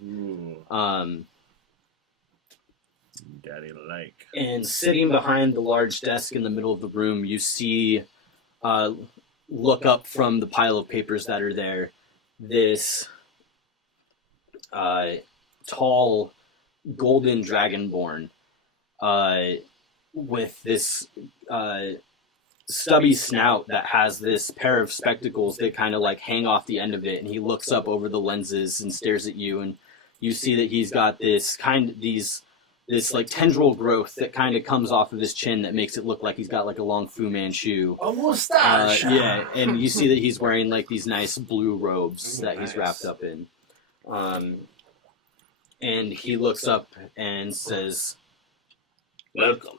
Daddy like. And sitting behind the large desk in the middle of the room, you see, look up from the pile of papers that are there, this tall golden dragonborn with this stubby snout that has this pair of spectacles that kind of like hang off the end of it, and he looks up over the lenses and stares at you, and you see that he's got this like tendril growth that kind of comes off of his chin that makes it look like he's got like a long Fu Manchu. A mustache! Yeah, and you see that he's wearing like these nice blue robes that he's wrapped up in. And he looks up and says, "Welcome.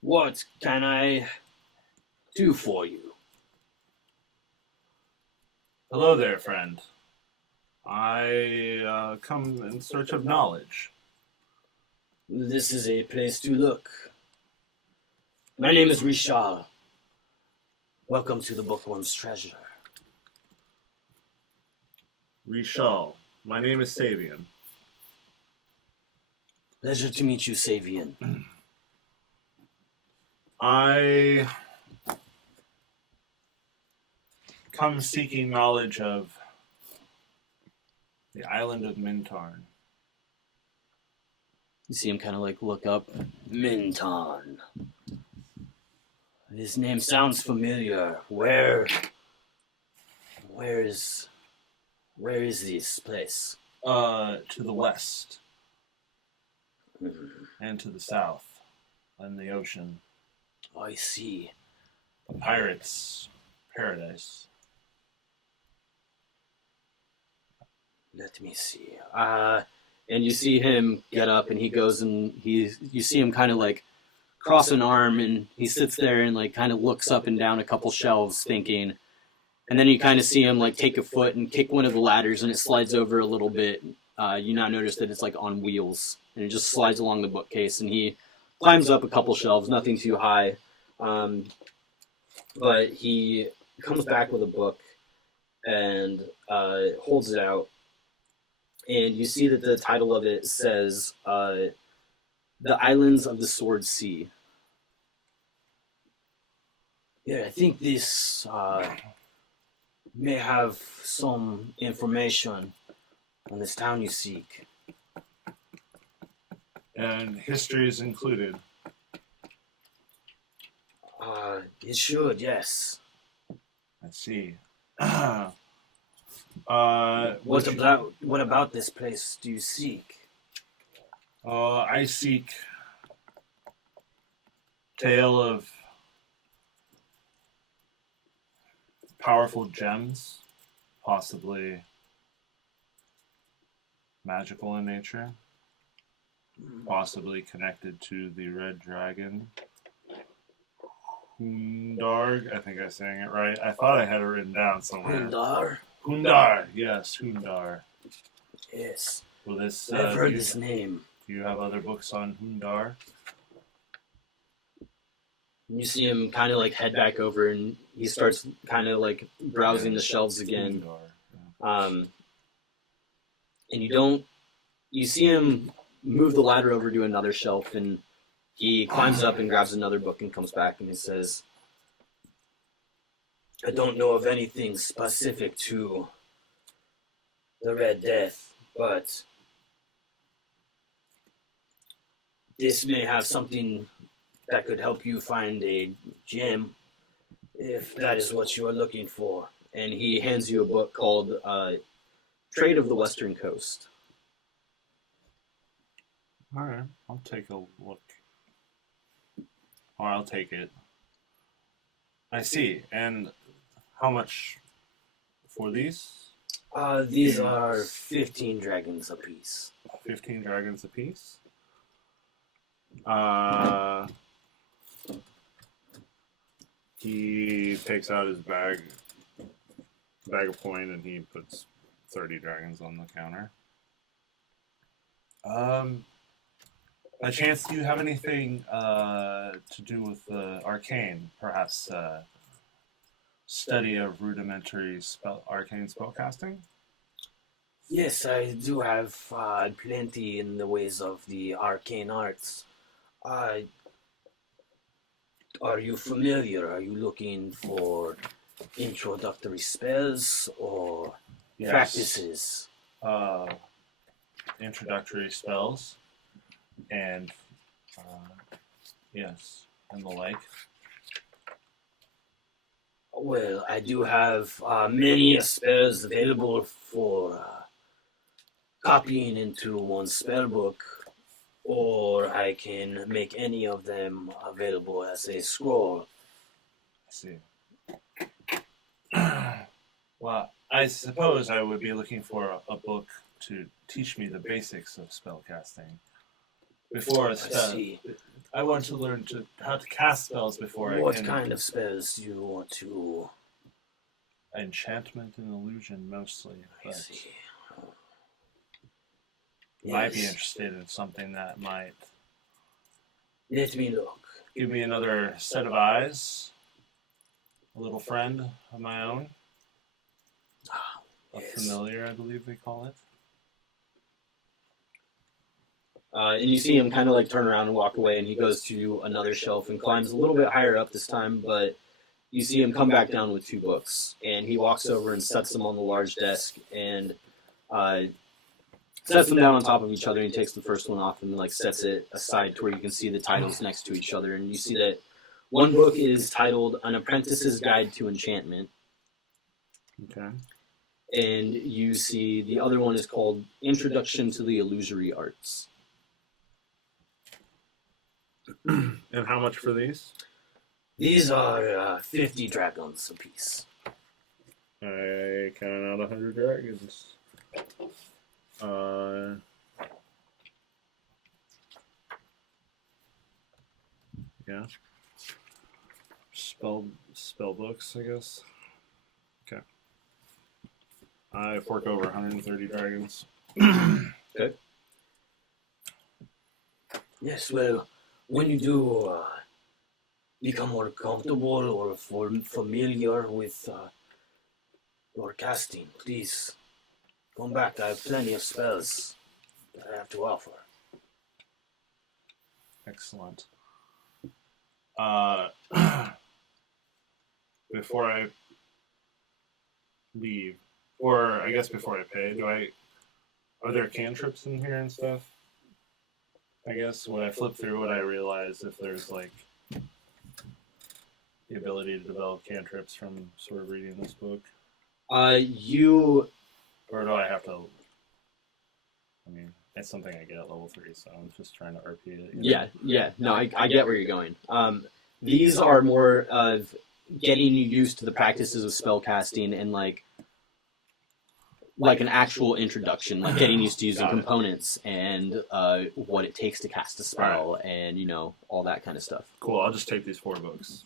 What can I do for you?" Hello there, friend. I come in search of knowledge. This is a place to look. My name is Richard. Welcome to the Bookworm's Treasure. Rishal. My name is Savian. Pleasure to meet you, Savian. I come seeking knowledge of the island of Mintarn. You see him kind of like look up. Mintarn. His name sounds familiar. Where is this place? To the west. And to the south. And the ocean. I see. The pirates' paradise. Let me see. And you see him get up, and he goes and you see him kind of like cross an arm, and he sits there and like kind of looks up and down a couple shelves thinking. And then you kind of see him like take a foot and kick one of the ladders, and it slides over a little bit. You now notice that it's like on wheels, and it just slides along the bookcase, and he climbs up a couple shelves, nothing too high. But he comes back with a book and holds it out. And you see that the title of it says, The Islands of the Sword Sea. Yeah, I think this may have some information on this town you seek. And history is included. It should, yes. I see. What about this place do you seek? I seek tale of powerful gems, possibly magical in nature, possibly connected to the red dragon. Hundarg, I think I'm saying it right. I thought I had it written down somewhere. Hundar? Hundar, yes, Hundar. Yes. Well, this. I've heard this name. Do you have other books on Hundar? You see him kind of like head back over, and he starts kind of like browsing the shelves again. Hundar. And you see him move the ladder over to another shelf, and he climbs up and grabs another book and comes back, and he says, I don't know of anything specific to the Red Death, but this may have something that could help you find a gem, if that is what you are looking for. And he hands you a book called Trade of the Western Coast. All right, I'll take a look. Or I'll take it. I see. And how much for these? These are 15 dragons apiece. 15 dragons apiece. He takes out his bag of coin, and he puts 30 dragons on the counter. By chance, do you have anything to do with arcane? Perhaps study of rudimentary arcane spellcasting? Yes, I do have plenty in the ways of the arcane arts. Are you familiar? Are you looking for introductory spells or Yes. practices? Introductory spells, and yes, and the like. Well, I do have many spells available for copying into one spell book, or I can make any of them available as a scroll. I see. Well, I suppose I would be looking for a book to teach me the basics of spellcasting. Before a spell, see. I want to learn how to cast spells before I What can. kind of spells do you want to... Enchantment and illusion mostly, I but see. might be Yes. interested in something that might Let me look. give me another set of eyes, a little friend of my own, a Yes. familiar, I believe they call it. And you see him kind of like turn around and walk away, and he goes to another shelf and climbs a little bit higher up this time, but you see him come back down with 2 books, and he walks over and sets them on the large desk and sets them down on top of each other, and he takes the first one off and like sets it aside to where you can see the titles next to each other, and you see that one book is titled An Apprentice's Guide to Enchantment, Okay. and you see the other one is called Introduction to the Illusory Arts. And how much for these? These are 50 dragons apiece. I count out 100 dragons. Yeah. Spell books, I guess. Okay. I fork over 130 dragons. Yes, well, when you do become more comfortable or familiar with your casting, please come back. I have plenty of spells that I have to offer. Excellent. Before I leave, or I guess before I pay, are there cantrips in here and stuff? I guess when I flip through it, I realize if there's like the ability to develop cantrips from sort of reading this book, You or do I have to? I mean, it's something I get at level 3, so I'm just trying to RP it. you know? Yeah. No, I get where you're going. These are more of getting you used to the practices of spellcasting and like an actual introduction, like getting used to using Got it. components and what it takes to cast a spell and, you know, all that kind of stuff. Cool. I'll just take these 4 books,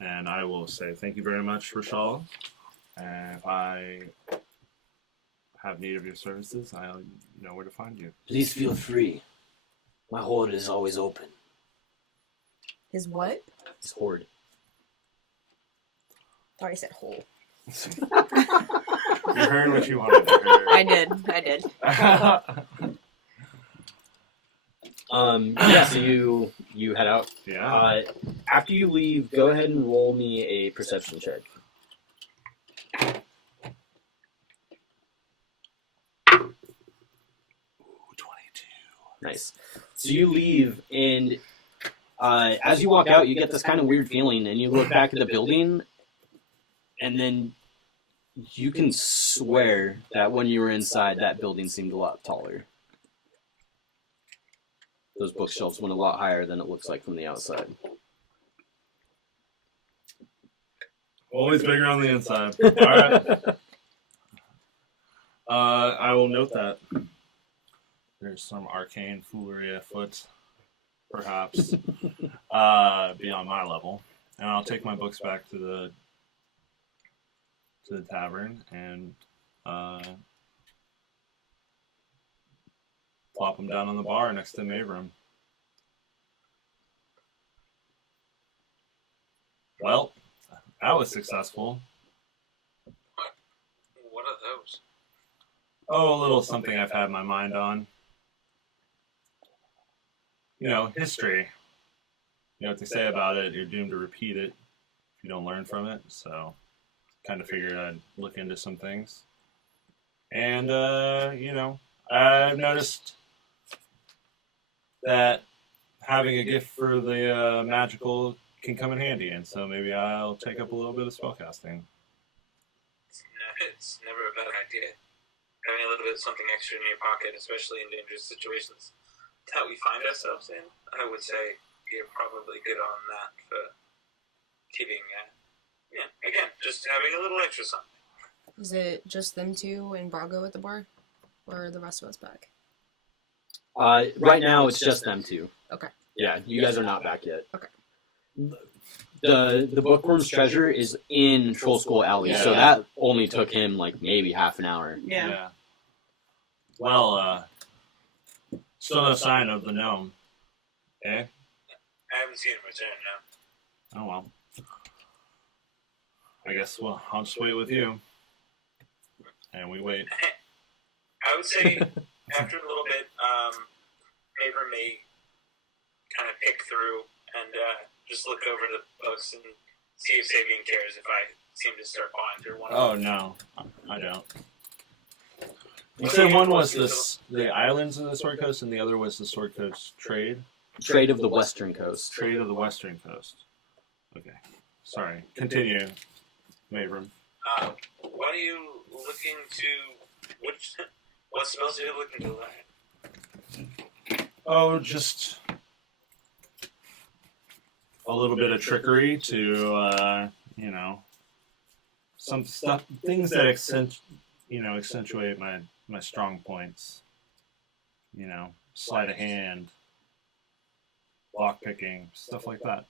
and I will say thank you very much, Rashal. And if I have need of your services, I'll know where to find you. Please feel free. My hoard is always open. His what? It's horde. Thought I said hole. You're hearing what you wanted to hear. I did. Yeah, so you head out. Yeah. After you leave, go ahead and roll me a perception check. 22. Nice. So you leave, and as you walk out, you get this kind of weird feeling, and you look back at the building, and then you can swear that when you were inside, that building seemed a lot taller. those bookshelves went a lot higher than it looks like from the outside. Always bigger on the inside. All right. I will note that. There's some arcane foolery afoot, perhaps, beyond my level. And I'll take my books back to the tavern and plop them down on the bar next to Mavrum. Well, that was successful. What are those? Oh, a little something I've had my mind on. You know, history. You know what they say about it, you're doomed to repeat it if you don't learn from it. So, kind of figured I'd look into some things. And, you know, I've noticed that having a gift for the magical can come in handy, and so maybe I'll take up a little bit of spellcasting. It's never a bad idea. Having a little bit of something extra in your pocket, especially in dangerous situations that we find ourselves in, I would say you're probably good on that for keeping, again, just having a little extra something. Is it just them two and Brago at the bar? Or are the rest of us back? Right now, it's just them two. Okay. Yeah, you guys are not back yet. Okay. The bookworm's treasure is in Troll Skull Alley, so that only took him like maybe half an hour. Yeah. Well, still no sign of the gnome. Eh? I haven't seen him return now. Oh well. I guess I'll just wait with you. And we wait. I would say after a little bit, Mavrum may kind of pick through and just look over the books and see if Sabian cares if I seem to start buying through one. Oh no, I don't. You said one was the islands of the Sword Coast, and the other was the Sword Coast trade. Trade of the Western Coast. Trade of the Western Coast. Okay, sorry. Continue, Mavrum. What are you looking to? What spells are you looking to learn? Oh, just a little bit of trickery to, you know, some stuff, things that accentuate my strong points. You know, sleight of hand, lock picking, stuff like that.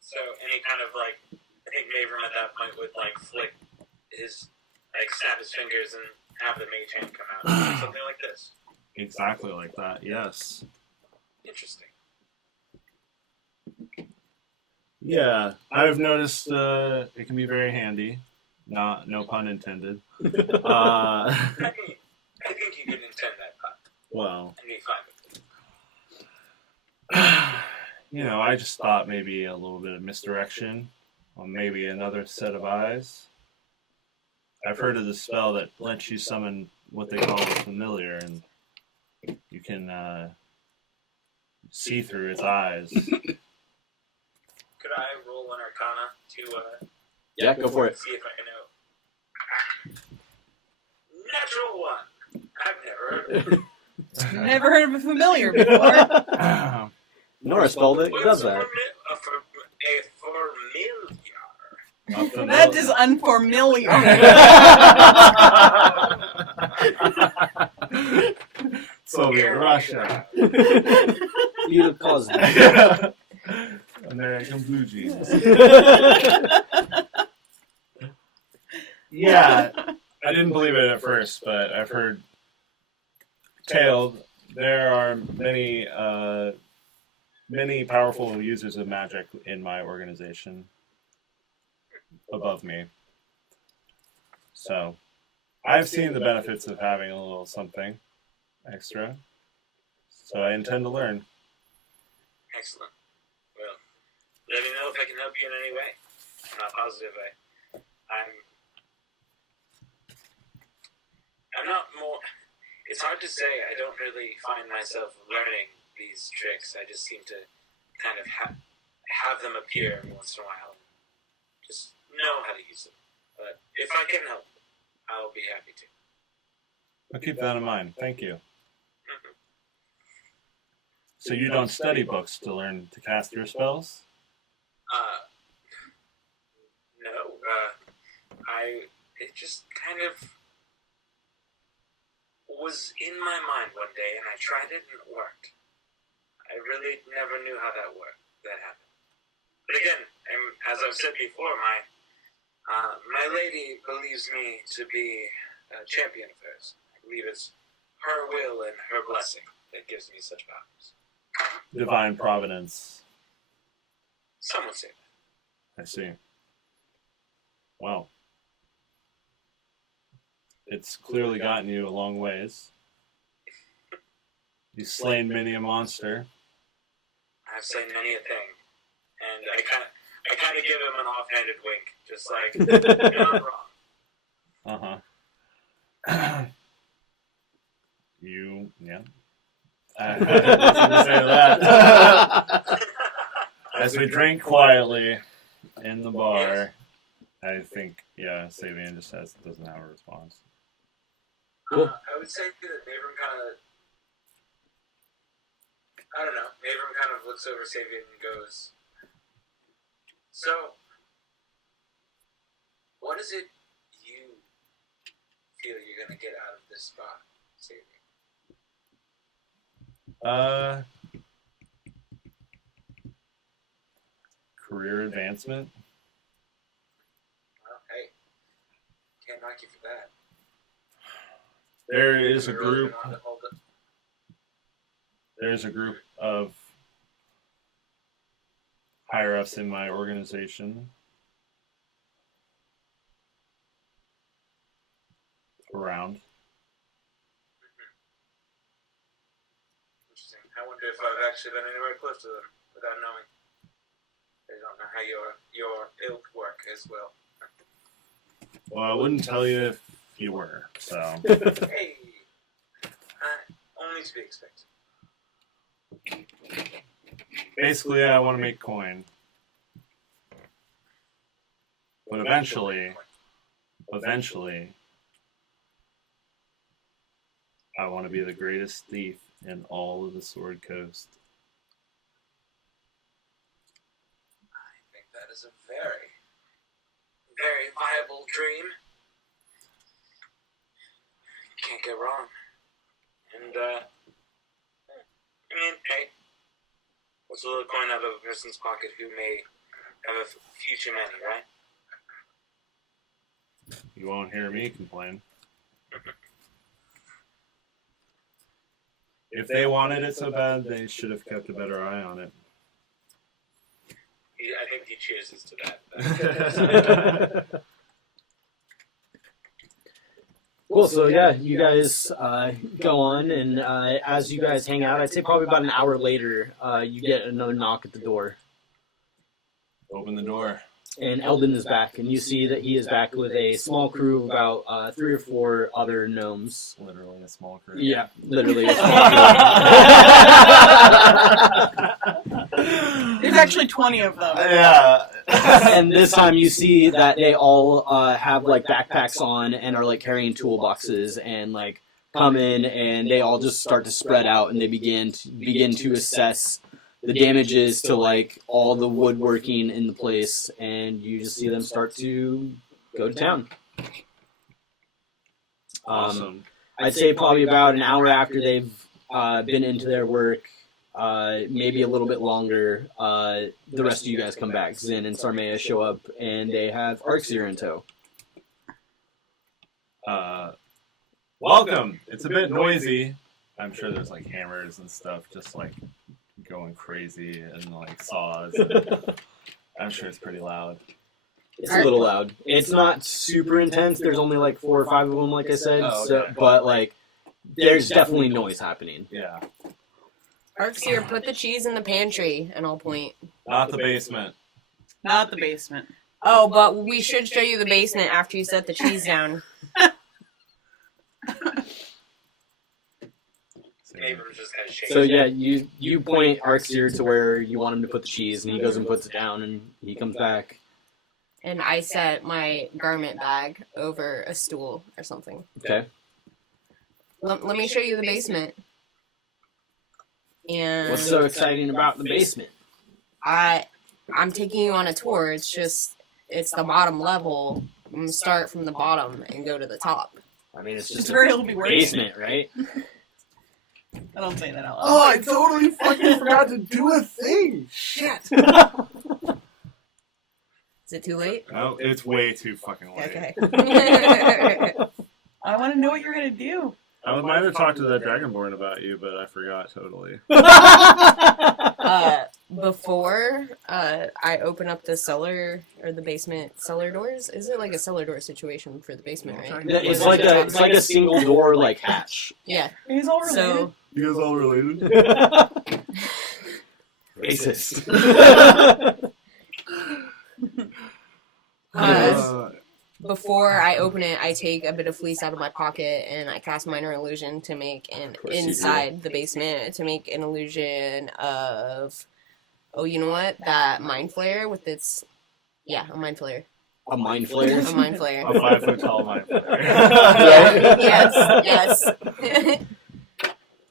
So any kind of like, I think Mavrum at that point would like flick his, like snap his fingers and have the mage hand come out, something like this. Exactly like that. Yes. Interesting. Yeah, I've noticed it can be very handy. No pun intended. I think you could intend that pun. Well, And be fine with it. you know, I just thought maybe a little bit of misdirection, or maybe another set of eyes. I've heard of the spell that lets you summon what they call a familiar, and you can see through its eyes. Could I roll an Arcana to Yeah, go for it. see if I can know? Natural one. I've never heard of it. Never heard of a familiar before. Nora spelled it. It What's does a that. familiar? That is unfamiliar. Soviet Russia. You caused that. American blue jeans. Yeah, I didn't believe it at first, but I've heard tale there are many powerful users of magic in my organization above me. So I've seen the benefits of having a little something extra. So I intend to learn. Excellent. Well, let me know if I can help you in any way. I'm not positive. I'm not more. It's hard to say. I don't really find myself learning these tricks. I just seem to kind of have them appear every once in a while. Just know how to use them. But if I can help, I'll be happy to. I'll keep that in mind. Thank you. So you don't study books to learn to cast your spells? No. It just kind of was in my mind one day, and I tried it, and it worked. I really never knew how that happened. But again, as I've said before, my lady believes me to be a champion of hers. I believe it's her will and her blessing that gives me such powers. Divine providence. Some would say that. I see. Well, it's clearly gotten you a long ways. You've slain many a monster. I've slain many a thing, and I kind of give him an offhanded wink, just like, you're not wrong. Yeah. I had nothing to say to that. As we drink quietly in the bar, I think, Sabian just doesn't have a response. Cool. I would say that Navram kind of looks over Sabian and goes, so, what is it you feel you're going to get out of this spot, Sabian? Career advancement. Well, hey, can't knock you for that. There is a You really group. want to hold it. There's a group of higher ups in my organization around. Interesting. I wonder if I've actually been anywhere close to them without knowing. I don't know how your ilk work as well. Well, I wouldn't tell you if you were, so. Hey, only to be expected. Basically, I want to make coin. But eventually, I want to be the greatest thief in all of the Sword Coast. I think that is a very, very viable dream. Can't go wrong. And, hey, what's a little coin out of a person's pocket who may have a future many, right? You won't hear me complain. If they wanted it so bad, they should have kept a better eye on it. I think he cheers to that. Cool. So yeah, you guys go on, and as you guys hang out, I'd say probably about an hour later, you get another knock at the door, Open the door. and Eldon is back, and you see that he is back with a small crew of about 3 or 4 other gnomes. Literally a small crew. Yeah, literally. A small There's actually 20 of them. Yeah. And this time you see that they all have like backpacks on and are like carrying toolboxes and like come in, and they all just start to spread out, and they begin to assess the damages to like all the woodworking in the place, and you just see them start to go to town. Awesome. I'd say probably about an hour after they've been into their work, maybe a little bit longer, the rest of you guys come back. Zin and Sarmea show up, and they have Arxir in tow. Welcome. It's a bit noisy. I'm sure there's like hammers and stuff just like going crazy and like saws. I'm sure it's pretty loud. It's a little loud. It's not super intense. There's only like 4 or 5 of them, like I said. Oh, okay. So, but like, there's definitely noise happening. Yeah. Arxir, put the cheese in the pantry, and I'll point. Not the basement. Not the basement. Oh, but we should show you the basement after you set the cheese down. Neighbors just kind of shake. So yeah, you point Arxir to where you want him to put the cheese, and he goes and puts it down, and he comes back. And I set my garment bag over a stool or something. Okay. Let me show you the basement. And What's so exciting about the basement? I'm taking you on a tour. It's the bottom level. I'm gonna start from the bottom and go to the top. I mean, it's It's just where a he'll be working. basement, right? I don't say that out loud. Oh, I totally fucking forgot to do a thing. Shit. Is it too late? No, it's way too fucking late. Okay. I want to know what you're gonna do. I might have talked to that Dragonborn about you, but I forgot totally. Before I open up the cellar or the basement cellar doors, is it like a cellar door situation for the basement, right? Yeah, it's like a single door like hatch. Yeah. He's all related. So You guys all related? Racist. before I open it, I take a bit of fleece out of my pocket and I cast minor illusion to make an course you do. inside the basement to make an illusion of. Oh, you know what? That mind flare with its. Yeah, a mind flare. A mind flare. A mind flare. A 5 foot tall mind. Yeah, yes.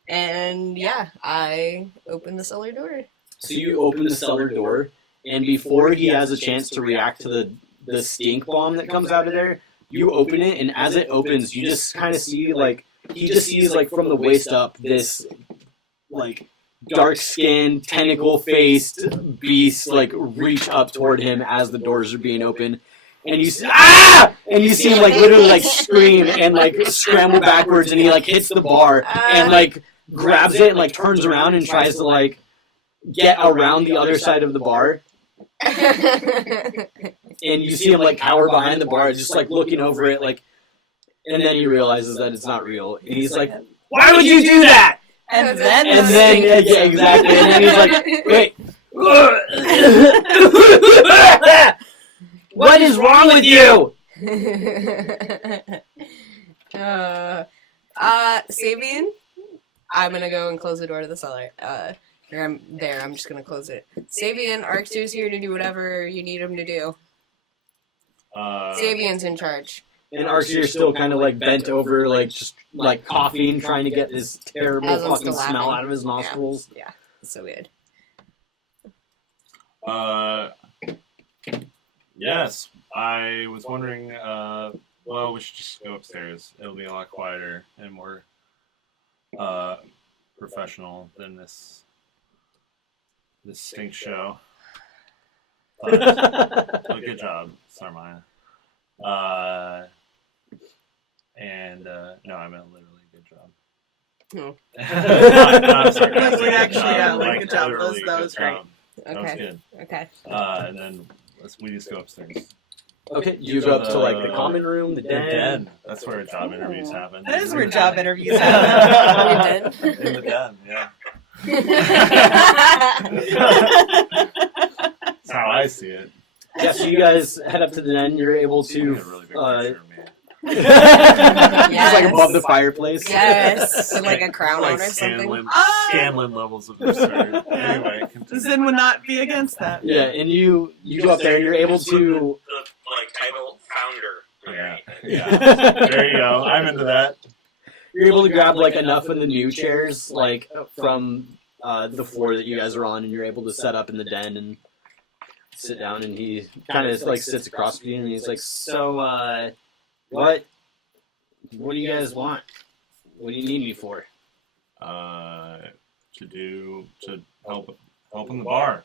And yeah, I open the cellar door. So you open the cellar door, and before he has a chance to react to the stink bomb that comes out of there, you open it, and as it opens, you just kind of see, like, he just sees, like, from the waist up, this, like, dark-skinned, tentacle-faced beast, like, reach up toward him as the doors are being opened. And you see, ah! And you see him, like, literally, like, scream and, like, scramble backwards, and he, like, hits the bar, and, like, grabs it and, like, turns around and tries to, like, get around the other side of the bar. And you see him, like, cower behind the bar, just, like, looking over it, like, and then he realizes that it's not real. And he's like, why would you do that? And then Yeah, exactly. And then he's like, wait. What is wrong with you? Sabian, I'm gonna go and close the door to the cellar. I'm just gonna close it. Sabian, Arctur's here to do whatever you need him to do. Sabian's in charge. And Arceer's still kind of like bent over, like just like coughing, trying to get this terrible As I'm fucking still smell laughing. out of his nostrils. Yeah, it's so weird. Yes, I was wondering, well, we should just go upstairs. It'll be a lot quieter and more professional than this stink show. But, good job, Sarmaya. No, I meant literally good job. Oh. Not sarcastic. Like, actually, yeah, like, good job. Literally That was good great. job. That was Okay. good. Okay. And then we just go upstairs. Okay, you go up to like the common room, the The den. den. That's where job interviews happen. That is where job interviews happen. In the den, yeah. That's how I see it. Yeah, so you guys head up to the den. You're able You to. get a really big picture of me. It's like above the fireplace. Yes, with like a crown Like on or something. Scanlan levels of absurd. Anyway, continue. Zin would not be against that. Yeah, and you go up there and you're able to. The like title founder. Yeah, yeah. There you go. I'm into that. You're able to grab like enough of the new chairs, like from the floor that you guys are on, and you're able to set up in the den and sit down. And he kind of like sits across from you, and he's like, "So, what do you guys want? What do you need me for?" To help in the bar.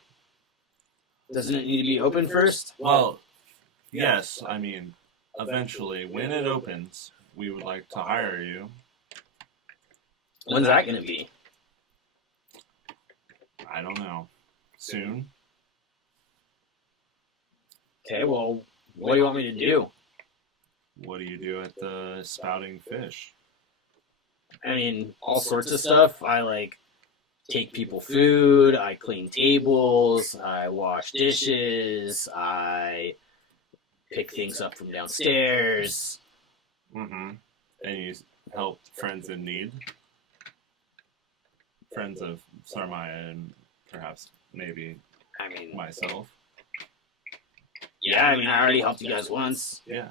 Doesn't it need to be open first? Well, yes. I mean, eventually, when it opens, we would like to hire you. When's that going to be? I don't know. Soon. Okay, well, what do you want me to do? What do you do at the Spouting Fish? I mean, all sorts of stuff. I like take people food, I clean tables, I wash dishes, I pick things up from downstairs. Mm-hmm. And you help friends in need? Friends of Sarmaya and perhaps maybe I mean, myself. yeah, I mean, I already helped you guys once. Yeah.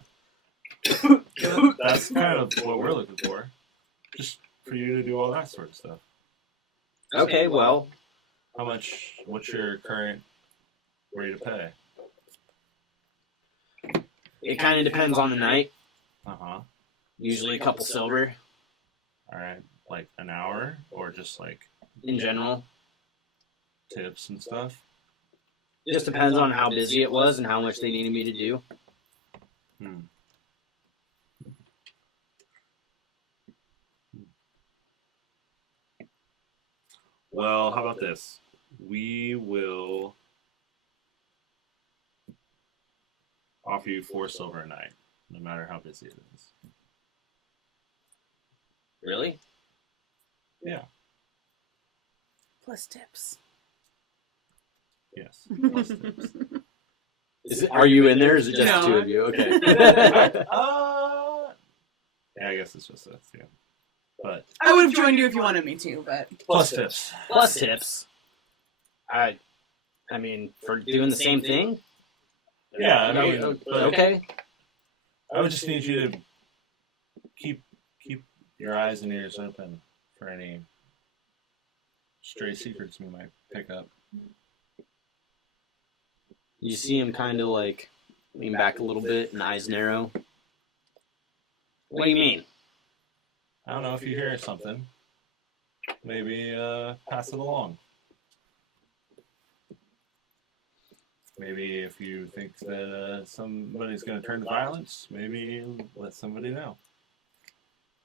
That's kind of what we're looking for. Just for you to do all that sort of stuff. Okay, well, How much? What's your current rate of pay? it kind of depends on the night. Uh-huh. Usually a couple silver All right. Like an hour, or just like in general. tips and stuff? Just depends on how busy it was and how much they needed me to do. Well, how about this? We will offer you 4 silver a night, no matter how busy it is. Really? Yeah. Plus tips. Yes. Plus tips. Are you in there, or is it just No. the 2 of you? Okay. Yeah, I guess it's just us, yeah. But I would have joined you if you wanted me to, but plus tips. Plus tips. I mean, for doing the same thing? Yeah, I mean, but Okay. I would just need you to keep your eyes and ears open for any stray secrets we might pick up. You see him kind of like lean back a little bit and eyes narrow. What do you mean? I don't know if you hear something. Maybe pass it along. Maybe if you think that somebody's going to turn to violence, maybe let somebody know.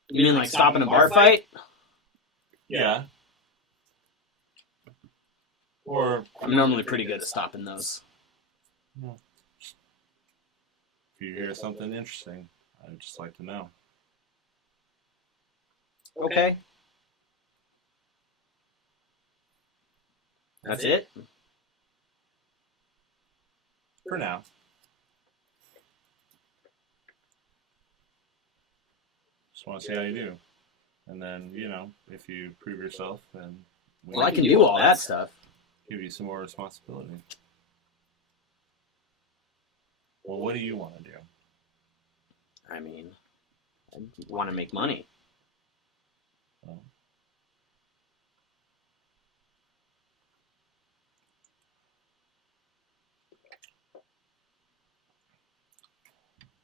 You mean like stopping a bar fight? Yeah. Or I'm normally pretty good at stopping those. if you hear something interesting, I'd just like to know. Okay. That's it? For now. Just want to see how you do. And then, if you prove yourself, then Well, I can do all that stuff. give you some more responsibility. Well, what do you want to do? I mean, I want to make money.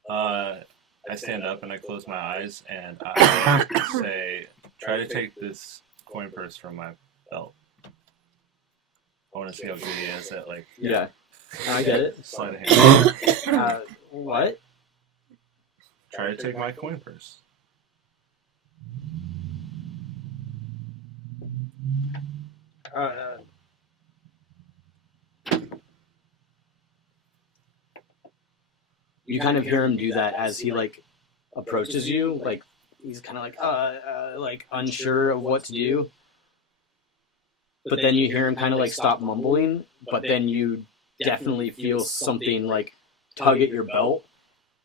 I stand up and I close my eyes and I say, try to take this coin purse from my belt. I want to see how good he is at, like, Yeah. I get it. sleight of hand. What? Try to take my coin purse. You kind of hear him do that as he like approaches you, like he's kind of like unsure of what to do. But then you hear him kind of like stop mumbling, but then you definitely feel something like tug at your belt,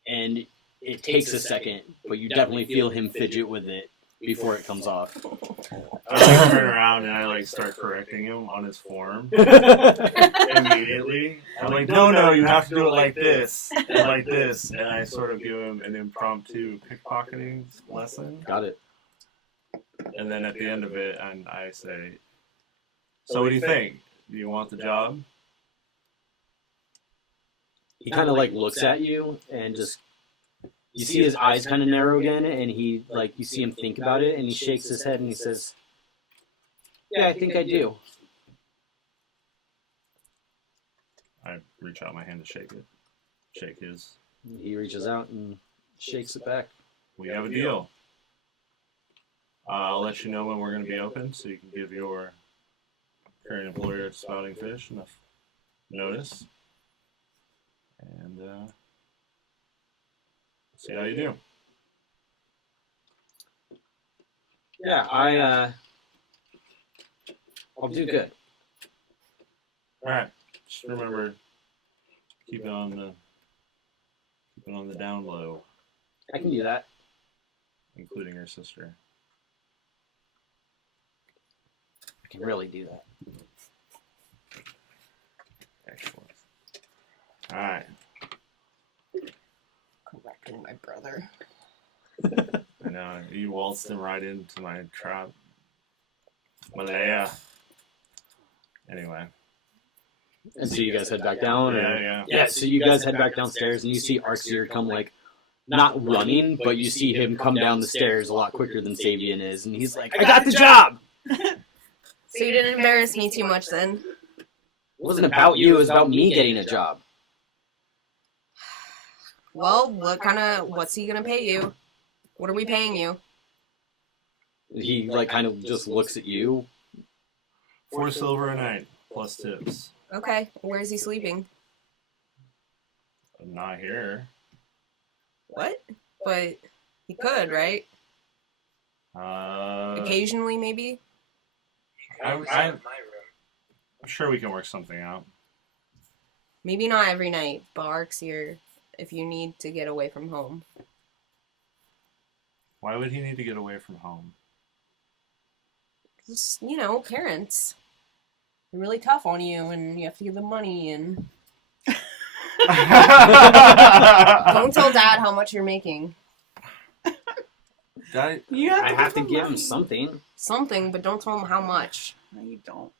and it takes a second, but you definitely feel him fidget with it before it comes off. I turn around and I like start correcting him on his form immediately. I'm like, no, you have to do it like this and like this, and I sort of give him an impromptu pickpocketing lesson. Got it. And then at the end of it, and I say, so what do you think? Do you want the job? He kind of like looks at you and just, you see his eyes kind of narrow again, and he like, you see him think about it, and he shakes his head and he says, yeah, I think I do. I reach out my hand to shake it. Shake his. He reaches out and shakes it back. We have a deal. I'll let you know when we're going to be open so you can give your current employer at Spouting Fish enough notice. And see how you do. Yeah, I'll do good. Alright. Just remember, keep it on the down low, I can do that. including your sister. I can really do that. Excellent. Alright. Correcting my brother. I know, you waltzed him right into my trap. Malaya. Anyway. And so you guys head back down? Yeah. Yeah, so you guys head back downstairs, and you see Arxir come, like, not running, but you see him come down the stairs a lot quicker than Sabian is, and he's like, I got the job! So you didn't embarrass me too much then? It wasn't about you, it was about me getting a job. Well, what's he gonna pay you? What are we paying you? He, like, kind of just looks at you. 4 silver a night, plus tips. Okay, where is he sleeping? Not here. What? But he could, right? I'm Occasionally, maybe? Come inside of my room. sure we can work something out. Maybe not every night, but Arxir, if you need to get away from home. Why would he need to get away from home? Just, parents. They're really tough on you, and you have to give them money, and... Don't tell Dad how much you're making. I have to give him something. Something, but don't tell him how much. No, you don't.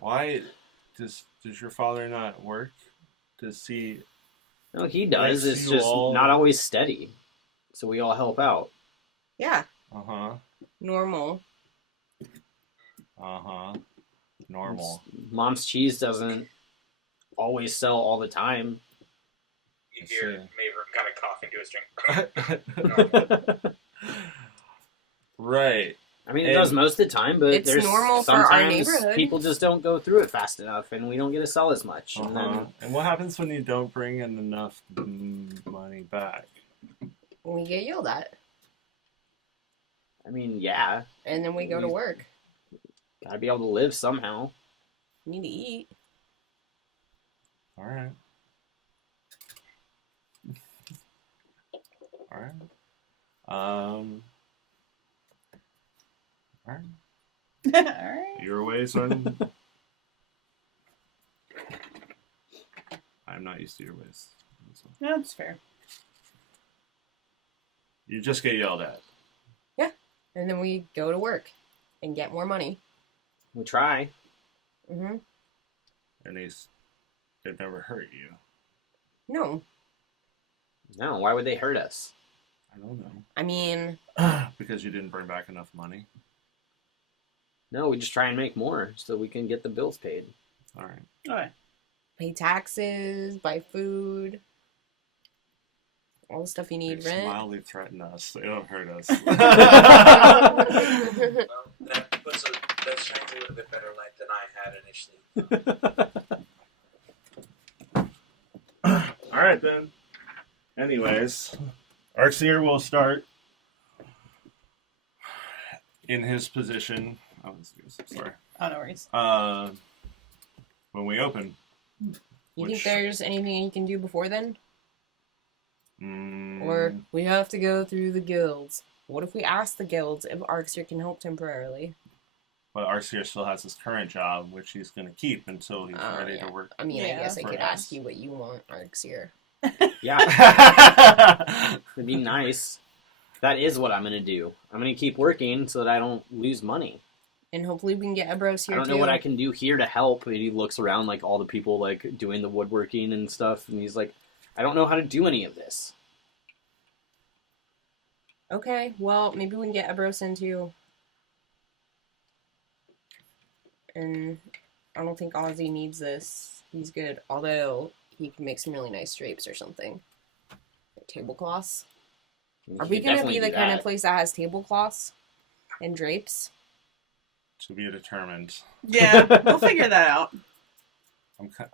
Why does your father not work? Does he? No, he does. Likes It's you just all- not always steady. So we all help out. Yeah, Uh-huh. normal. Normal. Mom's cheese doesn't always sell all the time. You I hear see. Maver kind of cough into his drink. Right. I mean, it does most of the time, but It's there's normal for our sometimes neighborhood. people just don't go through it fast enough, and we don't get to sell as much. And then And what happens when you don't bring in enough money back? We get yelled at, I mean, yeah, and then we go to work. gotta be able to live somehow. We need to eat. All right. All right. All right. Alright. Your way, son. I'm not used to your ways. No, that's fair. You just get yelled at. And then we go to work and get more money. We try. Mm-hmm. And they've never hurt you. No. No, why would they hurt us? I don't know. I mean, Because you didn't bring back enough money. No, we just try and make more so we can get the bills paid. All right. Alright. pay taxes, buy food, all the stuff you need, They rent. mildly threaten us. They don't hurt us. Well, that shines a little bit better light than I had initially. All right, then. Anyways, Arxir will start in his position. Oh, sorry. Oh, no worries. When we open. You Which- think there's anything you can do before then? Mm, Or we have to go through the guilds. What if we ask the guilds if Arxir can help temporarily? But Arxir still has his current job, which he's going to keep until he's ready Yeah. to work. I mean, I Yeah. guess I For could us. ask you what you want, Arxir. Yeah, it'd be nice. That is what I'm gonna do. I'm gonna keep working so that I don't lose money. And hopefully we can get Ebros here I don't too. know what I can do here to help. And he looks around like all the people like doing the woodworking and stuff, and he's like, I don't know how to do any of this. Okay, well, maybe we can get Ebros in too. And I don't think Ozzy needs this. He's good. Although, he can make some really nice drapes or something. Like tablecloths. Are we going to be the kind of place that has tablecloths and drapes? To be determined. Yeah, we'll figure that out.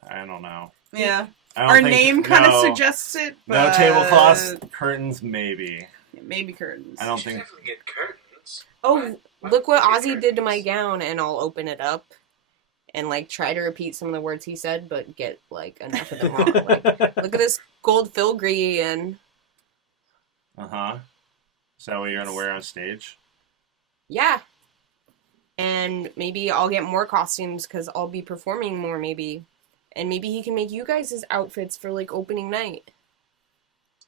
I don't know. Yeah. I don't Our think- name kind of no. suggests it, No but... tablecloths, curtains, maybe. Maybe curtains. I don't You think. definitely get curtains. Oh, look what Ozzy did to my gown, and I'll open it up and, like, try to repeat some of the words he said, but get, like, enough of them wrong. Like, look at this gold filigree, and... Is that what you're gonna wear on stage? Yeah. And maybe I'll get more costumes, because I'll be performing more, maybe. And maybe he can make you guys' outfits for, like, opening night.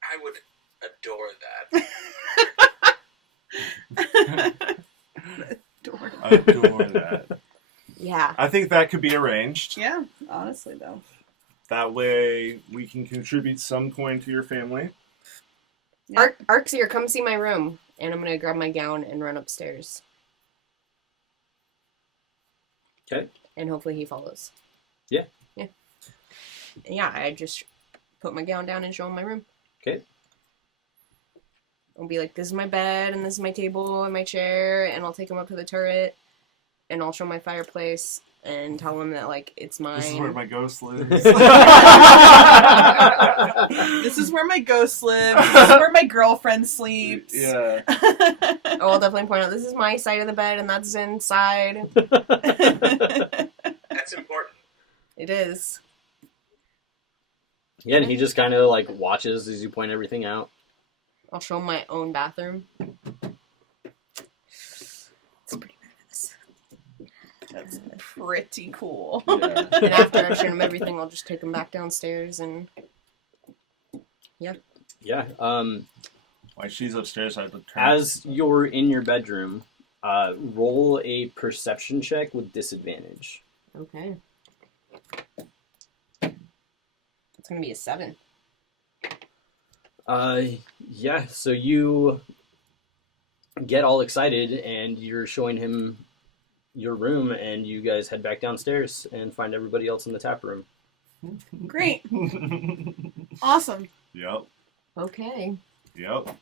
I would adore that. Door. I adore that. Yeah. I think that could be arranged. Yeah, honestly, though. That way we can contribute some coin to your family. Yeah. Arxier, come see my room. And I'm going to grab my gown and run upstairs. Okay. And hopefully he follows. Yeah. Yeah. And yeah, I just put my gown down and show him my room. Okay. I'll be like, this is my bed, and this is my table, and my chair, and I'll take him up to the turret, and I'll show my fireplace, and tell him that, like, it's mine. This is where my ghost lives. This is where my ghost lives. This is where my girlfriend sleeps. Yeah. I'll definitely point out, this is my side of the bed, and that's inside. That's important. It is. Yeah, and he just kind of like watches as you point everything out. I'll show him my own bathroom. It's pretty badass. That's pretty cool. Yeah. And after I've shown him everything, I'll just take him back downstairs and... Yeah. Yeah. While she's upstairs, I'd turn. As you're in your bedroom, roll a perception check with disadvantage. Okay. It's gonna be a 7. Yeah, so you get all excited and you're showing him your room and you guys head back downstairs and find everybody else in the tap room. Great. Awesome. Yep. Okay. Yep.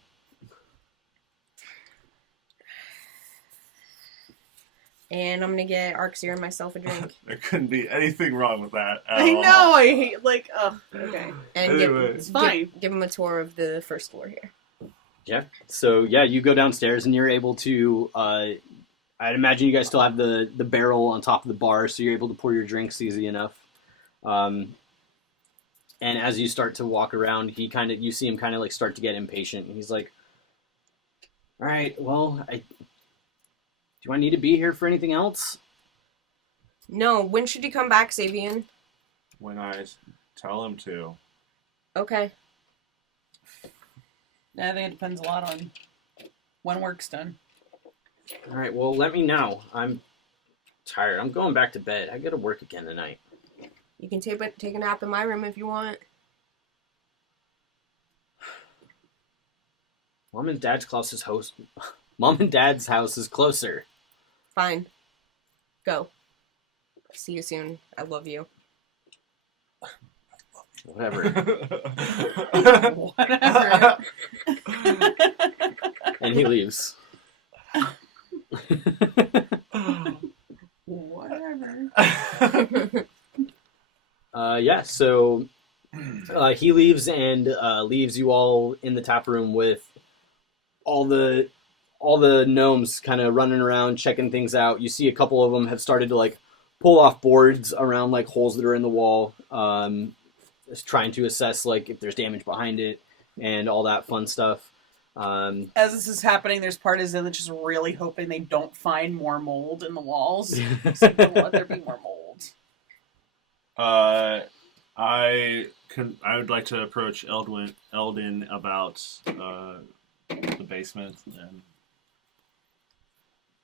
And I'm gonna get Arxier and myself a drink. There couldn't be anything wrong with that at I all. know, I hate, like, ugh. Okay. And Anyway. It's fine. give him a tour of the first floor here. Yeah. So yeah, you go downstairs and you're able to. I'd imagine you guys still have the barrel on top of the bar, so you're able to pour your drinks easy enough. And as you start to walk around, you see him kind of like start to get impatient. And he's like, "All right, well, do I need to be here for anything else?" No, when should you come back, Sabian? When I tell him to. Okay. I think it depends a lot on when work's done. All right, well, let me know. I'm tired. I'm going back to bed. I got to work again tonight. You can take a nap in my room if you want. Mom and Dad's house is closer. Fine. Go. See you soon. I love you. Whatever. Whatever. And he leaves. Whatever. Yeah, so he leaves and leaves you all in the tap room with all the gnomes kind of running around checking things out. You see a couple of them have started to like pull off boards around like holes that are in the wall, just trying to assess like if there's damage behind it and all that fun stuff. As this is happening, there's parties in that's just really hoping they don't find more mold in the walls. So don't let there be more mold. I would like to approach Eldon about the basement and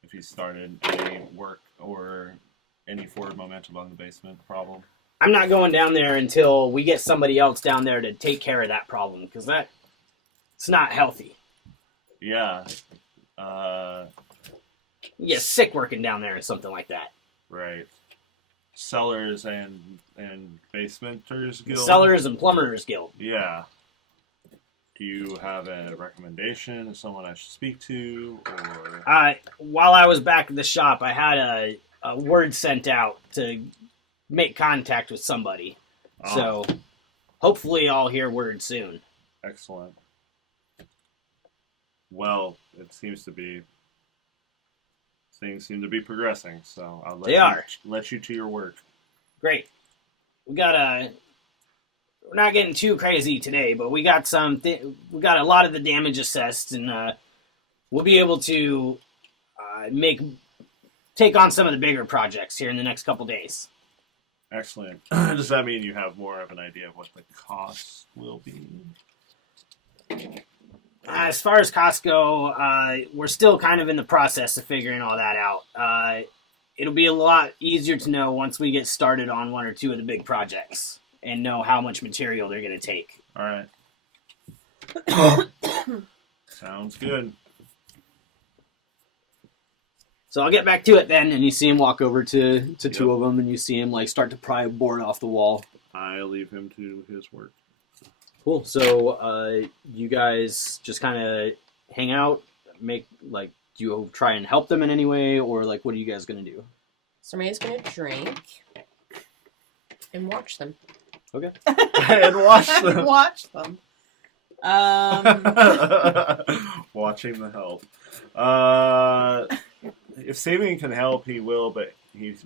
if he started any work or any forward momentum on the basement problem. I'm not going down there until we get somebody else down there to take care of that problem, because it's not healthy. Yeah. You get sick working down there or something like that. Right. Cellars and basementers guild. Cellars and plumbers guild. Yeah. Do you have a recommendation of someone I should speak to, or? While I was back at the shop, I had a word sent out to make contact with somebody. Oh. So hopefully I'll hear word soon. Excellent. Well, things seem to be progressing, so I'll let you to your work. Great. We're not getting too crazy today, but we got we got a lot of the damage assessed, and we'll be able to take on some of the bigger projects here in the next couple days. Excellent. Does that mean you have more of an idea of what the cost will be? As far as costs go, we're still kind of in the process of figuring all that out. it'll be a lot easier to know once we get started on one or two of the big projects and know how much material they're going to take. All right. Sounds good. So I'll get back to it then, and you see him walk over to two of them, and you see him like start to pry a board off the wall. I leave him to his work. Cool. So you guys just kind of hang out, do you try and help them in any way, or like what are you guys gonna do? Somebody's gonna drink and watch them. Okay. And watch them. Watch them. Watching the help. If Sabian can help, he will, but he's...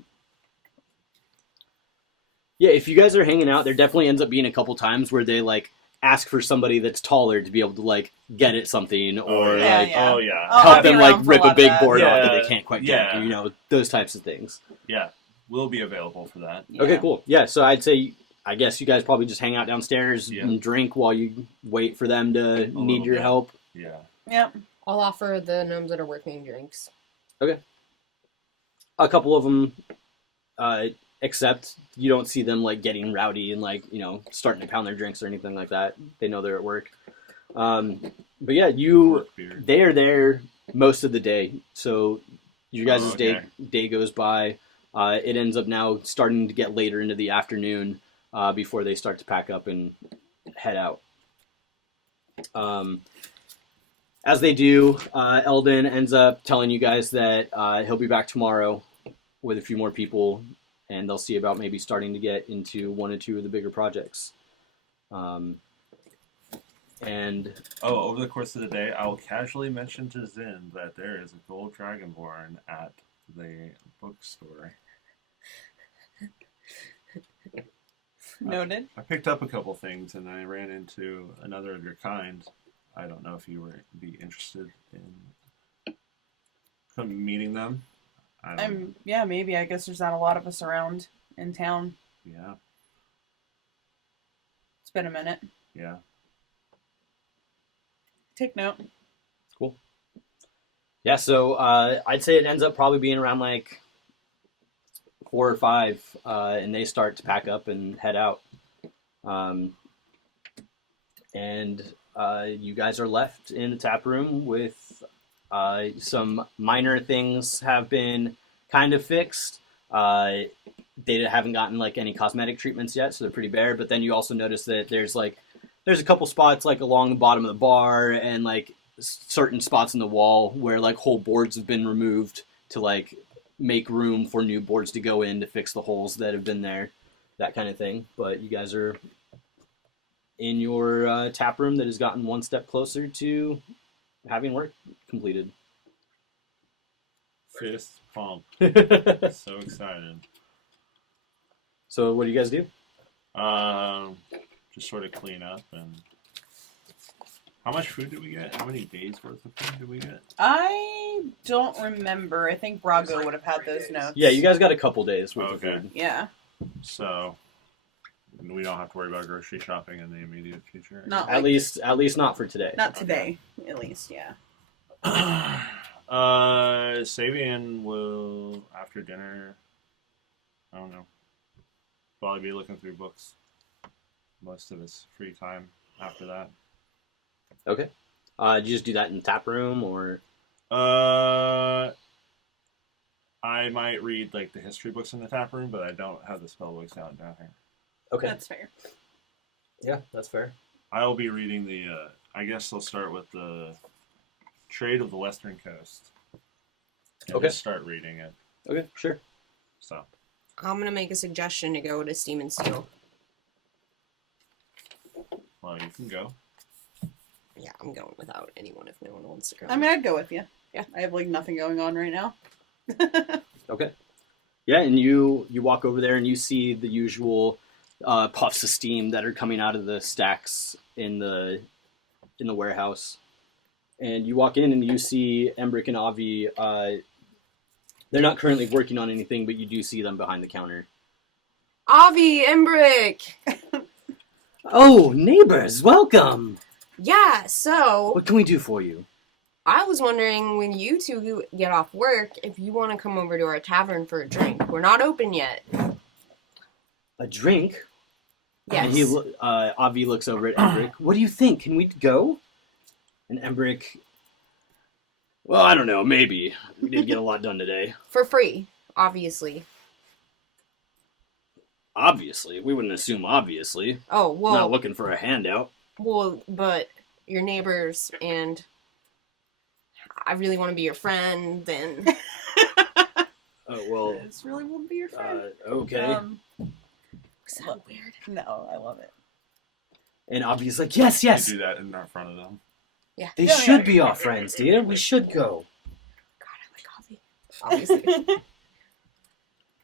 Yeah, if you guys are hanging out, there definitely ends up being a couple times where they like ask for somebody that's taller to be able to like get at something, or I'll help be them like around for rip a lot a of big that. board off Yeah. that they can't quite get. Yeah. You know, those types of things. Yeah, we'll be available for that. Okay, cool. Yeah, so I'd say, I guess you guys probably just hang out downstairs Yeah. and drink while you wait for them to need little your bit. help. Yeah. Yep. I'll offer the gnomes that are working drinks. A couple of them accept. You don't see them like getting rowdy and like, you know, starting to pound their drinks or anything like that. They know they're at work. But yeah, Work beer. they are there most of the day. So you guys' okay. day goes by. It ends up now starting to get later into the afternoon before they start to pack up and head out. As they do, Eldon ends up telling you guys that he'll be back tomorrow with a few more people, and they'll see about maybe starting to get into one or two of the bigger projects. And over the course of the day, I'll casually mention to Zin that there is a gold dragonborn at the bookstore. Noted. I picked up a couple things, and I ran into another of your kind. I don't know if you would be interested in meeting them. Yeah, maybe. I guess there's not a lot of us around in town. Yeah, It's been a minute. yeah. Take note. cool. Yeah, so I'd say it ends up probably being around like 4 or 5, and they start to pack up and head out. And you guys are left in the tap room with some minor things have been kind of fixed. They haven't gotten like any cosmetic treatments yet, so they're pretty bare. But then you also notice that there's a couple spots like along the bottom of the bar and like certain spots in the wall where like whole boards have been removed to like make room for new boards to go in to fix the holes that have been there, that kind of thing. But you guys are in your tap room that has gotten one step closer to having work completed. Fist pump. So excited. So what do you guys do? Just sort of clean up. And how much food did we get? How many days worth of food did we get? I don't remember. I think Brago would have had those notes. Yeah, you guys got a couple days worth of Okay. food. Yeah. So we don't have to worry about grocery shopping in the immediate future. Not At least not for today. Not today, at least. Yeah. Sabian will, after dinner, I don't know, probably be looking through books most of his free time after that. Okay. Did you just do that in the tap room or? I might read like the history books in the tap room, but I don't have the spell books out down here. Okay. That's fair. Yeah, that's fair. I'll be reading the, I guess I'll start with the Trade of the Western Coast. And Okay. just start reading it. Okay, sure. So. I'm gonna make a suggestion to go to Steam and Steel. Well, you can go. Yeah, I'm going without anyone if no one wants to go. I mean, I'd go with you. Yeah. I have like nothing going on right now. Okay. Yeah, and you walk over there and you see the usual puffs of steam that are coming out of the stacks in the warehouse. And you walk in and you see Embrick and Avi. They're not currently working on anything, but you do see them behind the counter. Avi, Embrick! Oh, neighbors, welcome! Yeah, so What can we do for you? I was wondering when you two get off work if you want to come over to our tavern for a drink. We're not open yet. A drink? Yes. And Avi looks over at Embrick. What do you think? Can we go? And Embrick, well, I don't know. Maybe. We didn't get a lot done today. For free, obviously. Obviously. We wouldn't assume obviously. Oh, well. Not looking for a handout. Well, but your neighbors and I really want to be your friend and... Oh, well. I just really want to be your friend. Okay. Sound weird. No, I love it. And Avi's like, yes, yes. You do that in front of them. Yeah. They Yeah, should yeah. be our friends, dear. We should go. God, I like Ozzy. Obviously.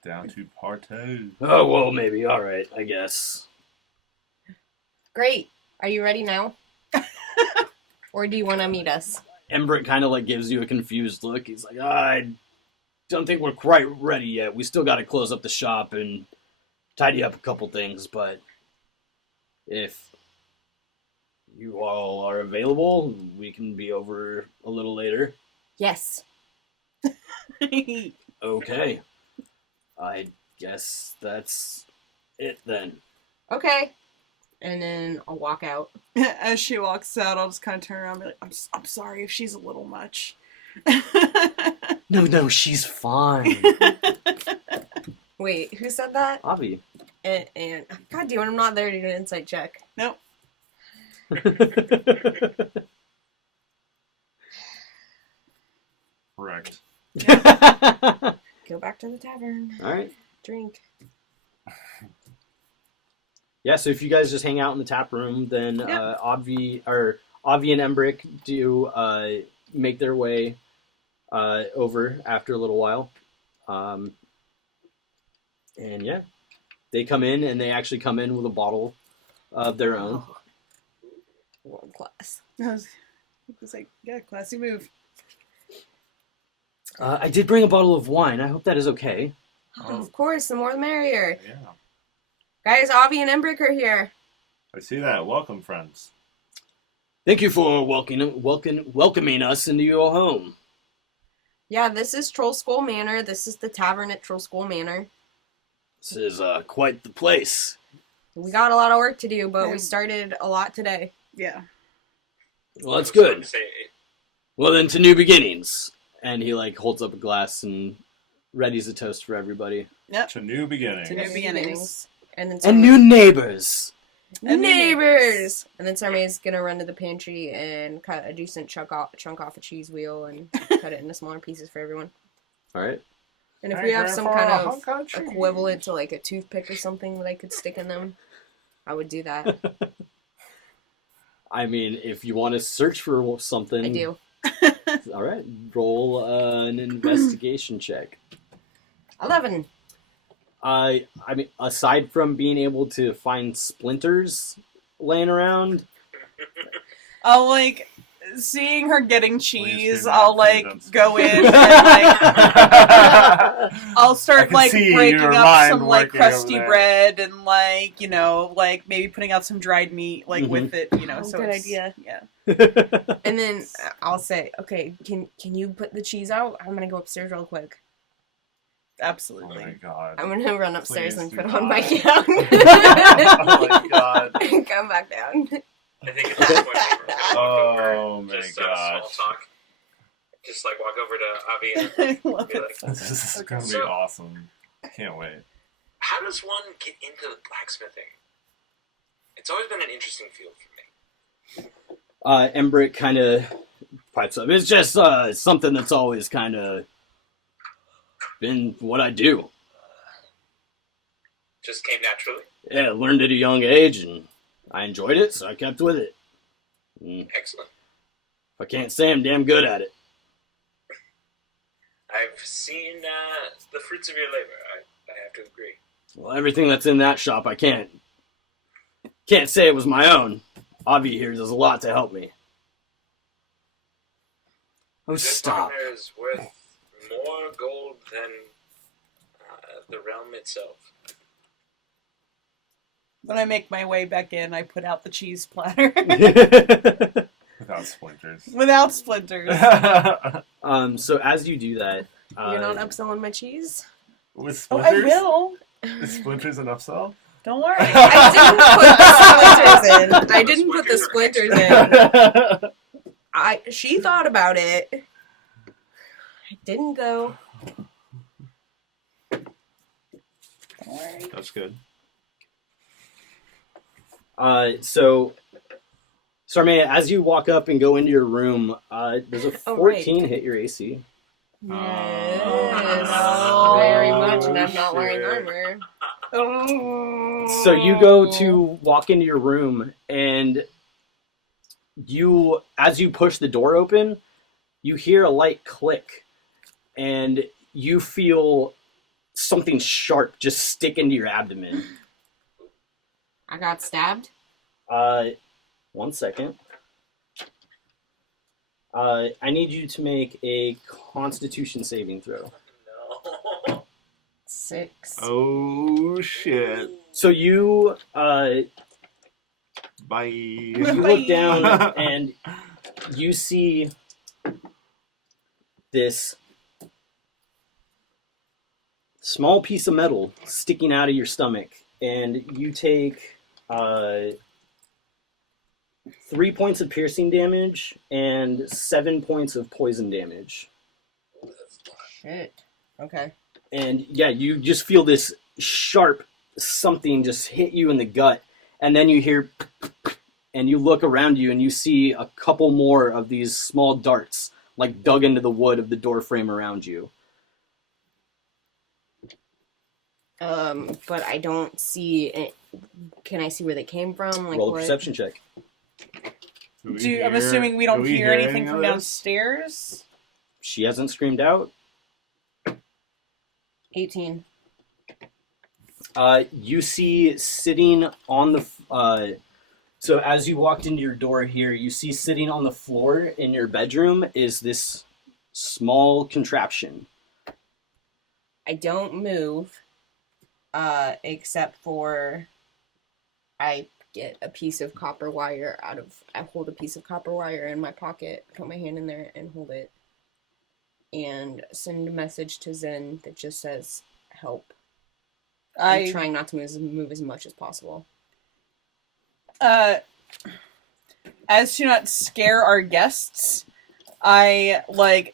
Down to party. Oh, well, maybe. All right, I guess. Great. Are you ready now? Or do you want to meet us? Embrick kind of like gives you a confused look. He's like, I don't think we're quite ready yet. We still got to close up the shop and tidy up a couple things, but if you all are available, we can be over a little later. Yes. Okay. I guess that's it then. Okay. And then I'll walk out. As she walks out, I'll just kind of turn around and be like, I'm sorry if she's a little much. No, she's fine. Wait, who said that? Avi. And God damn it, I'm not there to do an insight check. Nope. Correct. Go back to the tavern. All right. Drink. Yeah, so if you guys just hang out in the tap room, then Yeah. Avi and Embrick do make their way over after a little while. And yeah, they come in, and they actually come in with a bottle of their own. World class. I was like, yeah, classy move. I did bring a bottle of wine. I hope that is okay. Oh, of course, the more the merrier. Yeah. Guys, Avi and Embrick are here. I see that. Welcome, friends. Thank you for welcoming us into your home. Yeah, this is Troll Skull Manor. This is the tavern at Troll Skull Manor. This is quite the place. We got a lot of work to do, but we started a lot today. Yeah. Well, that's I was going good. to say, Well, then to new beginnings. And he holds up a glass and readies a toast for everybody. Yep. To new beginnings. To new beginnings. And then And new neighbors. And new neighbors. And then Sarmay's gonna run to the pantry and cut a decent chunk off a cheese wheel and cut it into smaller pieces for everyone. All right. And if we have some kind of equivalent to like a toothpick or something that I could stick in them, I would do that. I mean, if you want to search for something, I do. All right, roll an investigation check. 11. I mean, aside from being able to find splinters laying around, I'll seeing her getting cheese, do not I'll feed them go in and I'll start I can see breaking your up mind some working crusty over there. bread and maybe putting out some dried meat with it, so good it's, idea. Yeah. And then I'll say, okay, can you put the cheese out? I'm gonna go upstairs real quick. Oh Absolutely. my god. I'm gonna run upstairs Please and do put not. on my gown. Oh my god. And come back down. I think at this point, Oh my just gosh. small talk. Just walk over to Avi and I love be it. like, This is gonna be So- awesome. Can't wait. how does one get into blacksmithing? It's always been an interesting field for me. Embrick kind of pipes up. It's just something that's always kind of been what I do. Just came naturally. Yeah, I learned at a young age, and I enjoyed it, so I kept with it. And Excellent. if I can't say I'm damn good at it. I've seen the fruits of your labor. I have to agree. Well, everything that's in that shop, I can't say it was my own. Avi here does a lot to help me. Oh, This stop. partner is worth more gold than the realm itself. When I make my way back in, I put out the cheese platter. Without Without splinters. Without splinters. So as you do that, You're not upselling my cheese? With Oh, splinters? I will. Is splinters an upsell? Don't worry. I didn't put the splinters in. She thought about it. I didn't though. Don't worry. That's good. So Sarmea, as you walk up and go into your room, does a 14 hit your AC? Yes, Oh, very much, and I'm not shit. wearing armor. So you go to walk into your room, and as you push the door open, you hear a light click, and you feel something sharp just stick into your abdomen. I got stabbed. 1 second. I need you to make a Constitution saving throw. 6. Oh, shit. So you Bye. you look down and you see this small piece of metal sticking out of your stomach, and you take 3 points of piercing damage and 7 points of poison damage. Shit. Okay. And yeah, you just feel this sharp something just hit you in the gut, and then you hear, and you look around you and you see a couple more of these small darts like dug into the wood of the door frame around you. But I don't see it. Can I see where they came from? Like, Roll a what? perception check. I'm assuming we don't hear anything from this? downstairs. She hasn't screamed out. 18. You see sitting on the... so as you walked into your door here, you see sitting on the floor in your bedroom is this small contraption. I don't move, except for I get a piece of copper wire I hold a piece of copper wire in my pocket, put my hand in there and hold it, and send a message to Zen that just says, help. I'm trying not to move as much as possible. As to not scare our guests, I,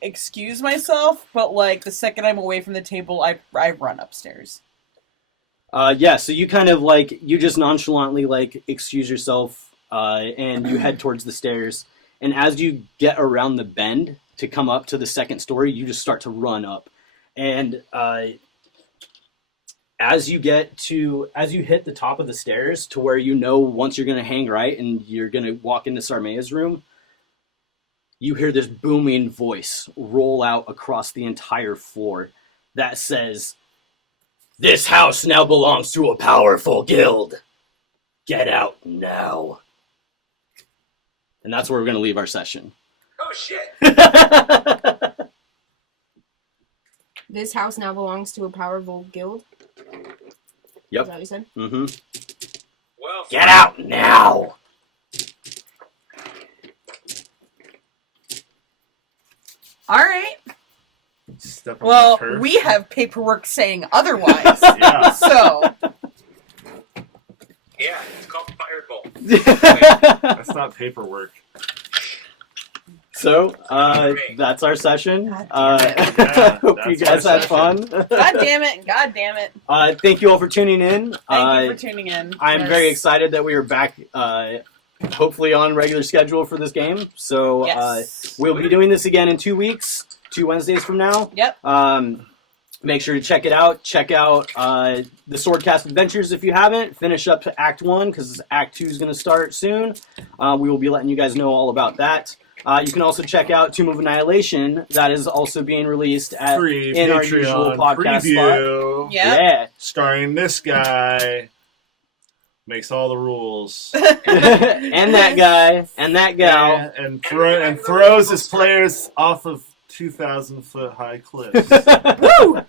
excuse myself, but, the second I'm away from the table, I run upstairs. Yeah, so you kind of, you just nonchalantly, excuse yourself, and you head towards the stairs. And as you get around the bend to come up to the second story, you just start to run up. And as you hit the top of the stairs to where you know once you're going to hang right and you're going to walk into Sarmea's room, you hear this booming voice roll out across the entire floor that says, "This house now belongs to a powerful guild. Get out now." And that's where we're going to leave our session. Oh shit! This house now belongs to a powerful guild? Yep. Is that what you said? Mm-hmm. Well, Get out now! Alright. Step on Well, my turf. we have paperwork saying otherwise. Yeah. So, yeah, it's called Fireball. That's not paperwork. So, that's our session. Yeah, Hope you that's guys our had fun. God damn it. God damn it. Thank you all for tuning in. Thank you for tuning in. I'm very excited that we are back, hopefully on regular schedule for this game. So, Yes. we'll be doing this again in 2 weeks, 2 Wednesdays from now. Yep. Make sure to check it out. Check out the Swordcast Adventures if you haven't. Finish up to Act 1 because Act 2 is going to start soon. We will be letting you guys know all about that. You can also check out Tomb of Annihilation. That is also being released in our usual podcast preview. spot. Yep. Yeah. Starring this guy. Makes all the rules. And that guy. And that gal. And throws his players off of 2,000-foot high cliffs. Woo!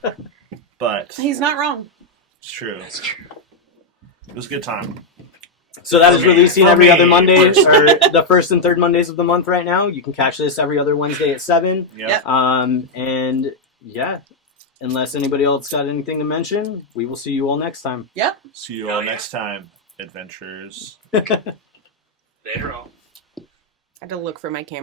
But He's not wrong. it's true. It was a good time. So that is For me. releasing For every me, other Monday, or personally. the first and third Mondays of the month right now. You can catch this every other Wednesday at 7. Yep. And yeah, unless anybody else got anything to mention, we will see you all next time. See you all next time, adventurers. Later on. I had to look for my camera.